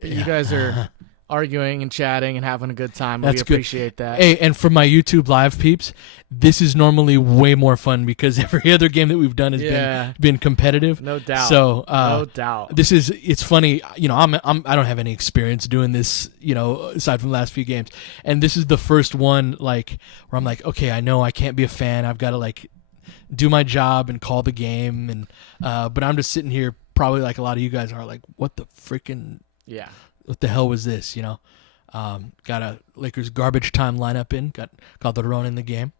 But you guys are arguing and chatting and having a good time. We appreciate that. Hey, and for my YouTube live peeps, this is normally way more fun because every other game that we've done has been competitive. No doubt. So no doubt. It's funny. I don't have any experience doing this. Aside from the last few games, and this is the first one where I'm like, okay, I know I can't be a fan. I've got to do my job and call the game, and but I'm just sitting here, probably like a lot of you guys are, like, what the freaking what the hell was this? Got a Lakers garbage time lineup in. Got Calderon in the game.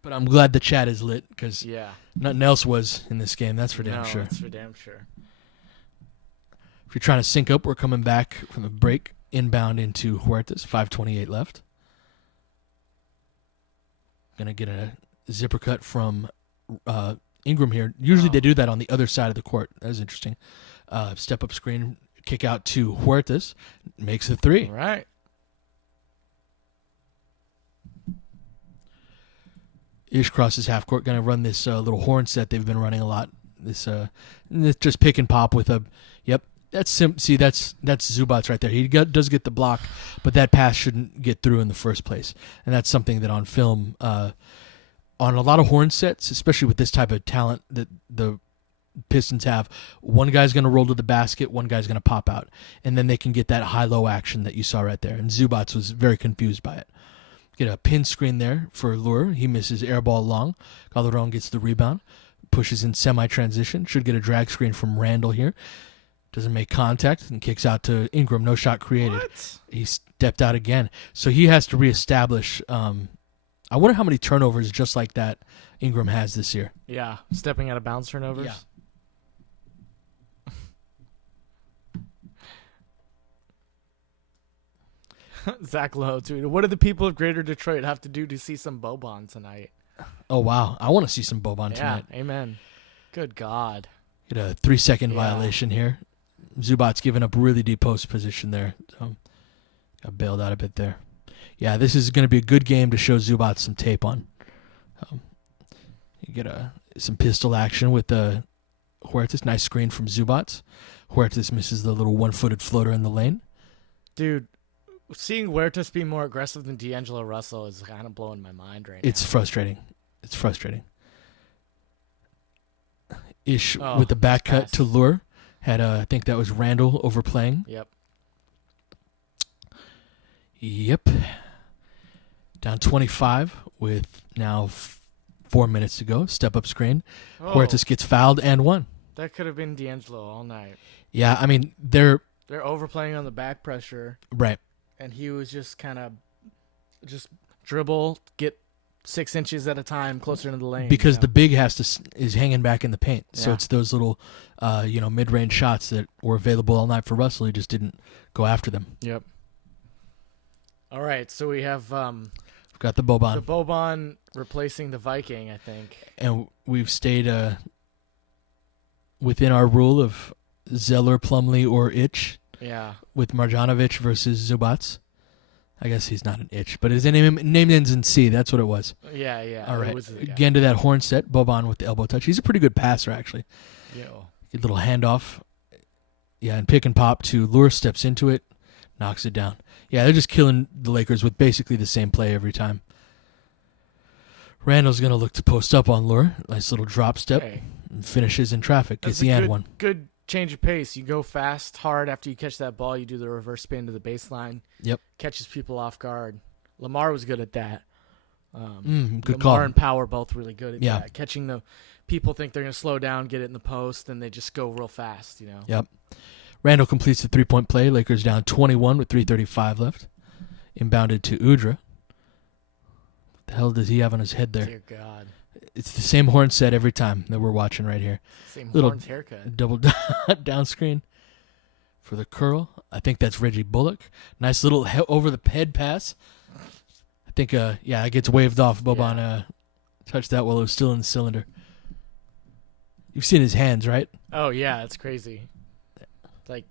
But I'm glad the chat is lit because nothing else was in this game. That's for damn sure. That's for damn sure. If you're trying to sync up, we're coming back from the break. Inbound into Huertas. 5:28 left. Gonna get a zipper cut from Ingram here. Usually they do that on the other side of the court. That was interesting. Step up screen, kick out to Huertas, makes the three. All right. Ish crosses half court, going to run this little horn set they've been running a lot. This just pick and pop with a. Yep, that's Zubats right there. He does get the block, but that pass shouldn't get through in the first place, and that's something that on film on a lot of horn sets, especially with this type of talent that the Pistons have, one guy's going to roll to the basket, one guy's going to pop out, and then they can get that high-low action that you saw right there. And Zubats was very confused by it. Get a pin screen there for Lure. He misses air ball long. Calderon gets the rebound, pushes in semi-transition. Should get a drag screen from Randall here. Doesn't make contact and kicks out to Ingram. No shot created. What? He stepped out again. So he has to reestablish. I wonder how many turnovers just like that Ingram has this year. Yeah, stepping out of bounds turnovers. Yeah. Zach Lowe tweeted, what do the people of Greater Detroit have to do to see some Boban tonight? Oh, wow. I want to see some Boban Yeah, tonight. amen. Good God. Get a 3-second Yeah. violation here. Zubats giving up really deep post position there. So got bailed out a bit there. Yeah, this is going to be a good game to show Zubats some tape on. You get some pistol action with the Huertas. Nice screen from Zubats. Huertas misses the little one-footed floater in the lane. Dude, seeing Huertas be more aggressive than D'Angelo Russell is kind of blowing my mind right It's now. frustrating. It's frustrating. Ish Oh, with the back cut pass. to Lure. Had I think that was Randall overplaying. Yep. Yep. Down 25 with now 4 minutes to go. Step up screen. Oh, Huertas gets fouled and one. that could have been D'Angelo all night. Yeah, I mean, they're They're overplaying on the back pressure, right. and he was just kind of just dribble, get 6 inches at a time closer to the lane. Because you the know? big is hanging back in the paint. So Yeah. it's those little mid-range shots that were available all night for Russell. He just didn't go after them. Yep. All right, so we have We've got the Boban. the Boban replacing the Viking, I think. And we've stayed within our rule of Zeller, Plumlee, or Itch Yeah. with Marjanovic versus Zubats. I guess he's not an Itch, but his name ends in C. That's what it was. Yeah. All it right. was- yeah. Again to that horn set. Boban with the elbow touch. He's a pretty good passer, actually. Yo. Good little handoff. Yeah, and pick and pop to Lure, steps into it, knocks it down. Yeah, they're just killing the Lakers with basically the same play every time. Randall's going to look to post up on Lure. Nice little drop step. Hey, And finishes in traffic. Gets that's the a and good, one. good change of pace. You go fast, hard after you catch that ball. You do the reverse spin to the baseline. Yep. Catches people off guard. Lamar was good at that. Good Lamar call. and Power both really good at Yeah. that. Catching the people think they're going to slow down, get it in the post, and they just go real fast, you know. Yep. Randall completes the three-point play. Lakers down 21 with 3:35 left. Inbounded to Udra. What the hell does he have on his head there? Dear God. It's the same horn set every time that we're watching right here. Same Little- Horns haircut. Double down screen for the curl. I think that's Reggie Bullock. Nice little over the head pass. I think, it gets waved off. Boban touched that while it was still in the cylinder. You've seen his hands, right? Oh, yeah, it's crazy. Like,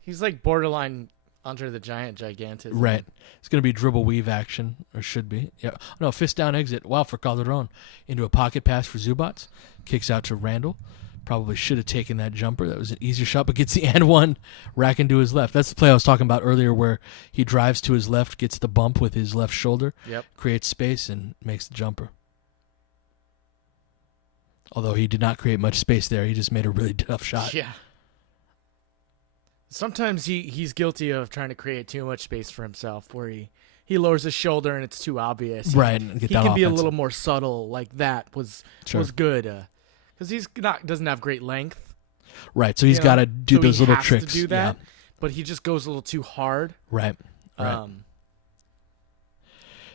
he's like borderline Under the Giant gigantism. Right. It's going to be dribble weave action, or should be. Yeah. No, fist down exit. Wow, for Calderon. Into a pocket pass for Zubats. Kicks out to Randall. Probably should have taken that jumper. That was an easier shot, but gets the and one racking to his left. That's the play I was talking about earlier where he drives to his left, gets the bump with his left shoulder, Yep. creates space, and makes the jumper. Although he did not create much space there. He just made a really tough shot. Yeah. Sometimes he's guilty of trying to create too much space for himself, where he lowers his shoulder and it's too obvious. Right. And get He that can be a offensive. little more subtle, like that was good, because he's doesn't have great length. Right. So he's you know, got to do so those he little has tricks. to do that, Yeah. but he just goes a little too hard. Right. Right.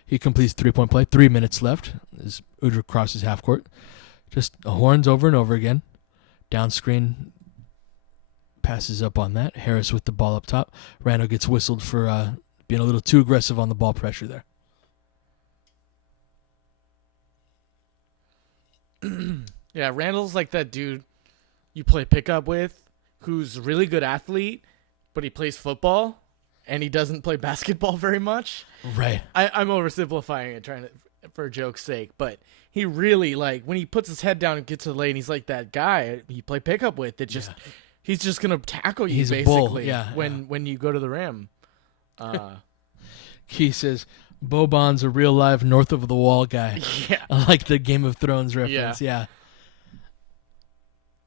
He completes 3-point play. 3 minutes left as Udra crosses half court. Just horns over and over again. Down screen. Passes up on that. Harris with the ball up top. Randall gets whistled for being a little too aggressive on the ball pressure there. Yeah, Randall's like that dude you play pickup with who's a really good athlete, but he plays football and he doesn't play basketball very much. Right. I'm oversimplifying it, trying to for a joke's sake, but he really, like, when he puts his head down and gets to the lane, he's like that guy you play pickup with that just he's just gonna tackle you He's a basically bull, yeah, when you go to the rim. He says Boban's a real live north of the wall guy. Yeah. I like the Game of Thrones reference. Yeah.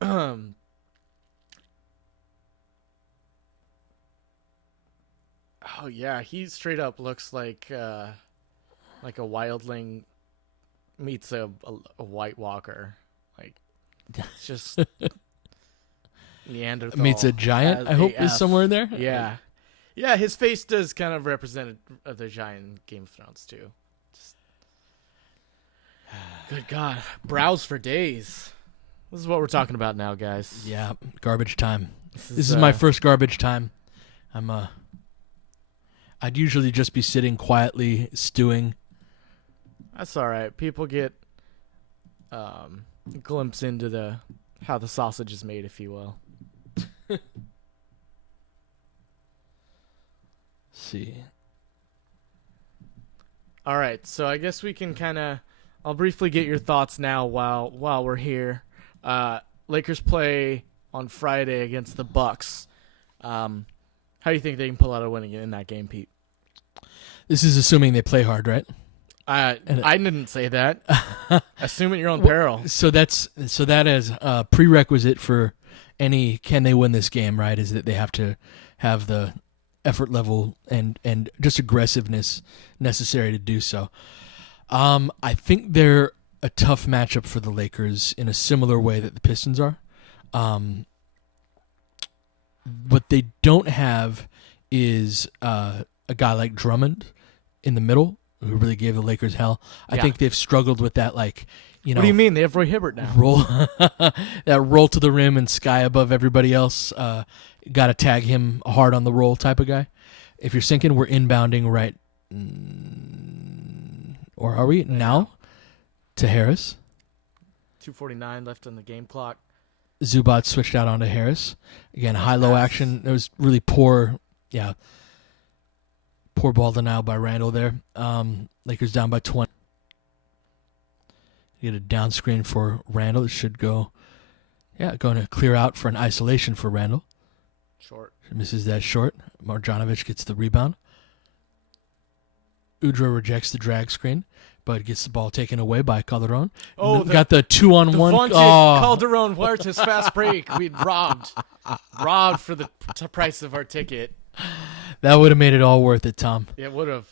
Oh yeah, he straight up looks like a wildling meets a White Walker. Like it's just Neanderthal Meets a giant, I hope, is somewhere in there. Yeah. Yeah, his face does kind of represent the giant in Game of Thrones too. Just... Good God, browse for days. This is what we're talking about now, guys. Yeah, garbage time. This is my first garbage time. I'd usually just be sitting quietly stewing. That's all right. People get a glimpse into how the sausage is made, if you will. See. All right, so I guess we can I'll briefly get your thoughts now while we're here. Lakers play on Friday against the Bucks. How do you think they can pull out a win in that game, Pete? This is assuming they play hard, right? I didn't say that. Assume at your own peril. So that is a prerequisite for any can they win this game, right? Is that they have to have the effort level and just aggressiveness necessary to do so. I think they're a tough matchup for the Lakers in a similar way that the Pistons are. What they don't have is a guy like Drummond in the middle who really gave the Lakers hell. I think they've struggled with that, like, you know. What do you mean? They have Roy Hibbert now. That roll to the rim and sky above everybody else. Got to tag him hard on the roll type of guy. If you're thinking we're inbounding right, or are we now to Harris? 2:49 left on the game clock. Zubac switched out onto Harris. Again, high-low action. There was really poor ball denial by Randall there. Lakers down by 20. You get a down screen for Randall. It should go, going to clear out for an isolation for Randall. Short. Misses that short. Marjanovic gets the rebound. Udra rejects the drag screen, but gets the ball taken away by Calderon. Oh, got the 2-on-1. Vaunted Calderon Huertas fast break. We'd robbed for the price of our ticket. That would have made it all worth it, Tom. It would have.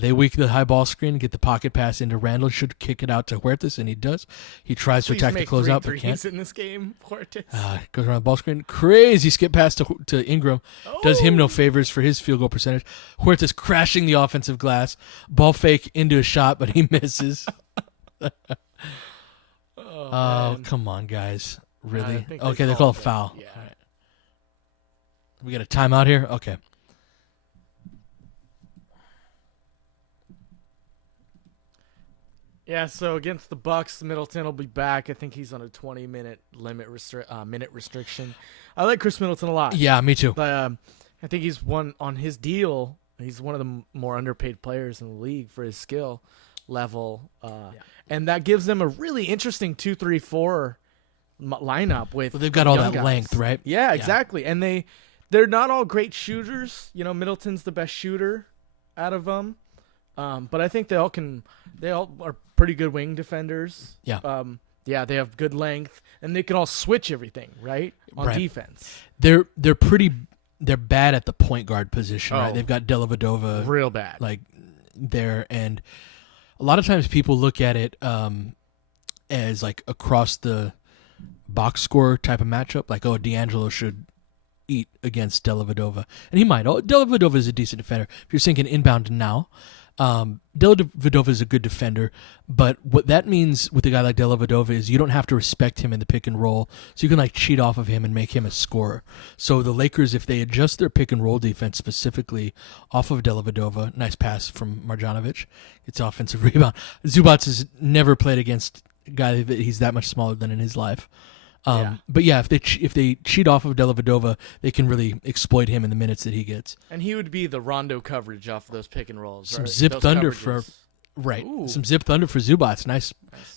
They weaken the high ball screen, get the pocket pass into Randall. Should kick it out to Huertas, and he does. He tries to attack the closeout, but can't. In this game, Huertas. Goes around the ball screen. Crazy skip pass to Ingram. Does him no favors for his field goal percentage. Huertas crashing the offensive glass. Ball fake into a shot, but he misses. Come on, guys. Really? Okay, they call a foul. Yeah. All right. We got a timeout here? Okay. Yeah, so against the Bucks, Middleton will be back. I think he's on a 20-minute minute restriction. I like Chris Middleton a lot. Yeah, me too. But I think he's on his deal. He's one of the more underpaid players in the league for his skill level, and that gives them a really interesting 2-3-4 lineup with. Well, they've got all that guys. Length, right? Yeah, exactly. And they're not all great shooters. You know, Middleton's the best shooter out of them. But I think they all are pretty good wing defenders. Yeah. They have good length, and they can all switch everything, right? On defense. They're bad at the point guard position, right? They've got Dellavedova real bad. Like there, and a lot of times people look at it as like across the box score type of matchup, like, D'Angelo should eat against Dellavedova. And he might. Dellavedova is a decent defender. If you're thinking inbound now, Dellavedova is a good defender, but what that means with a guy like Dellavedova is you don't have to respect him in the pick and roll, so you can like cheat off of him and make him a scorer. So the Lakers, if they adjust their pick and roll defense specifically off of Dellavedova, nice pass from Marjanovic, it's offensive rebound. Zubac has never played against a guy that he's that much smaller than in his life. But yeah, if they cheat off of Dellavedova, they can really exploit him in the minutes that he gets. And he would be the Rondo coverage off of those pick and rolls. Some zip thunder for Zubac. Nice,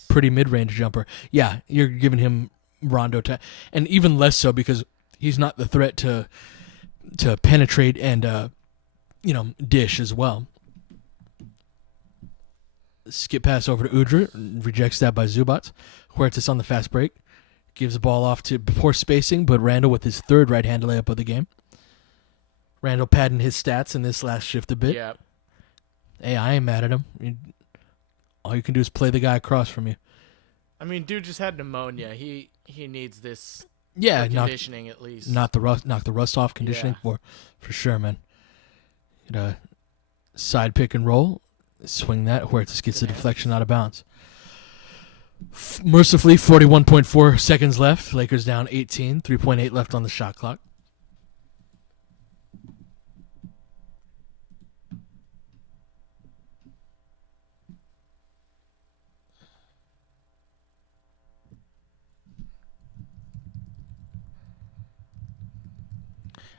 pretty mid-range jumper. Yeah, you're giving him Rondo time, and even less so because he's not the threat to penetrate and dish as well. skip pass over to Udra. Rejects that by Zubac. Huertas on the fast break. Gives the ball off to poor spacing, but Randall with his third right-handed layup of the game. Randall padding his stats in this last shift a bit. Yeah. Hey, I ain't mad at him. All you can do is play the guy across from you. I mean, dude just had pneumonia. He needs this Yeah, conditioning at least. knock the rust off conditioning for sure, man. Get a side pick and roll, swing that. Huertas gets the deflection out of bounds. Mercifully, 41.4 seconds left. Lakers down 18. 3.8 left on the shot clock.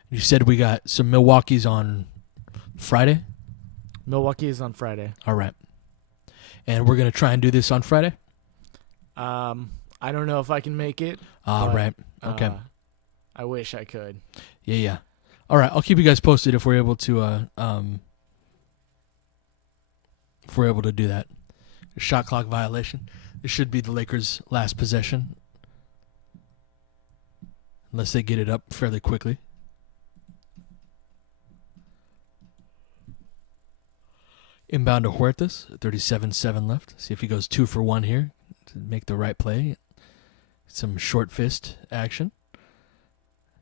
You said we got some Milwaukee's on Friday? Milwaukee is on Friday. All right. And we're going to try and do this on Friday? I don't know if I can make it. Right. Okay. I wish I could. Yeah. All right. I'll keep you guys posted if we're able to do that. Shot clock violation. This should be the Lakers' last possession. Unless they get it up fairly quickly. Inbound to Huertas, 37-7 left. See if he goes 2 for 1 here to make the right play. Some short fist action.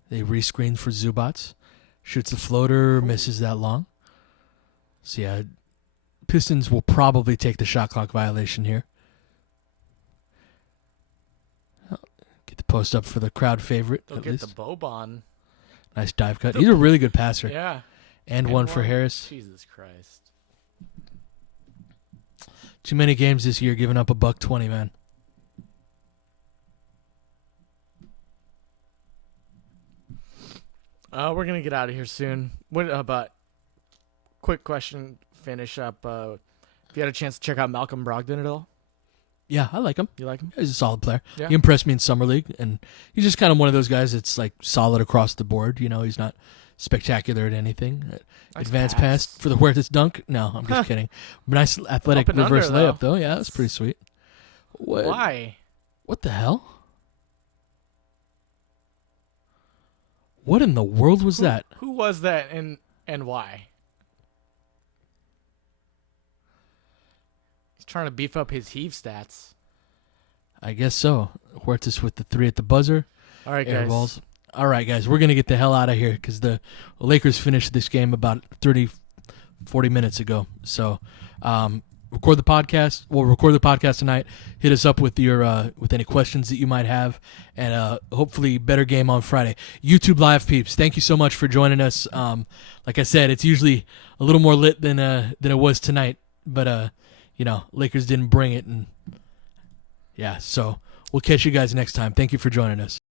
They rescreen for Zubac. Shoots the floater, misses that long. So yeah, Pistons will probably take the shot clock violation here. Get the post up for the crowd favorite. They'll get the Boban. Nice dive cut. He's a really good passer. Yeah. And one for Harris. Jesus Christ. Too many games this year giving up $120, man. We're going to get out of here soon. What about quick question, finish up. If you had a chance to check out Malcolm Brogdon at all? Yeah, I like him. You like him? He's a solid player. Yeah. He impressed me in Summer League, and he's just kind of one of those guys that's like solid across the board. You know, he's not spectacular at anything. Nice Advanced pass for the Huertas dunk? No, I'm just kidding. Nice athletic Up and reverse under, layup, though. though. Yeah, that's pretty sweet. What? Why? What the hell? What in the world was that? Who was that and why? He's trying to beef up his heave stats. I guess so. Huertas with the 3 at the buzzer. All right, Air guys. balls. All right, guys. We're going to get the hell out of here because the Lakers finished this game about 30, 40 minutes ago. So record the podcast. We'll record the podcast tonight. Hit us up with your with any questions that you might have, and hopefully better game on Friday. YouTube Live peeps, thank you so much for joining us. Like I said, it's usually a little more lit than it was tonight, but Lakers didn't bring it, and yeah. So we'll catch you guys next time. Thank you for joining us.